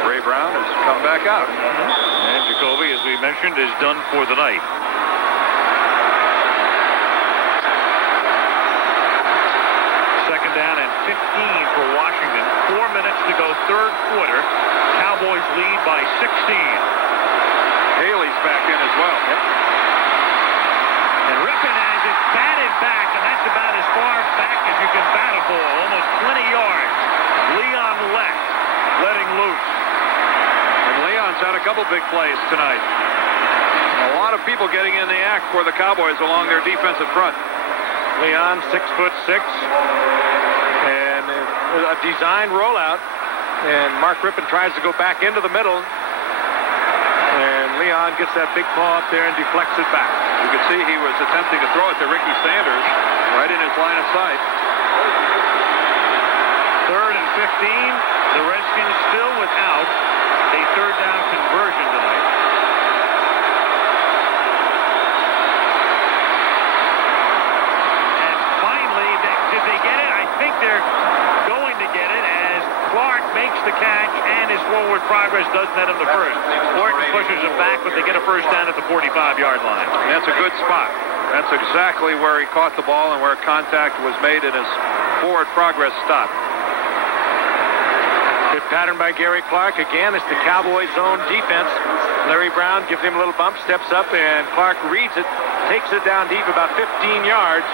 Ray Brown has come back out. And Jacoby, as we mentioned, is done for the night. Second down and 15 for Washington. 4 minutes to go, third quarter. Cowboys lead by 16. Haley's back in as well. Yep. And Rippon has it batted back, and that's about as far back as you can bat a ball. Almost 20 yards. Leon left, letting loose. And Leon's had a couple big plays tonight. A lot of people getting in the act for the Cowboys along their defensive front. Leon, 6'6", and a design rollout. And Mark Rippon tries to go back into the middle. And Leon gets that big paw up there and deflects it back. You could see he was attempting to throw it to Ricky Sanders right in his line of sight. Third and 15. The Redskins still without a third down conversion tonight. And finally, did they get it? I think they're going to get it as Clark makes the catch and his forward progress does net him the first. Horton pushes him back, but they get a first down at the 45-yard line. That's a good spot. That's exactly where he caught the ball and where contact was made and his forward progress stopped. Good pattern by Gary Clark. Again, it's the Cowboys' zone defense. Larry Brown gives him a little bump, steps up, and Clark reads it, takes it down deep about 15 yards,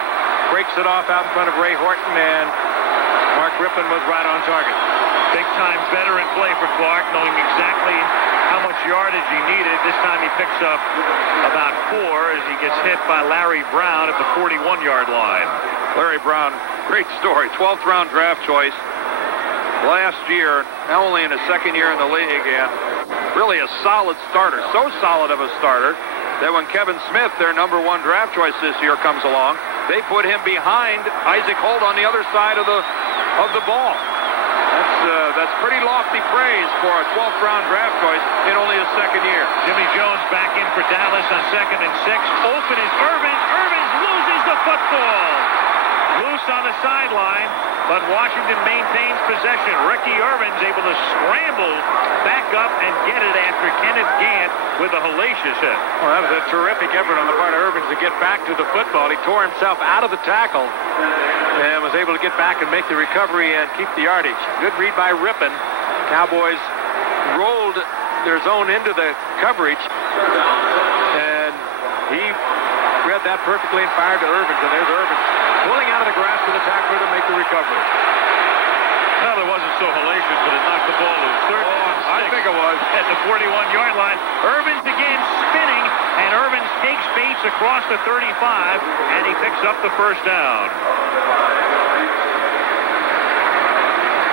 breaks it off out in front of Ray Horton, and Mark Rippon was right on target. Big-time veteran play for Clark, knowing exactly how much yardage he needed. This time he picks up about 4 as he gets hit by Larry Brown at the 41-yard line. Larry Brown, great story. 12th round draft choice last year, now only in his second year in the league, and really a solid starter. So solid of a starter that when Kevin Smith, their #1 draft choice this year, comes along, they put him behind Isaac Holt on the other side of the ball. That's pretty lofty praise for a 12th round draft choice in only his second year. Jimmy Jones back in for Dallas on 2nd and 6. Open is Irvin. Irvin loses the football. Loose on the sideline, but Washington maintains possession. Ricky Irvin's able to scramble back up and get it after Kenneth Gant with a hellacious hit. Well, that was a terrific effort on the part of Irvin to get back to the football. He tore himself out of the tackle and was able to get back and make the recovery and keep the yardage. Good read by Rippon. Cowboys rolled their zone into the coverage, and he read that perfectly and fired to Irvin. And there's Irvin pulling out of the grass to the tackler to make the recovery. Well, it wasn't so hellacious, but it knocked the ball loose. Third and 6. I think it was. At the 41-yard line. Irvin's again spinning, and Irvin takes Bates across the 35, and he picks up the first down.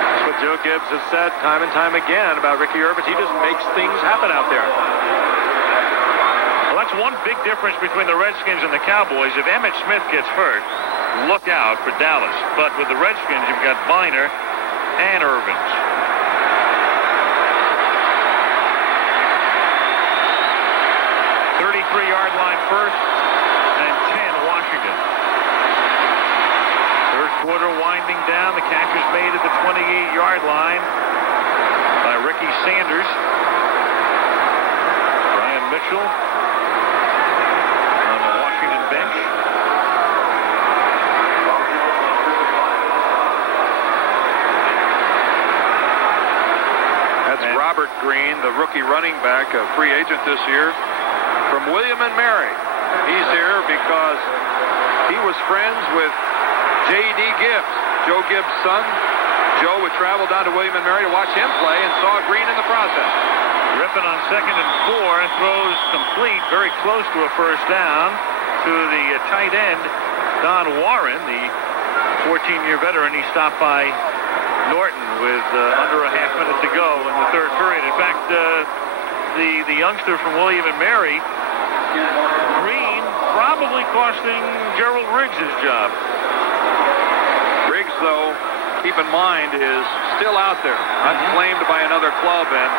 That's what Joe Gibbs has said time and time again about Ricky Irvin. He just makes things happen out there. Well, that's one big difference between the Redskins and the Cowboys. If Emmitt Smith gets hurt, look out for Dallas. But with the Redskins, you've got Viner and Irvins. Yard line first and 10 Washington. Third quarter winding down. The catch is made at the 28-yard line by Ricky Sanders. Brian Mitchell on the Washington bench. That's Robert Green, the rookie running back, a free agent this year. From William and Mary. He's here because he was friends with J.D. Gibbs, Joe Gibbs' son. Joe would travel down to William and Mary to watch him play and saw Green in the process. Rippon on 2nd and 4 throws complete, very close to a first down to the tight end, Don Warren, the 14-year veteran. He stopped by Norton with under a half minute to go in the third period. In fact, the youngster from William and Mary, Green, probably costing Gerald Riggs his job. Riggs, though, keep in mind, is still out there, unclaimed by another club, and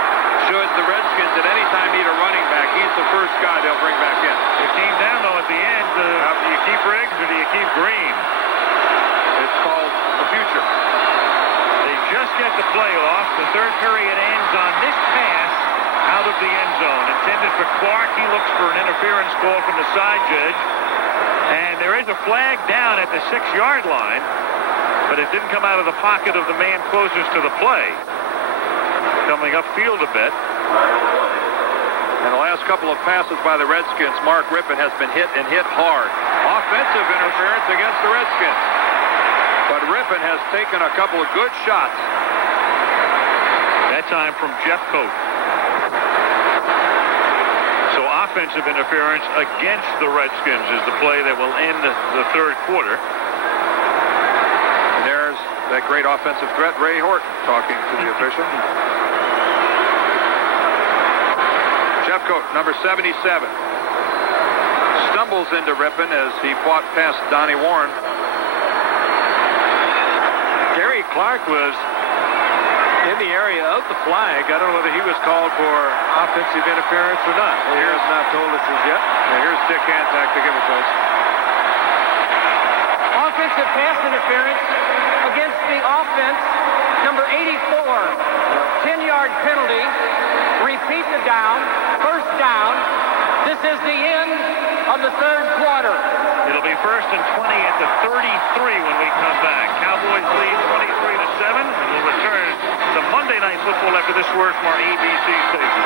should the Redskins at any time need a running back, he's the first guy they'll bring back in. It came down, though, at the end. Do you keep Riggs or do you keep Green? It's called the future. They just get the play off. The third period ends on this pass out of the end zone. Intended for Clark. He looks for an interference call from the side judge. And there is a flag down at the 6-yard line, but it didn't come out of the pocket of the man closest to the play. Coming upfield a bit. And the last couple of passes by the Redskins, Mark Rippon has been hit and hit hard. Offensive interference against the Redskins. But Rippon has taken a couple of good shots. That time from Jeff Coat. So offensive interference against the Redskins is the play that will end the third quarter. And there's that great offensive threat, Ray Horton, talking to the official. Jeff Coat, number 77, stumbles into Rippon as he fought past Donnie Warren. Gary Clark was in the area of the flag. I don't know whether he was called for offensive interference or not. He has not told us as yet. And here's Dick Antak to give it to us. Offensive pass interference against the offense, number 84. 10-yard penalty. Repeat the down. First down. This is the end of the third quarter. It'll be 1st and 20 at the 33 when we come back. Cowboys lead 23-7, and we'll return to Monday Night Football after this word from our ABC station.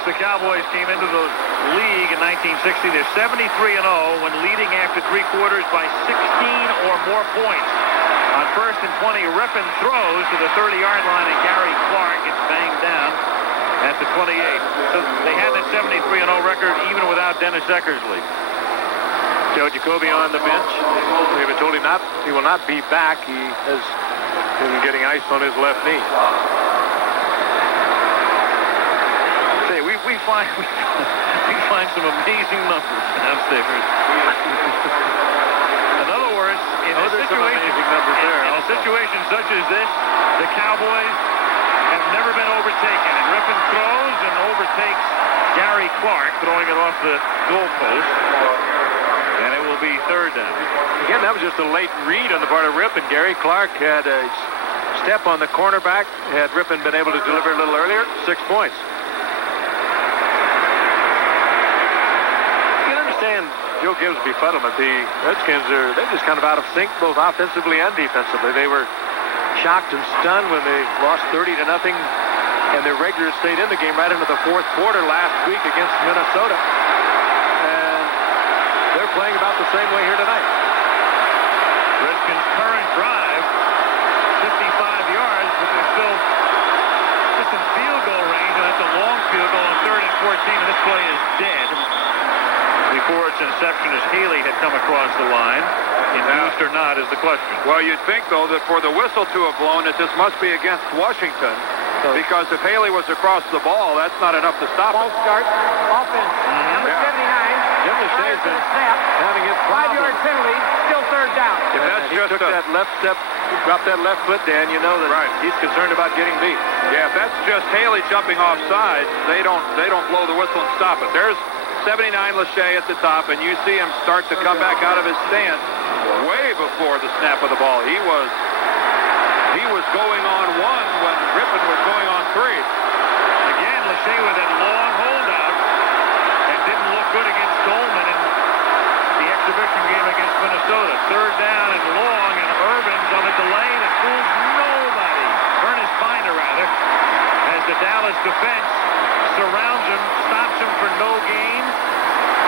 The Cowboys came into the league in 1960. They're 73-0 when leading after three quarters by 16 or more points. On 1st and 20, Rippon throws to the 30-yard line, and Gary Clark gets banged down at the 28. So they had that 73-0 record even without Dennis Eckersley. Joe Jacoby on the bench. We have been told he will not be back. He has been getting ice on his left knee. We find some amazing numbers downstairs. In other words, in a situation such as this, the Cowboys have never been overtaken. And Rippon throws and overtakes Gary Clark, throwing it off the goalpost. And it will be third down. Again, that was just a late read on the part of Rippon. Gary Clark had a step on the cornerback. Had Rippon been able to deliver a little earlier, 6 points. Joe Gibbs' befuddlement. The Redskins they're just kind of out of sync both offensively and defensively. They were shocked and stunned when they lost 30-0, and their regulars stayed in the game right into the fourth quarter last week against Minnesota. And they're playing about the same way here tonight. Redskins' current drive, 55 yards, but they're still just in field goal range, and that's a long field goal on 3rd and 14, and this play is dead. Before its inception, as Haley had come across the line. Induced or not is the question. Well, you'd think, though, that for the whistle to have blown, that this must be against Washington. Because if Haley was across the ball, that's not enough to stop it. Start. Offense. Number 79. Jim Lachey's been having his 5-yard penalty. Still third down. If that's just took that left step, dropped that left foot, Dan, you know that he's concerned about getting beat. Yeah, if that's just Haley jumping offside, they don't blow the whistle and stop it. There's 79 Lachey at the top, and you see him start to come back out of his stance way before the snap of the ball. He was going on one when Rippon was going on three. Again, Lachey with that long holdout and didn't look good against Coleman in the exhibition game against Minnesota. Third down and long, and Irvin's on a delay that fools nobody. Ernest Binder, rather, as the Dallas defense surrounds him, stops him for no gain,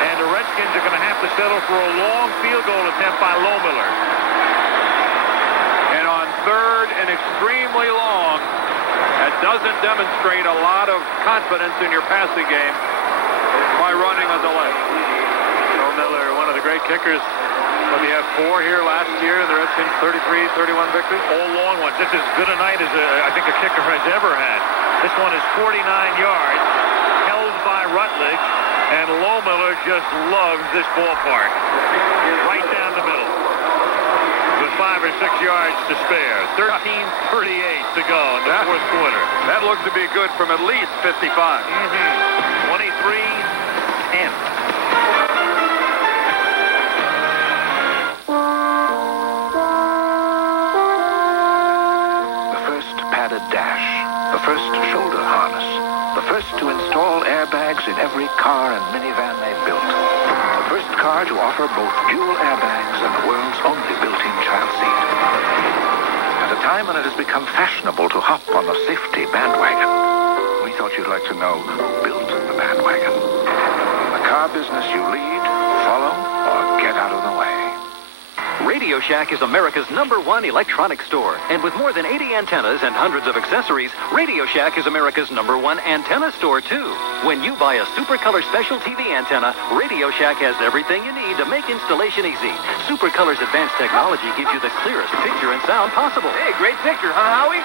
and the Redskins are going to have to settle for a long field goal attempt by Lohmiller. And on third and extremely long, that doesn't demonstrate a lot of confidence in your passing game by running a delay. Lohmiller, one of the great kickers. But he had 4 here last year, and the Redskins seen 33-31 victory. All long ones. This is as good a night as I think a kicker has ever had. This one is 49 yards, held by Rutledge, and Lohmiller just loves this ballpark. Right down the middle. With 5 or 6 yards to spare. 13:38 to go in the fourth quarter. That looks to be good from at least 55. 23-10. Dash, the first shoulder harness, the first to install airbags in every car and minivan they built, the first car to offer both dual airbags and the world's only built-in child seat. At a time when it has become fashionable to hop on the safety bandwagon, we thought you'd like to know who built the bandwagon. In the car business, you lead, follow, or get out of the way. Radio Shack is America's #1 electronics store. And with more than 80 antennas and hundreds of accessories, Radio Shack is America's #1 antenna store, too. When you buy a Super Color Special TV antenna, Radio Shack has everything you need to make installation easy. Super Color's advanced technology gives you the clearest picture and sound possible. Hey, great picture, huh, Howie?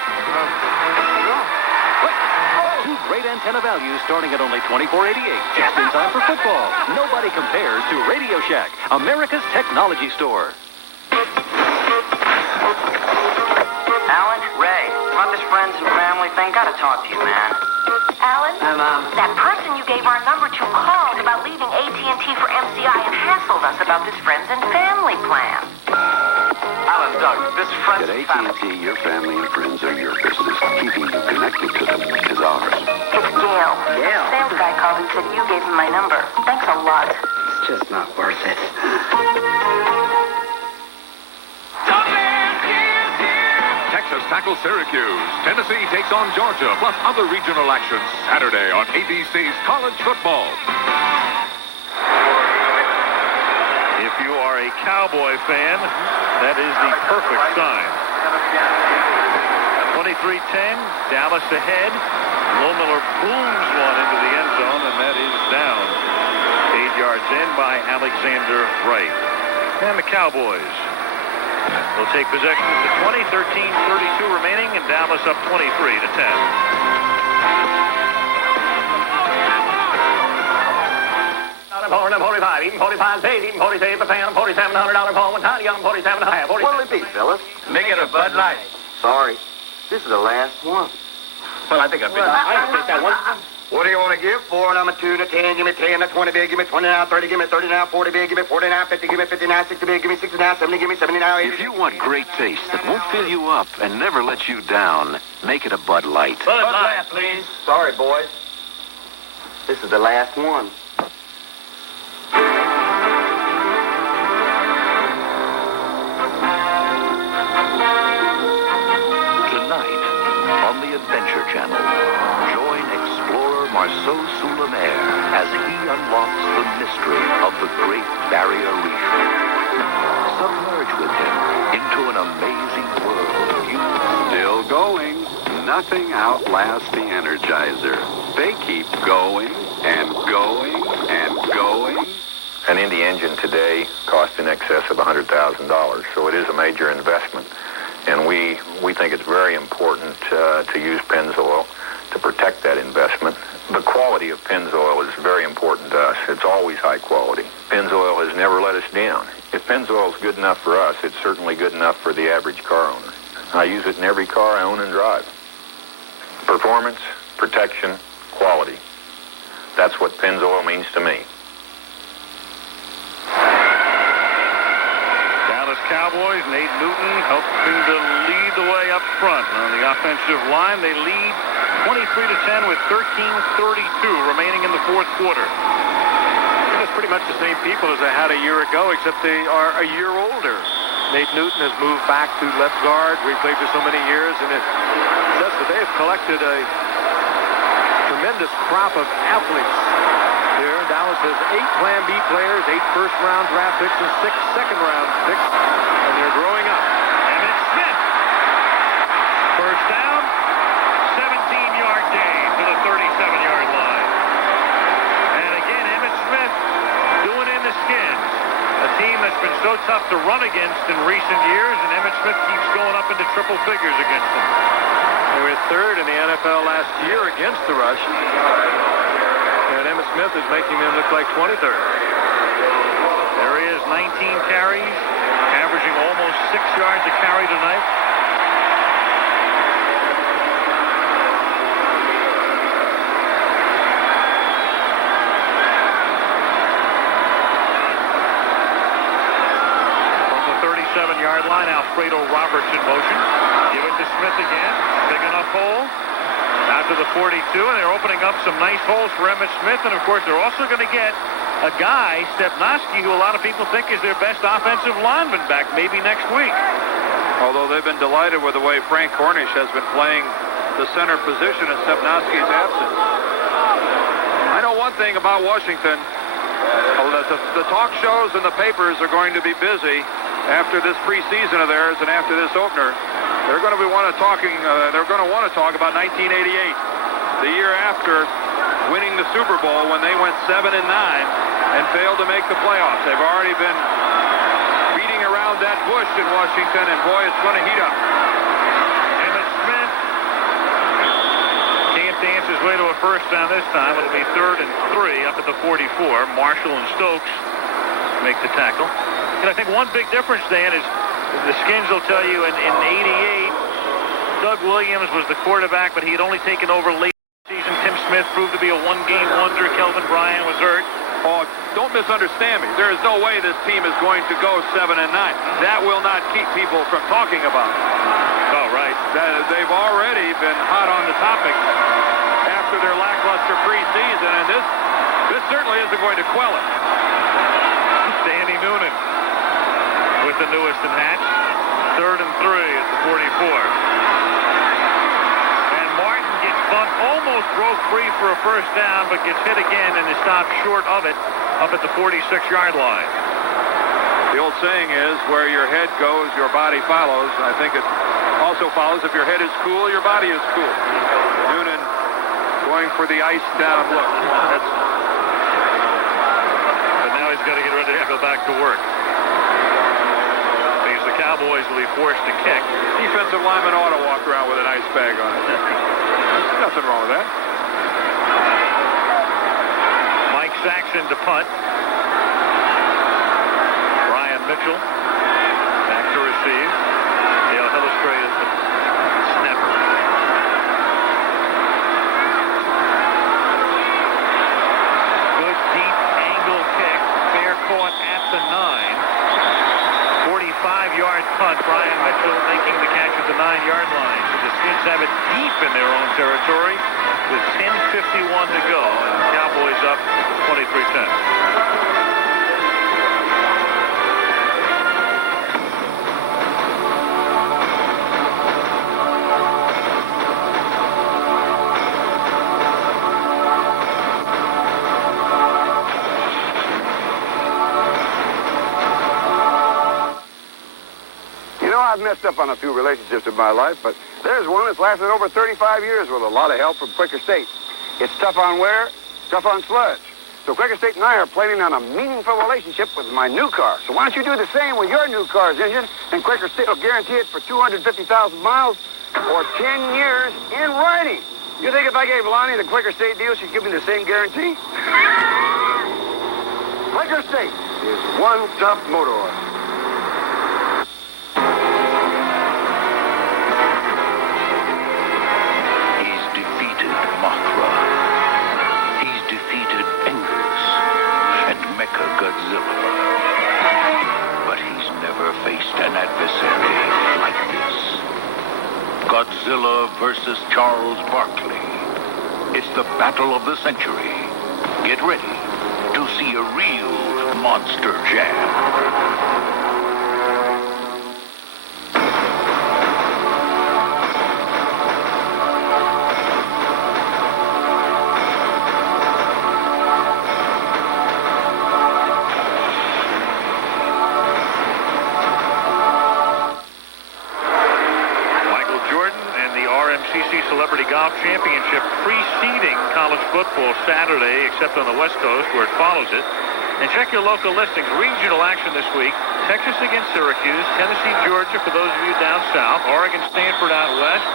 Two great antenna values starting at only $24.88, just in time for football. Nobody compares to Radio Shack, America's technology store. Alan, Ray, about this friends and family thing, gotta talk to you, man. Alan? Mom. That person you gave our number to called about leaving AT&T for MCI and hassled us about this friends and family plan. Alan, Doug, this friends At and family... AT&T, your family and friends are your business. Keeping you connected to them is ours. It's Gail. Gail? The sales guy called and said you gave him my number. Thanks a lot. It's just not worth it. Texas tackles Syracuse. Tennessee takes on Georgia, plus other regional actions Saturday on ABC's College Football. If you are a Cowboy fan, that is the perfect sign. 23-10, Dallas ahead. Lohmiller booms one into the end zone, and that is down 8 yards in by Alexander Wright. And the Cowboys will take possession at the 20, 13:32 remaining, and Dallas up 23-10. $45, even 45 paid, even 46 percent, $4,700 phone, one time, $4,700. What'll it be, fellas? Make it a Bud Light. Sorry. This is the last one. Well, I think I've been... I take that one. What do you want to give? 4, and I'm a 2, and a 10, give me 10, a 20 big, give me 20 now, 30, give me 30 now, 40 big, give me 40 now, 50, give me 50 now, 60 big, give me 60 now, 70, give me 70 now, 80. If you want great taste that won't fill you up and never let you down, make it a Bud Light. Bud Light, please. Sorry, boys. This is the last one. Tonight, on the Adventure Channel, join explorer Marceau Soulamer as he unlocks the mystery of the Great Barrier Reef. Submerge with him into an amazing world you... Still going. Nothing outlasts the Energizer. They keep going and going and going. An Indy engine today costs in excess of $100,000, so it is a major investment. And we think it's very important to use Pennzoil to protect that investment. The quality of Pennzoil is very important to us. It's always high quality. Pennzoil has never let us down. If Pennzoil is good enough for us, it's certainly good enough for the average car owner. I use it in every car I own and drive. Performance, protection, quality. That's what Pennzoil means to me. Dallas Cowboys, Nate Newton helping to lead the way up front. On the offensive line, they lead 23-10 with 13:32 remaining in the fourth quarter. It's pretty much the same people as I had a year ago, except they are a year older. Nate Newton has moved back to left guard, where he played for so many years, and it says that they have collected a tremendous crop of athletes here. Dallas has 8 Plan B players, 8 first-round draft picks, and 6 second-round picks, and they're growing up. Emmitt Smith. First down, 17-yard gain to the 37-yard line. And again, Emmitt Smith doing in the skins. A team that's been so tough to run against in recent years, and Emmitt Smith keeps going up into triple figures against them. They were third in the NFL last year against the rush. And Emmitt Smith is making them look like 23rd. There he is, 19 carries, averaging almost 6 yards a carry tonight. From the 37-yard line, Alfredo Roberts in motion. Give it to Smith again. Big enough hole. Out to the 42, and they're opening up some nice holes for Emmitt Smith. And, of course, they're also going to get a guy, Stepnoski, who a lot of people think is their best offensive lineman back maybe next week. Although they've been delighted with the way Frank Cornish has been playing the center position in Stepnoski's absence. I know one thing about Washington. The talk shows and the papers are going to be busy after this preseason of theirs and after this opener. They're going to be they're going to want to talk about 1988, the year after winning the Super Bowl when they went 7-9 and failed to make the playoffs. They've already been beating around that bush in Washington, and boy, it's going to heat up. Emmitt Smith can't dance his way to a first down this time. It'll be 3rd and 3 up at the 44. Marshall and Stokes make the tackle. And I think one big difference, Dan, is the Skins will tell you in 88, Doug Williams was the quarterback, but he had only taken over late season. Tim Smith proved to be a one-game wonder. Kelvin Bryant was hurt. Oh, don't misunderstand me. There is no way this team is going to go 7-9. That will not keep people from talking about it. Oh, right. They've already been hot on the topic after their lackluster preseason, and this certainly isn't going to quell it. Danny Noonan with the newest and hatch. 3rd and 3 at the 44. And Martin gets bunt, almost broke free for a first down, but gets hit again and is stopped short of it up at the 46-yard line. The old saying is, where your head goes, your body follows. I think it also follows, if your head is cool, your body is cool. Noonan going for the ice down look. But now he's got to get ready to go back to work. The Cowboys will be forced to kick. Defensive lineman ought to walk around with an ice bag on it. Nothing wrong with that. Mike Saxon to punt. Brian Mitchell back to receive. Dale Hillistrate is the snapper. Good deep angle kick. Fair caught at the 9. 45-yard punt. Brian Mitchell making the catch at the 9-yard line. So the Skins have it deep in their own territory with 10:51 to go, and the Cowboys up 23-10. I've messed up on a few relationships in my life, but there's one that's lasted over 35 years with a lot of help from Quaker State. It's tough on wear, tough on sludge. So Quaker State and I are planning on a meaningful relationship with my new car. So why don't you do the same with your new car's engine, and Quaker State will guarantee it for 250,000 miles or 10 years in writing. You think if I gave Lonnie the Quaker State deal, she'd give me the same guarantee? Quaker State is one tough motor oil. But he's never faced an adversary like this. Godzilla versus Charles Barkley. It's the battle of the century. Get ready to see a real monster jam. Celebrity Golf Championship preceding college football Saturday, except on the West Coast where it follows it. And check your local listings. Regional action this week. Texas against Syracuse, Tennessee, Georgia for those of you down south, Oregon, Stanford out west,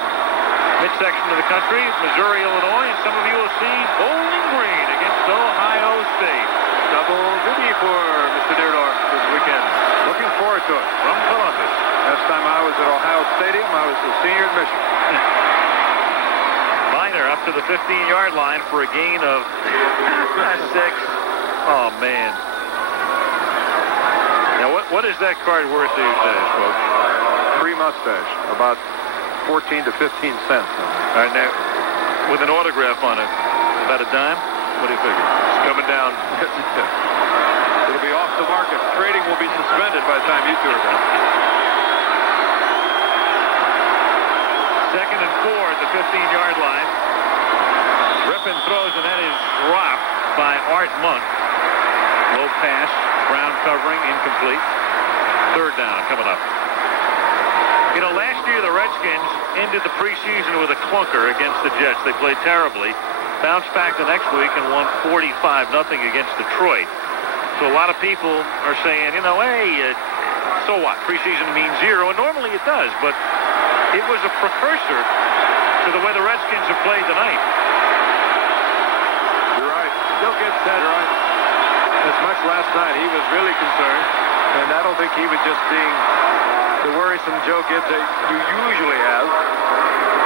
midsection of the country, Missouri, Illinois, and some of you will see Bowling Green against Ohio State. Double duty for Mr. Deerdorf this weekend. Looking forward to it. From Columbus. Last time I was at Ohio Stadium, I was a senior at Michigan. Miner up to the 15-yard line for a gain of 6. Oh, man. Now, what is that card worth these days, folks? Free mustache. About 14 to 15 cents. All right, now, with an autograph on it, about a dime? What do you figure? It's coming down. It'll be off the market. Trading will be suspended by the time you two are done. 2nd and 4 at the 15-yard line. Rippon throws, and that is dropped by Art Monk. Low pass, Brown covering, incomplete. 3rd down coming up. You know, last year the Redskins ended the preseason with a clunker against the Jets. They played terribly. Bounced back the next week and won 45-0 against Detroit. So a lot of people are saying, you know, hey, so what? Preseason means 0, and normally it does, but it was a precursor to the way the Redskins have played tonight. You're right. Still gets that. You're right. As much last night, he was really concerned, and I don't think he was just being the worrisome Joe Gibbs that you usually have.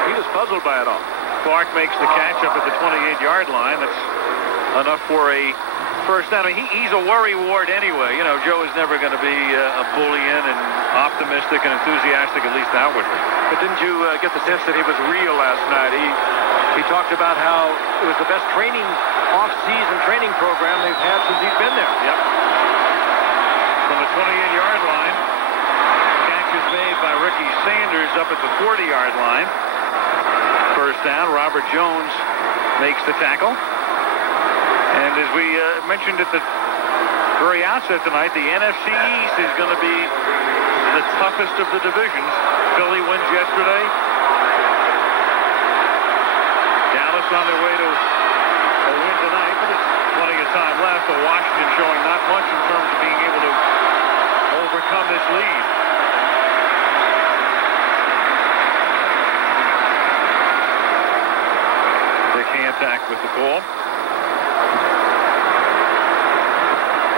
He was puzzled by it all. Clark makes the catch up at the 28-yard line. That's enough for a first down. I mean, he's a worry ward anyway. You know, Joe is never going to be a bullion and optimistic and enthusiastic, at least outwardly. But didn't you get the sense that he was real last night? He talked about how it was the best off-season training program they've had since he's been there. Yep. From the 28-yard line, catch is made by Ricky Sanders up at the 40-yard line. First down, Robert Jones makes the tackle. And as we mentioned at the very outset tonight, the NFC East is going to be the toughest of the divisions. Philly wins yesterday. Dallas on their way to a win tonight, but it's plenty of time left. But Washington showing not much in terms of being able to overcome this lead. Attack with the ball.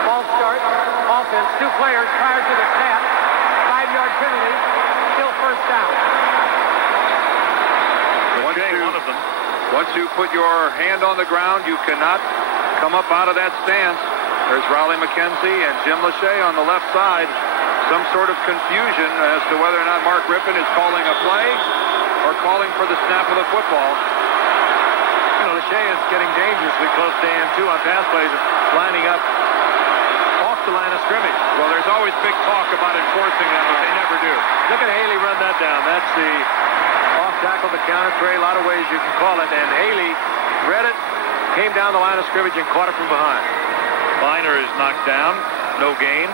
Ball start. Offense. 2 players prior to the snap. 5-yard penalty. Still first down. Once you put your hand on the ground, you cannot come up out of that stance. There's Raleigh McKenzie and Jim Lachey on the left side. Some sort of confusion as to whether or not Mark Rippon is calling a play or calling for the snap of the football. Lachey is getting dangerously close to AM2 on pass plays, lining up off the line of scrimmage. Well, there's always big talk about enforcing that, but they never do. Look at Haley run that down. That's the off tackle, the counter trey, a lot of ways you can call it. And Haley read it, came down the line of scrimmage and caught it from behind. Liner is knocked down, no gain.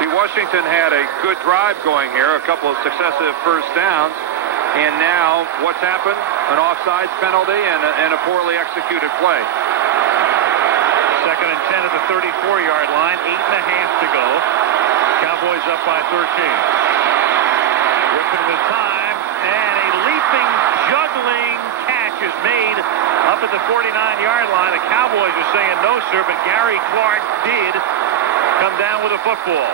See, Washington had a good drive going here, a couple of successive first downs. And now, what's happened? An offsides penalty and a poorly executed play. 2nd and 10 at the 34-yard line. 8.5 to go. Cowboys up by 13. Rippon with time, and a leaping, juggling catch is made up at the 49-yard line. The Cowboys are saying no, sir, but Gary Clark did come down with a football.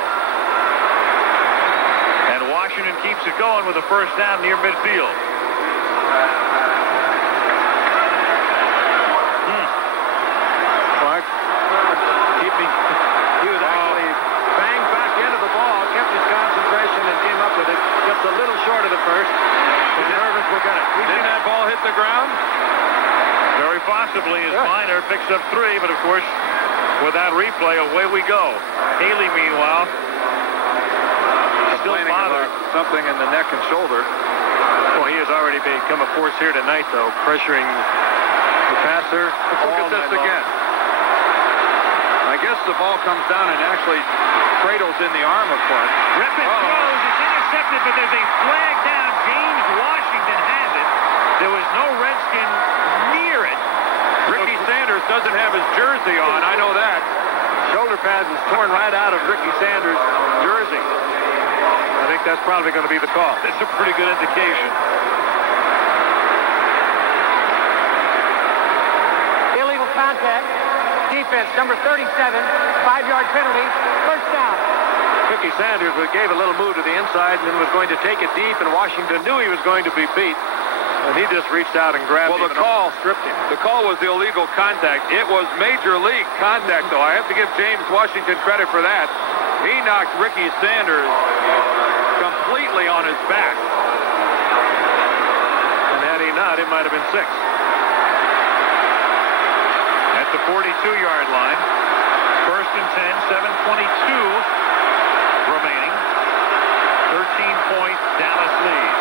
And Washington keeps it going with a first down near midfield. Clark, he was actually banged back into the ball, kept his concentration and came up with it. Just a little short of the first. The Irvin will get it. Didn't that ball hit the ground? Very possibly as Miner picks up 3, but of course, with that replay, away we go. Haley, meanwhile, still bothered. Something in the neck and shoulder. Well, he has already become a force here tonight, though, pressuring the passer. Let's look at this again. I guess the ball comes down and actually cradles in the arm of Clark. Rippon throws, it's intercepted, but there's a flag down. James Washington has it. There was no Redskin near it. Ricky Sanders doesn't have his jersey on, I know that. Shoulder pad was torn right out of Ricky Sanders' jersey. I think that's probably going to be the call. That's a pretty good indication. Illegal contact. Defense, number 37, 5-yard penalty, first down. Ricky Sanders gave a little move to the inside and then was going to take it deep, and Washington knew he was going to be beat. And he just reached out and grabbed him. Well, Stripped him. The call was illegal contact. It was major league contact, though. I have to give James Washington credit for that. He knocked Ricky Sanders completely on his back. And had he not, it might have been 6. At the 42-yard line. First and 10, 7:22 remaining. 13-point Dallas lead.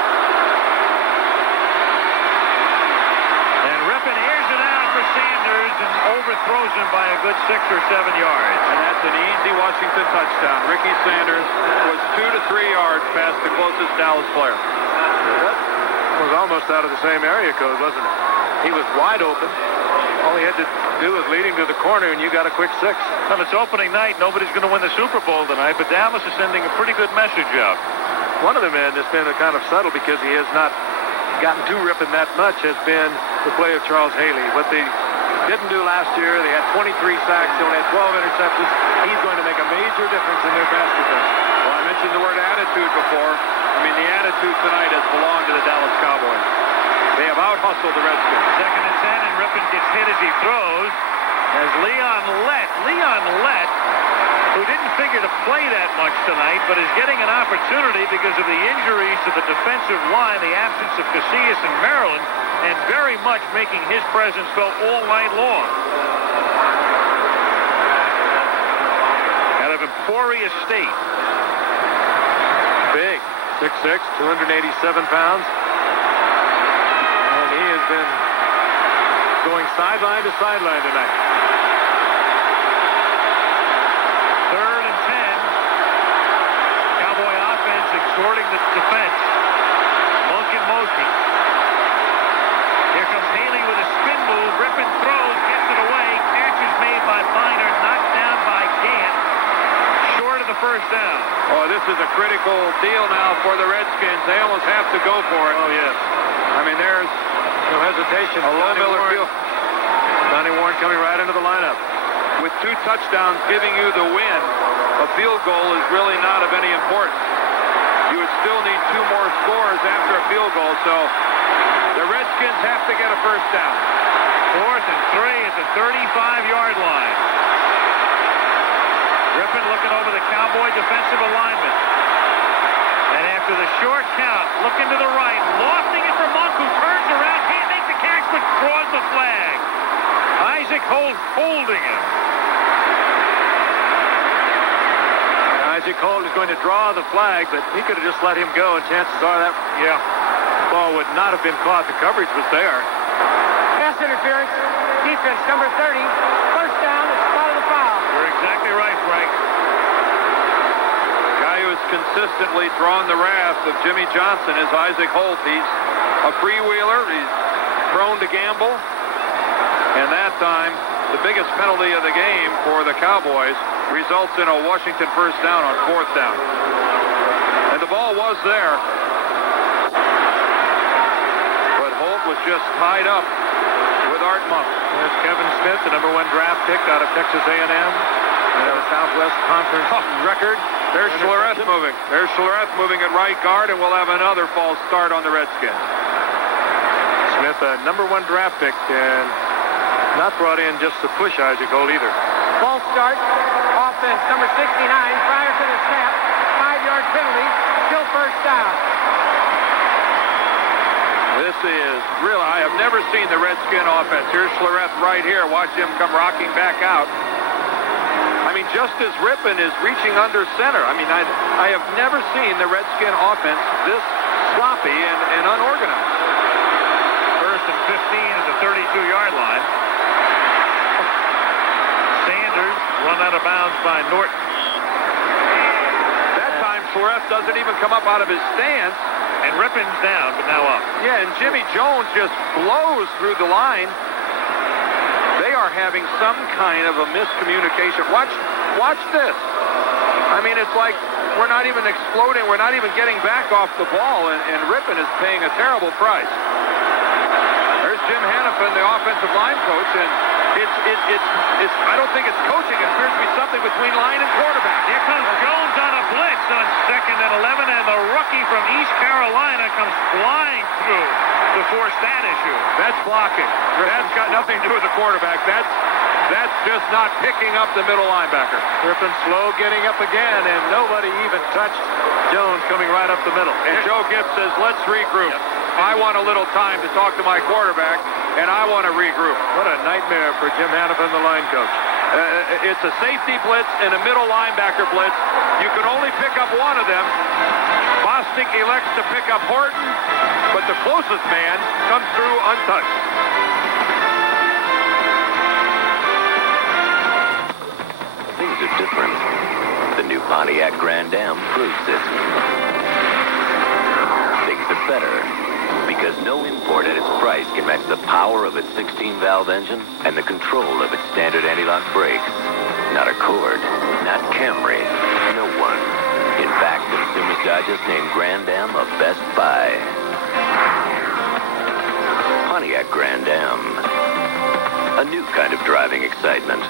And Rippon airs it out for Sanders and overthrows him by a good 6 or 7 yards. And that's an easy Washington touchdown. Ricky Sanders was 2 to 3 yards past the closest Dallas player. That was almost out of the same area code, wasn't it? He was wide open. All he had to do was lead him to the corner, and you got a quick 6. Well, it's opening night. Nobody's going to win the Super Bowl tonight, but Dallas is sending a pretty good message out. One of the men that's been kind of subtle because he has not gotten to Rippon that much has been the play of Charles Haley. What they didn't do last year, they had 23 sacks, they only had 12 interceptions. He's going to make a major difference in their pass defense. Well, I mentioned the word attitude before. I mean, the attitude tonight has belonged to the Dallas Cowboys. They have out-hustled the Redskins. Second and 10, and Rippon gets hit as he throws. As Leon Lett, who didn't figure to play that much tonight, but is getting an opportunity because of the injuries to the defensive line, the absence of Casillas and Maryland, and very much making his presence felt all night long. Out of Emporia State. Big. 6'6", 287 pounds. And he has been going sideline to sideline tonight. Third and 10. Cowboy offense exhorting the defense. Monk and motion. Here comes Haley with a spin move. Rippon throws, gets it away. Catch is made by Biner, knocked down by Gant. Short of the first down. Oh, this is a critical deal now for the Redskins. They almost have to go for it. Oh, yes. I mean, there's no hesitation. A low Miller field. Johnny Warren coming right into the lineup. With 2 touchdowns giving you the win, a field goal is really not of any importance. You would still need 2 more scores after a field goal, so the Redskins have to get a first down. 4th and 3 at the 35-yard line. Rippon looking over the Cowboy defensive alignment. And after the short count, looking to the right, lofting it for Monk, who turns around, can't make the catch, but draws the flag. Isaac holding him. Isaac Holt is going to draw the flag, but he could have just let him go, and chances are that, ball would not have been caught. The coverage was there. Pass interference. Defense, number 30. First down, it's spot of the foul. You're exactly right, Frank. Guy who has consistently drawn the wrath of Jimmy Johnson is Isaac Holt. He's a freewheeler. He's prone to gamble. And that time, the biggest penalty of the game for the Cowboys results in a Washington first down on 4th down. And the ball was there. But Holt was just tied up with Art Monk. There's Kevin Smith, the #1 draft pick out of Texas A&M. And a Southwest Conference record. There's Schlereth moving. There's Schlereth moving at right guard, and we'll have another false start on the Redskins. Smith, a #1 draft pick, and not brought in just to push Isaac Holt either. False start. Offense, number 69, prior to the snap. 5-yard penalty. Still first down. This is real. I have never seen the Redskin offense. Here's Schlereth right here. Watch him come rocking back out. I mean, just as Rippon is reaching under center. I mean, I have never seen the Redskin offense this sloppy and unorganized. First and 15 at the 32-yard line. Sanders run out of bounds by Norton. That time, Schlereth doesn't even come up out of his stance. And Rippon's down, but now up. Yeah, and Jimmy Jones just blows through the line. They are having some kind of a miscommunication. Watch Watch this. I mean, it's like we're not even exploding. We're not even getting back off the ball, and Rippon is paying a terrible price. There's Jim Hannafin, the offensive line coach, and it's I don't think it's coaching. It appears to be something between line and quarterback. Here comes Jones on a blitz on 2nd and 11, and the rookie from East Carolina comes flying through to force that issue. That's blocking. That's got nothing to do with the quarterback. That's just not picking up the middle linebacker. Rippon slow getting up again, and nobody even touched Jones coming right up the middle. And Joe Gibbs says, let's regroup. Yep. I want a little time to talk to my quarterback, and I want to regroup. What a nightmare for Jim Hannafin, the line coach. It's a safety blitz and a middle linebacker blitz. You can only pick up one of them. Bostic elects to pick up Horton, but the closest man comes through untouched. Things are different. The new Pontiac Grand Am proves it. Things are better because no import at its price can match the power of its 16-valve engine and the control of its standard anti-lock brakes. Not Accord, not Camry, no one. In fact, Consumers Digest named Grand Am a Best Buy. Pontiac Grand Am. A new kind of driving excitement.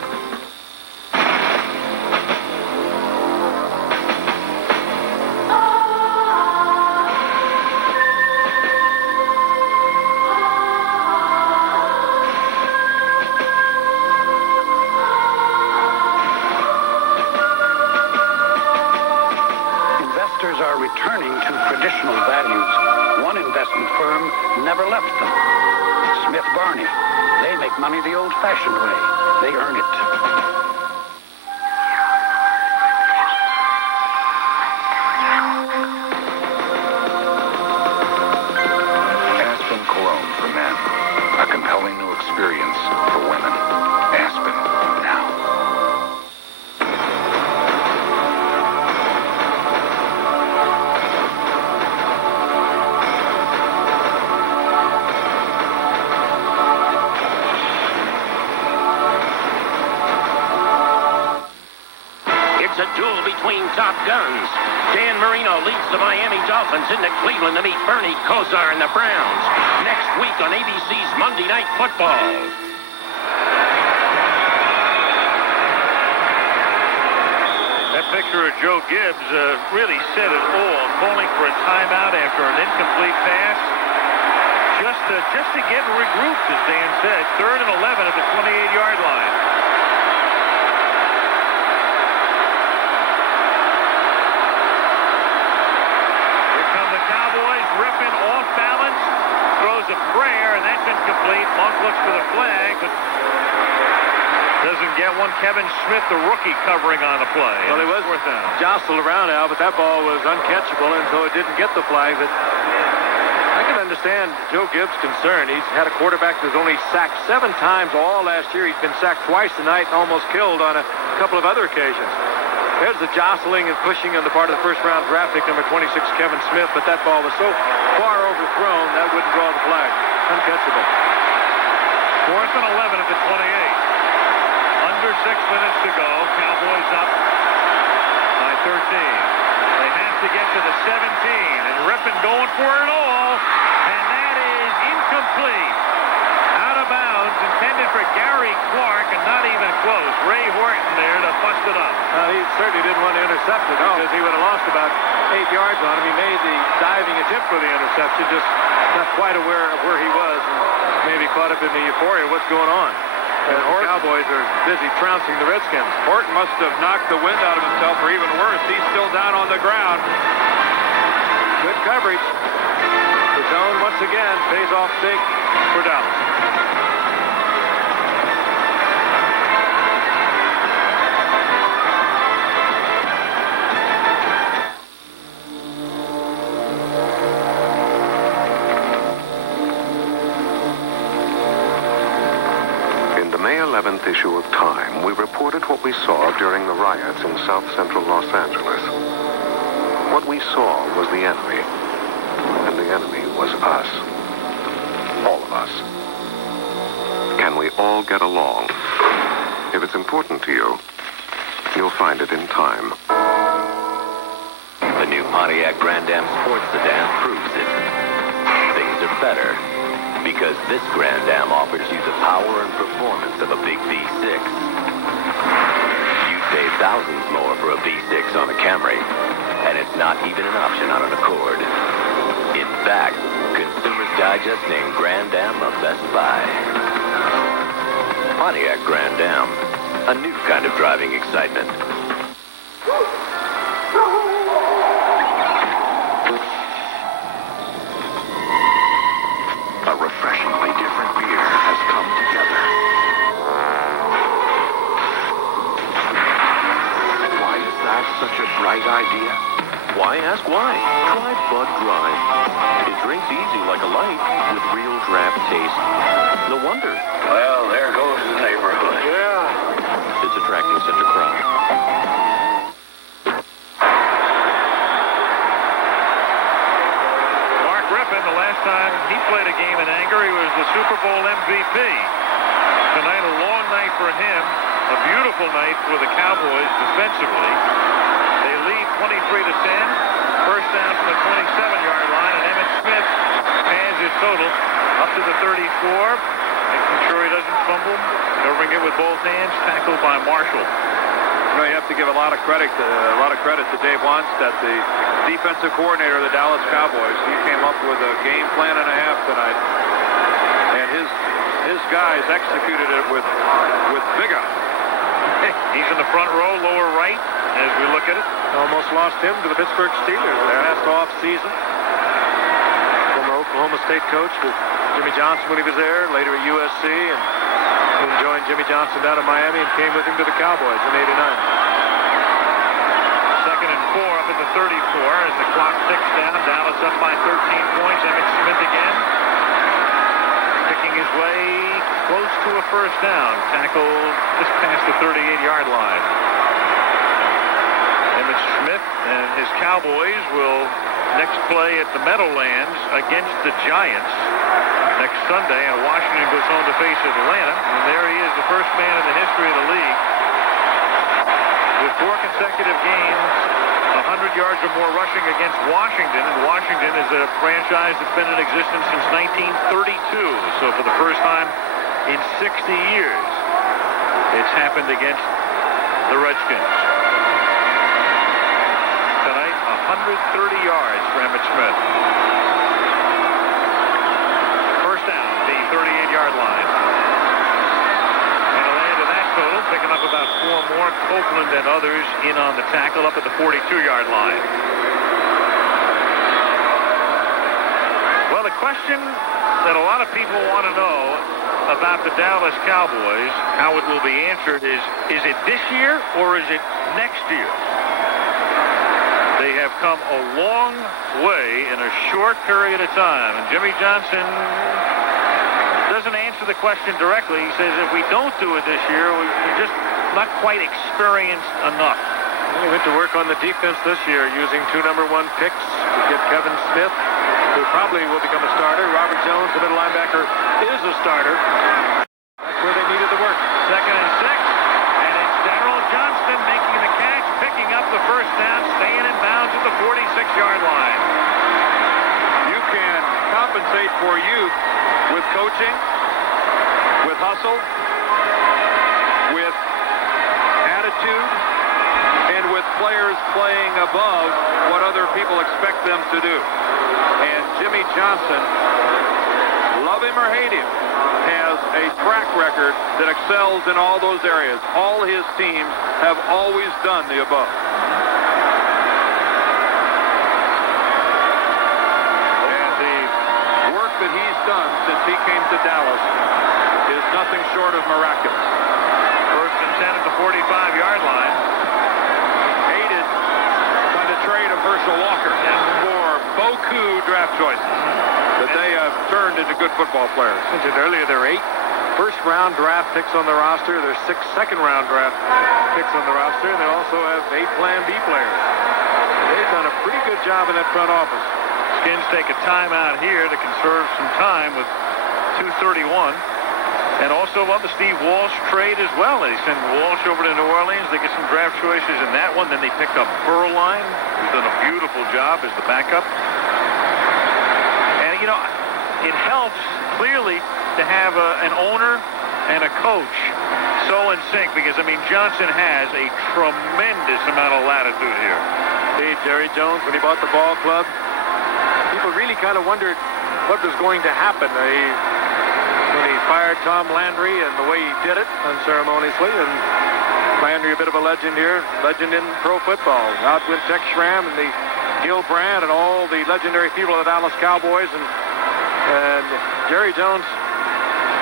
Returning to traditional values. One investment firm never left them. Smith Barney. They make money the old-fashioned way. They earn it. Aspen Cologne for men. A compelling new experience for women. Aspen, now. It's a duel between top guns. Dan Marino leads the Miami Dolphins into Cleveland to meet Bernie Kosar and the Browns. Next week on ABC's Monday Night Football. That picture of Joe Gibbs really said it all, calling for a timeout after an incomplete pass. Just to get regrouped, as Dan said. 3rd and 11 at the 28-yard line. Cowboys. Rippon off balance, throws a prayer, and that's incomplete. Monk looks for the flag, but doesn't get one. Kevin Smith, the rookie, covering on the play. Well, he was jostled around now, but that ball was uncatchable, and so it didn't get the flag. But I can understand Joe Gibbs' concern. He's had a quarterback who's only sacked 7 times all last year. He's been sacked twice tonight and almost killed on a couple of other occasions. There's the jostling and pushing on the part of the first-round draft pick, number 26, Kevin Smith, but that ball was so far overthrown, that wouldn't draw the flag. Uncatchable. 4th and 11 at the 28. Under 6 minutes to go. Cowboys up by 13. They have to get to the 17, and Rippon going for it all, and that is incomplete. Out of bounds, intended for Gary Clark, and not even close. Ray Horton there to bust it up. He certainly didn't want to intercept it because he would have lost about 8 yards on him. He made the diving attempt for the interception, just not quite aware of where he was, and maybe caught up in the euphoria of what's going on. And the Cowboys are busy trouncing the Redskins. Horton must have knocked the wind out of himself, or even worse, he's still down on the ground. Good coverage. The zone, once again, pays off big for Dallas. May 11th issue of Time, we reported what we saw during the riots in South Central Los Angeles. What we saw was the enemy, and the enemy was us. All of us. Can we all get along? If it's important to you, You'll find it in time. The new Pontiac Grand Am Sports Sedan proves it. Things are better because this Grand Am offers you the power and performance of a big V6. You'd pay thousands more for a V6 on a Camry, and it's not even an option on an Accord. In fact, Consumers Digest named Grand Am a Best Buy. Pontiac Grand Am, a new kind of driving excitement. A refreshingly different beer has come together. Why is that such a bright idea? Why ask why? Try Bud Dry. It drinks easy like a light with real draft taste. No wonder. Well, there goes the neighborhood. Yeah. It's attracting such a crowd. Mark Griffin, the last time he played a game in anger, he was the Super Bowl MVP. Tonight, a long night for him. A beautiful night for the Cowboys defensively. They lead 23-10. First down from the 27-yard line, and Emmitt Smith pads his total up to the 34. Making sure he doesn't fumble. Covering it with both hands. Tackled by Marshall. You know, you have to give a lot of credit to Dave Wannstedt, the defensive coordinator of the Dallas Cowboys. He came up with a game plan and a half tonight, and his guys executed it with vigor. He's in the front row, lower right, as we look at it. Almost lost him to the Pittsburgh Steelers last off-season. Former Oklahoma State coach with Jimmy Johnson when he was there, later at USC, and then joined Jimmy Johnson down in Miami and came with him to the Cowboys in '89. Second and 4 up at the 34 as the clock ticks down. Dallas up by 13 points. Emmitt Smith again. Picking his way close to a first down. Tackled just past the 38-yard line. Emmitt Smith and his Cowboys will next play at the Meadowlands against the Giants next Sunday, and Washington goes home to face Atlanta. And there he is, the first man in the history of the league with 4 consecutive games, 100 yards or more rushing against Washington. And Washington is a franchise that's been in existence since 1932. So for the first time in 60 years, it's happened against the Redskins. Tonight, 130 yards for Emmitt Smith. First down, the 38-yard line. And a land of that total, picking up about 4 more. Copeland and others in on the tackle up at the 42-yard line. Well, the question that a lot of people want to know about the Dallas Cowboys, how it will be answered, is it this year or is it next year? They have come a long way in a short period of time, and Jimmy Johnson doesn't answer the question directly. He says if we don't do it this year, we're just not quite experienced enough. He went to work on the defense this year using 2 number 1 picks to get Kevin Smith, who probably will become a starter. Robert Jones, the middle linebacker, is a starter. That's where they needed the work. Second and 6, and it's Darrell Johnston making the catch, picking up the first down, staying in bounds at the 46-yard line. You can compensate for youth with coaching, with hustle, with attitude, and with players playing above what other people expect them to do. And Jimmy Johnson, love him or hate him, has a track record that excels in all those areas. All his teams have always done the above. And the work that he's done since he came to Dallas is nothing short of miraculous. First and 10 at the 45-yard line. Aided by the trade of Herschel Walker for beaucoup draft choices that they have turned into good football players. I mentioned earlier, there are 8 first-round draft picks on the roster. There's 6 second-round draft picks on the roster, and they also have 8 Plan B players. They've done a pretty good job in that front office. Skins take a timeout here to conserve some time with 2:31. And also love the Steve Walsh trade as well. They send Walsh over to New Orleans. They get some draft choices in that one. Then they pick up Burline, who's done a beautiful job as the backup. And, it helps clearly to have an owner and a coach so in sync because, Johnson has a tremendous amount of latitude here. Hey, Jerry Jones, when he bought the ball club, people really kind of wondered what was going to happen. When he fired Tom Landry and the way he did it unceremoniously, and Landry, a bit of a legend here, legend in pro football. Out with Tex Schramm and the Gil Brandt and all the legendary people of the Dallas Cowboys, and Jerry Jones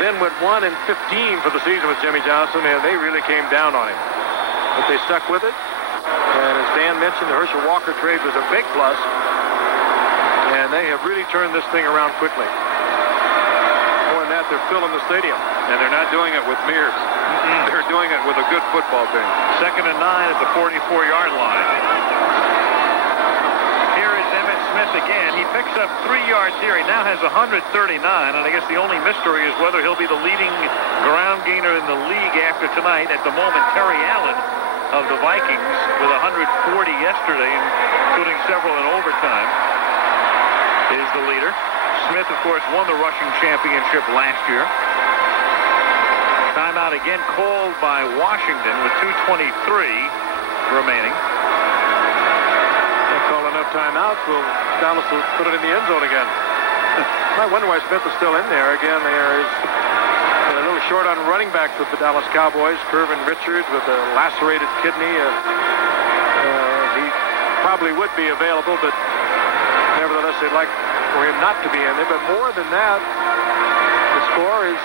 then went 1-15 for the season with Jimmy Johnson, and they really came down on him. But they stuck with it, and as Dan mentioned, the Herschel Walker trade was a big plus, and they have really turned this thing around quickly. They're filling the stadium, and they're not doing it with mirrors. They're doing it with a good football team. 2nd and 9 at the 44-yard line. Here is Emmitt Smith again. He picks up 3 yards here. He now has 139, and I guess the only mystery is whether he'll be the leading ground gainer in the league after tonight. At the moment, Terry Allen of the Vikings with 140 yesterday, including several in overtime, is the leader. Smith, of course, won the rushing championship last year. Timeout again called by Washington with 2:23 remaining. They'll call enough timeouts. Dallas will put it in the end zone again. I wonder why Smith is still in there. Again, there is a little short on running back with the Dallas Cowboys. Irvin Richards with a lacerated kidney. He probably would be available, but nevertheless, they'd like for him not to be in there. But more than that, the score is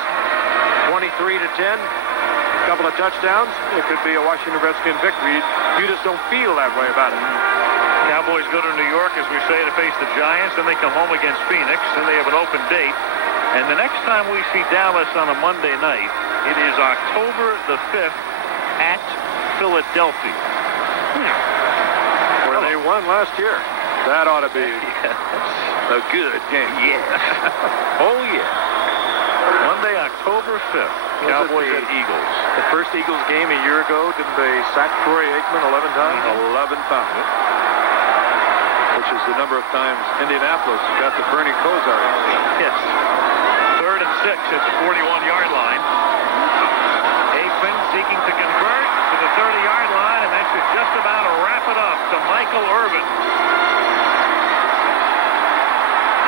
23-10. A couple of touchdowns. It could be a Washington Redskins victory. You just don't feel that way about it. Cowboys go to New York, as we say, to face the Giants. Then they come home against Phoenix. Then they have an open date. And the next time we see Dallas on a Monday night, it is October the 5th at Philadelphia. Where they won last year. That ought to be a good game. Yes. Oh, yeah. Monday, October 5th. Cowboys at Eagles. The first Eagles game a year ago, didn't they sack Troy Aikman 11 times? 11 times. Which is the number of times Indianapolis got the Bernie Kosar. Yes. 3rd and 6 at the 41-yard line. Aikman seeking to convert to the 30-yard line, and that should just about wrap it up to Michael Irvin.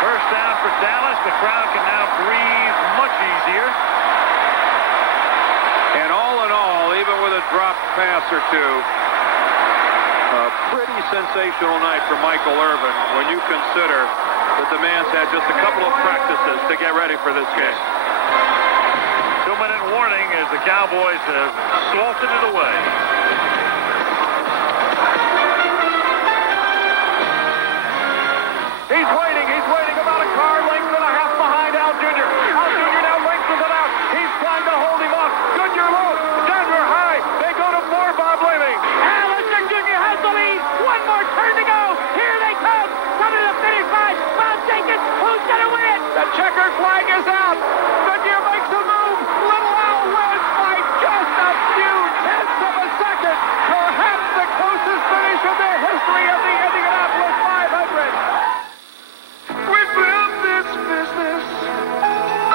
First down for Dallas. The crowd can now breathe much easier. And all in all, even with a dropped pass or two, a pretty sensational night for Michael Irvin when you consider that the man's had just a couple of practices to get ready for this game. 2-minute warning as the Cowboys have salted it away. He's waiting about a car length and a half behind Al Jr. Al Jr. now lengthens it out. He's trying to hold him off. Jr. low, Denver high. They go to more Bob Levy. Allison Jr. has the lead. One more turn to go. Here they come. Coming to the finish line. Bob Jenkins, who's going to win? The checkered flag is out. Goodyear makes a move. Little Al wins by just a few tenths of a second. Perhaps the closest finish in the history of the Indianapolis 500.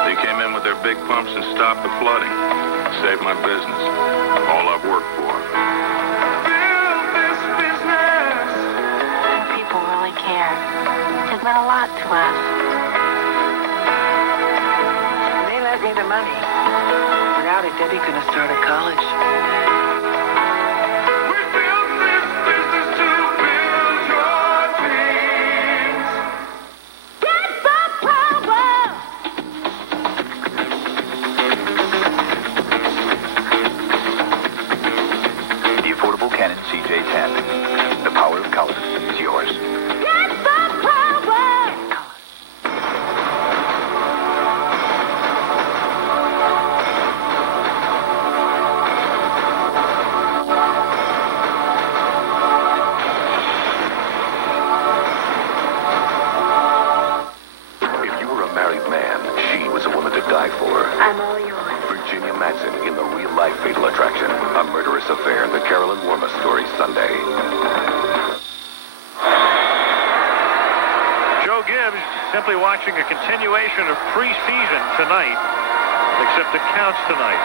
They came in with their big pumps and stopped the flooding. Saved my business. All I've worked for. People really care. It meant a lot to us. They lent me the money. Without it, Debbie couldn't have started college. The power of color is yours. Get the power! If you were a married man, she was a woman to die for. I'm all yours. For night fatal attraction, a murderous affair, the Carolyn Worma story, Sunday. Joe Gibbs simply watching a continuation of preseason tonight, except it counts tonight.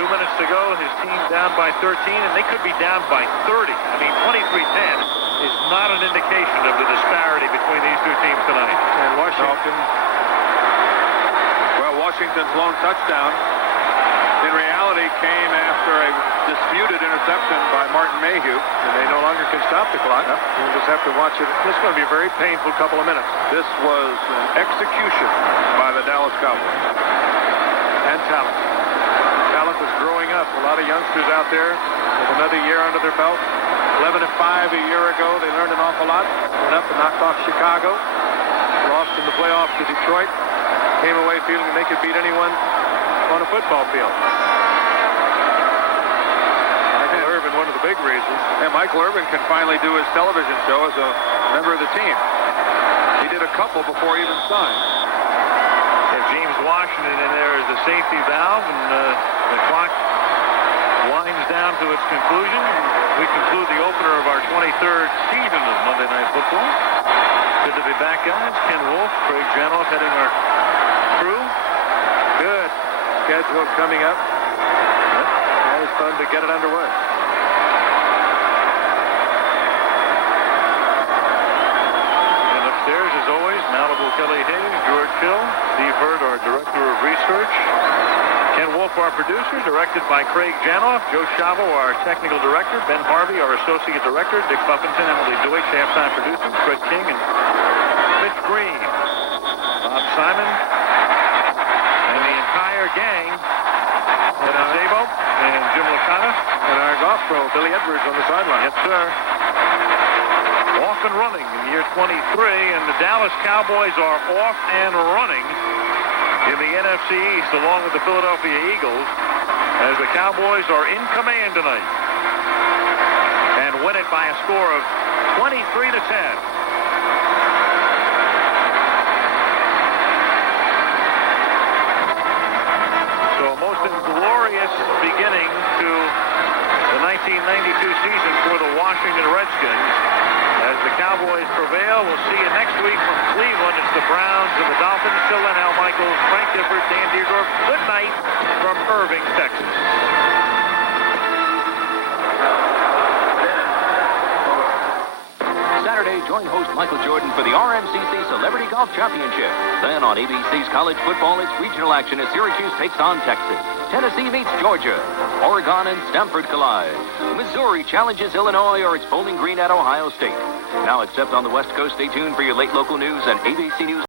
2 minutes to go, his team down by 13, and they could be down by 30. I mean, 23-10 is not an indication of the disparity between these two teams tonight. And Washington's lone touchdown in reality came after a disputed interception by Martin Mayhew, and they no longer can stop the clock. We'll just have to watch it. This is going to be a very painful couple of minutes. This was an execution by the Dallas Cowboys. And talent. Talent is growing up. A lot of youngsters out there with another year under their belt. 11-5 a year ago. They learned an awful lot. Went up and knocked off Chicago. Lost in the playoffs to Detroit. Came away feeling they could beat anyone on a football field. Michael Irvin, one of the big reasons. And Michael Irvin can finally do his television show as a member of the team. He did a couple before he even signed. And James Washington in there is the safety valve, and the clock winds down to its conclusion. We conclude the opener of our 23rd season of Monday Night Football. Good to be back, guys. Ken Wolf, Craig Janoff heading our crew. Good schedule coming up. Always fun to get it underway. And upstairs, as always, Malibu Kelly Hayes, George Hill, Steve Hurd, our Director of Research. Ken Wolf, our producer, directed by Craig Janoff. Joe Chavo, our Technical Director. Ben Harvey, our Associate Director. Dick Buffington, Emily Deutsch, halftime producer. Fred King and Mitch Green. Bob Simon. And the entire gang. And Zabo and Jim Licata. And our golf pro, Billy Edwards, on the sideline. Yes, sir. Off and running in year 23, and the Dallas Cowboys are off and running in the NFC East along with the Philadelphia Eagles as the Cowboys are in command tonight and win it by a score of 23-10. So a most inglorious beginning to the 1992 season for the Washington Redskins. As the Cowboys prevail, we'll see you next week from Cleveland. It's the Browns and the Dolphins. Till then, Al Michaels, Frank Gifford, Dan Deerdorf. Good night from Irving, Texas. Saturday, join host Michael Jordan for the RMCC Celebrity Golf Championship. Then on ABC's College Football, it's regional action as Syracuse takes on Texas. Tennessee meets Georgia. Oregon and Stanford collide. Missouri challenges Illinois, or it's Bowling Green at Ohio State. Now, except on the West Coast, stay tuned for your late local news and ABC News.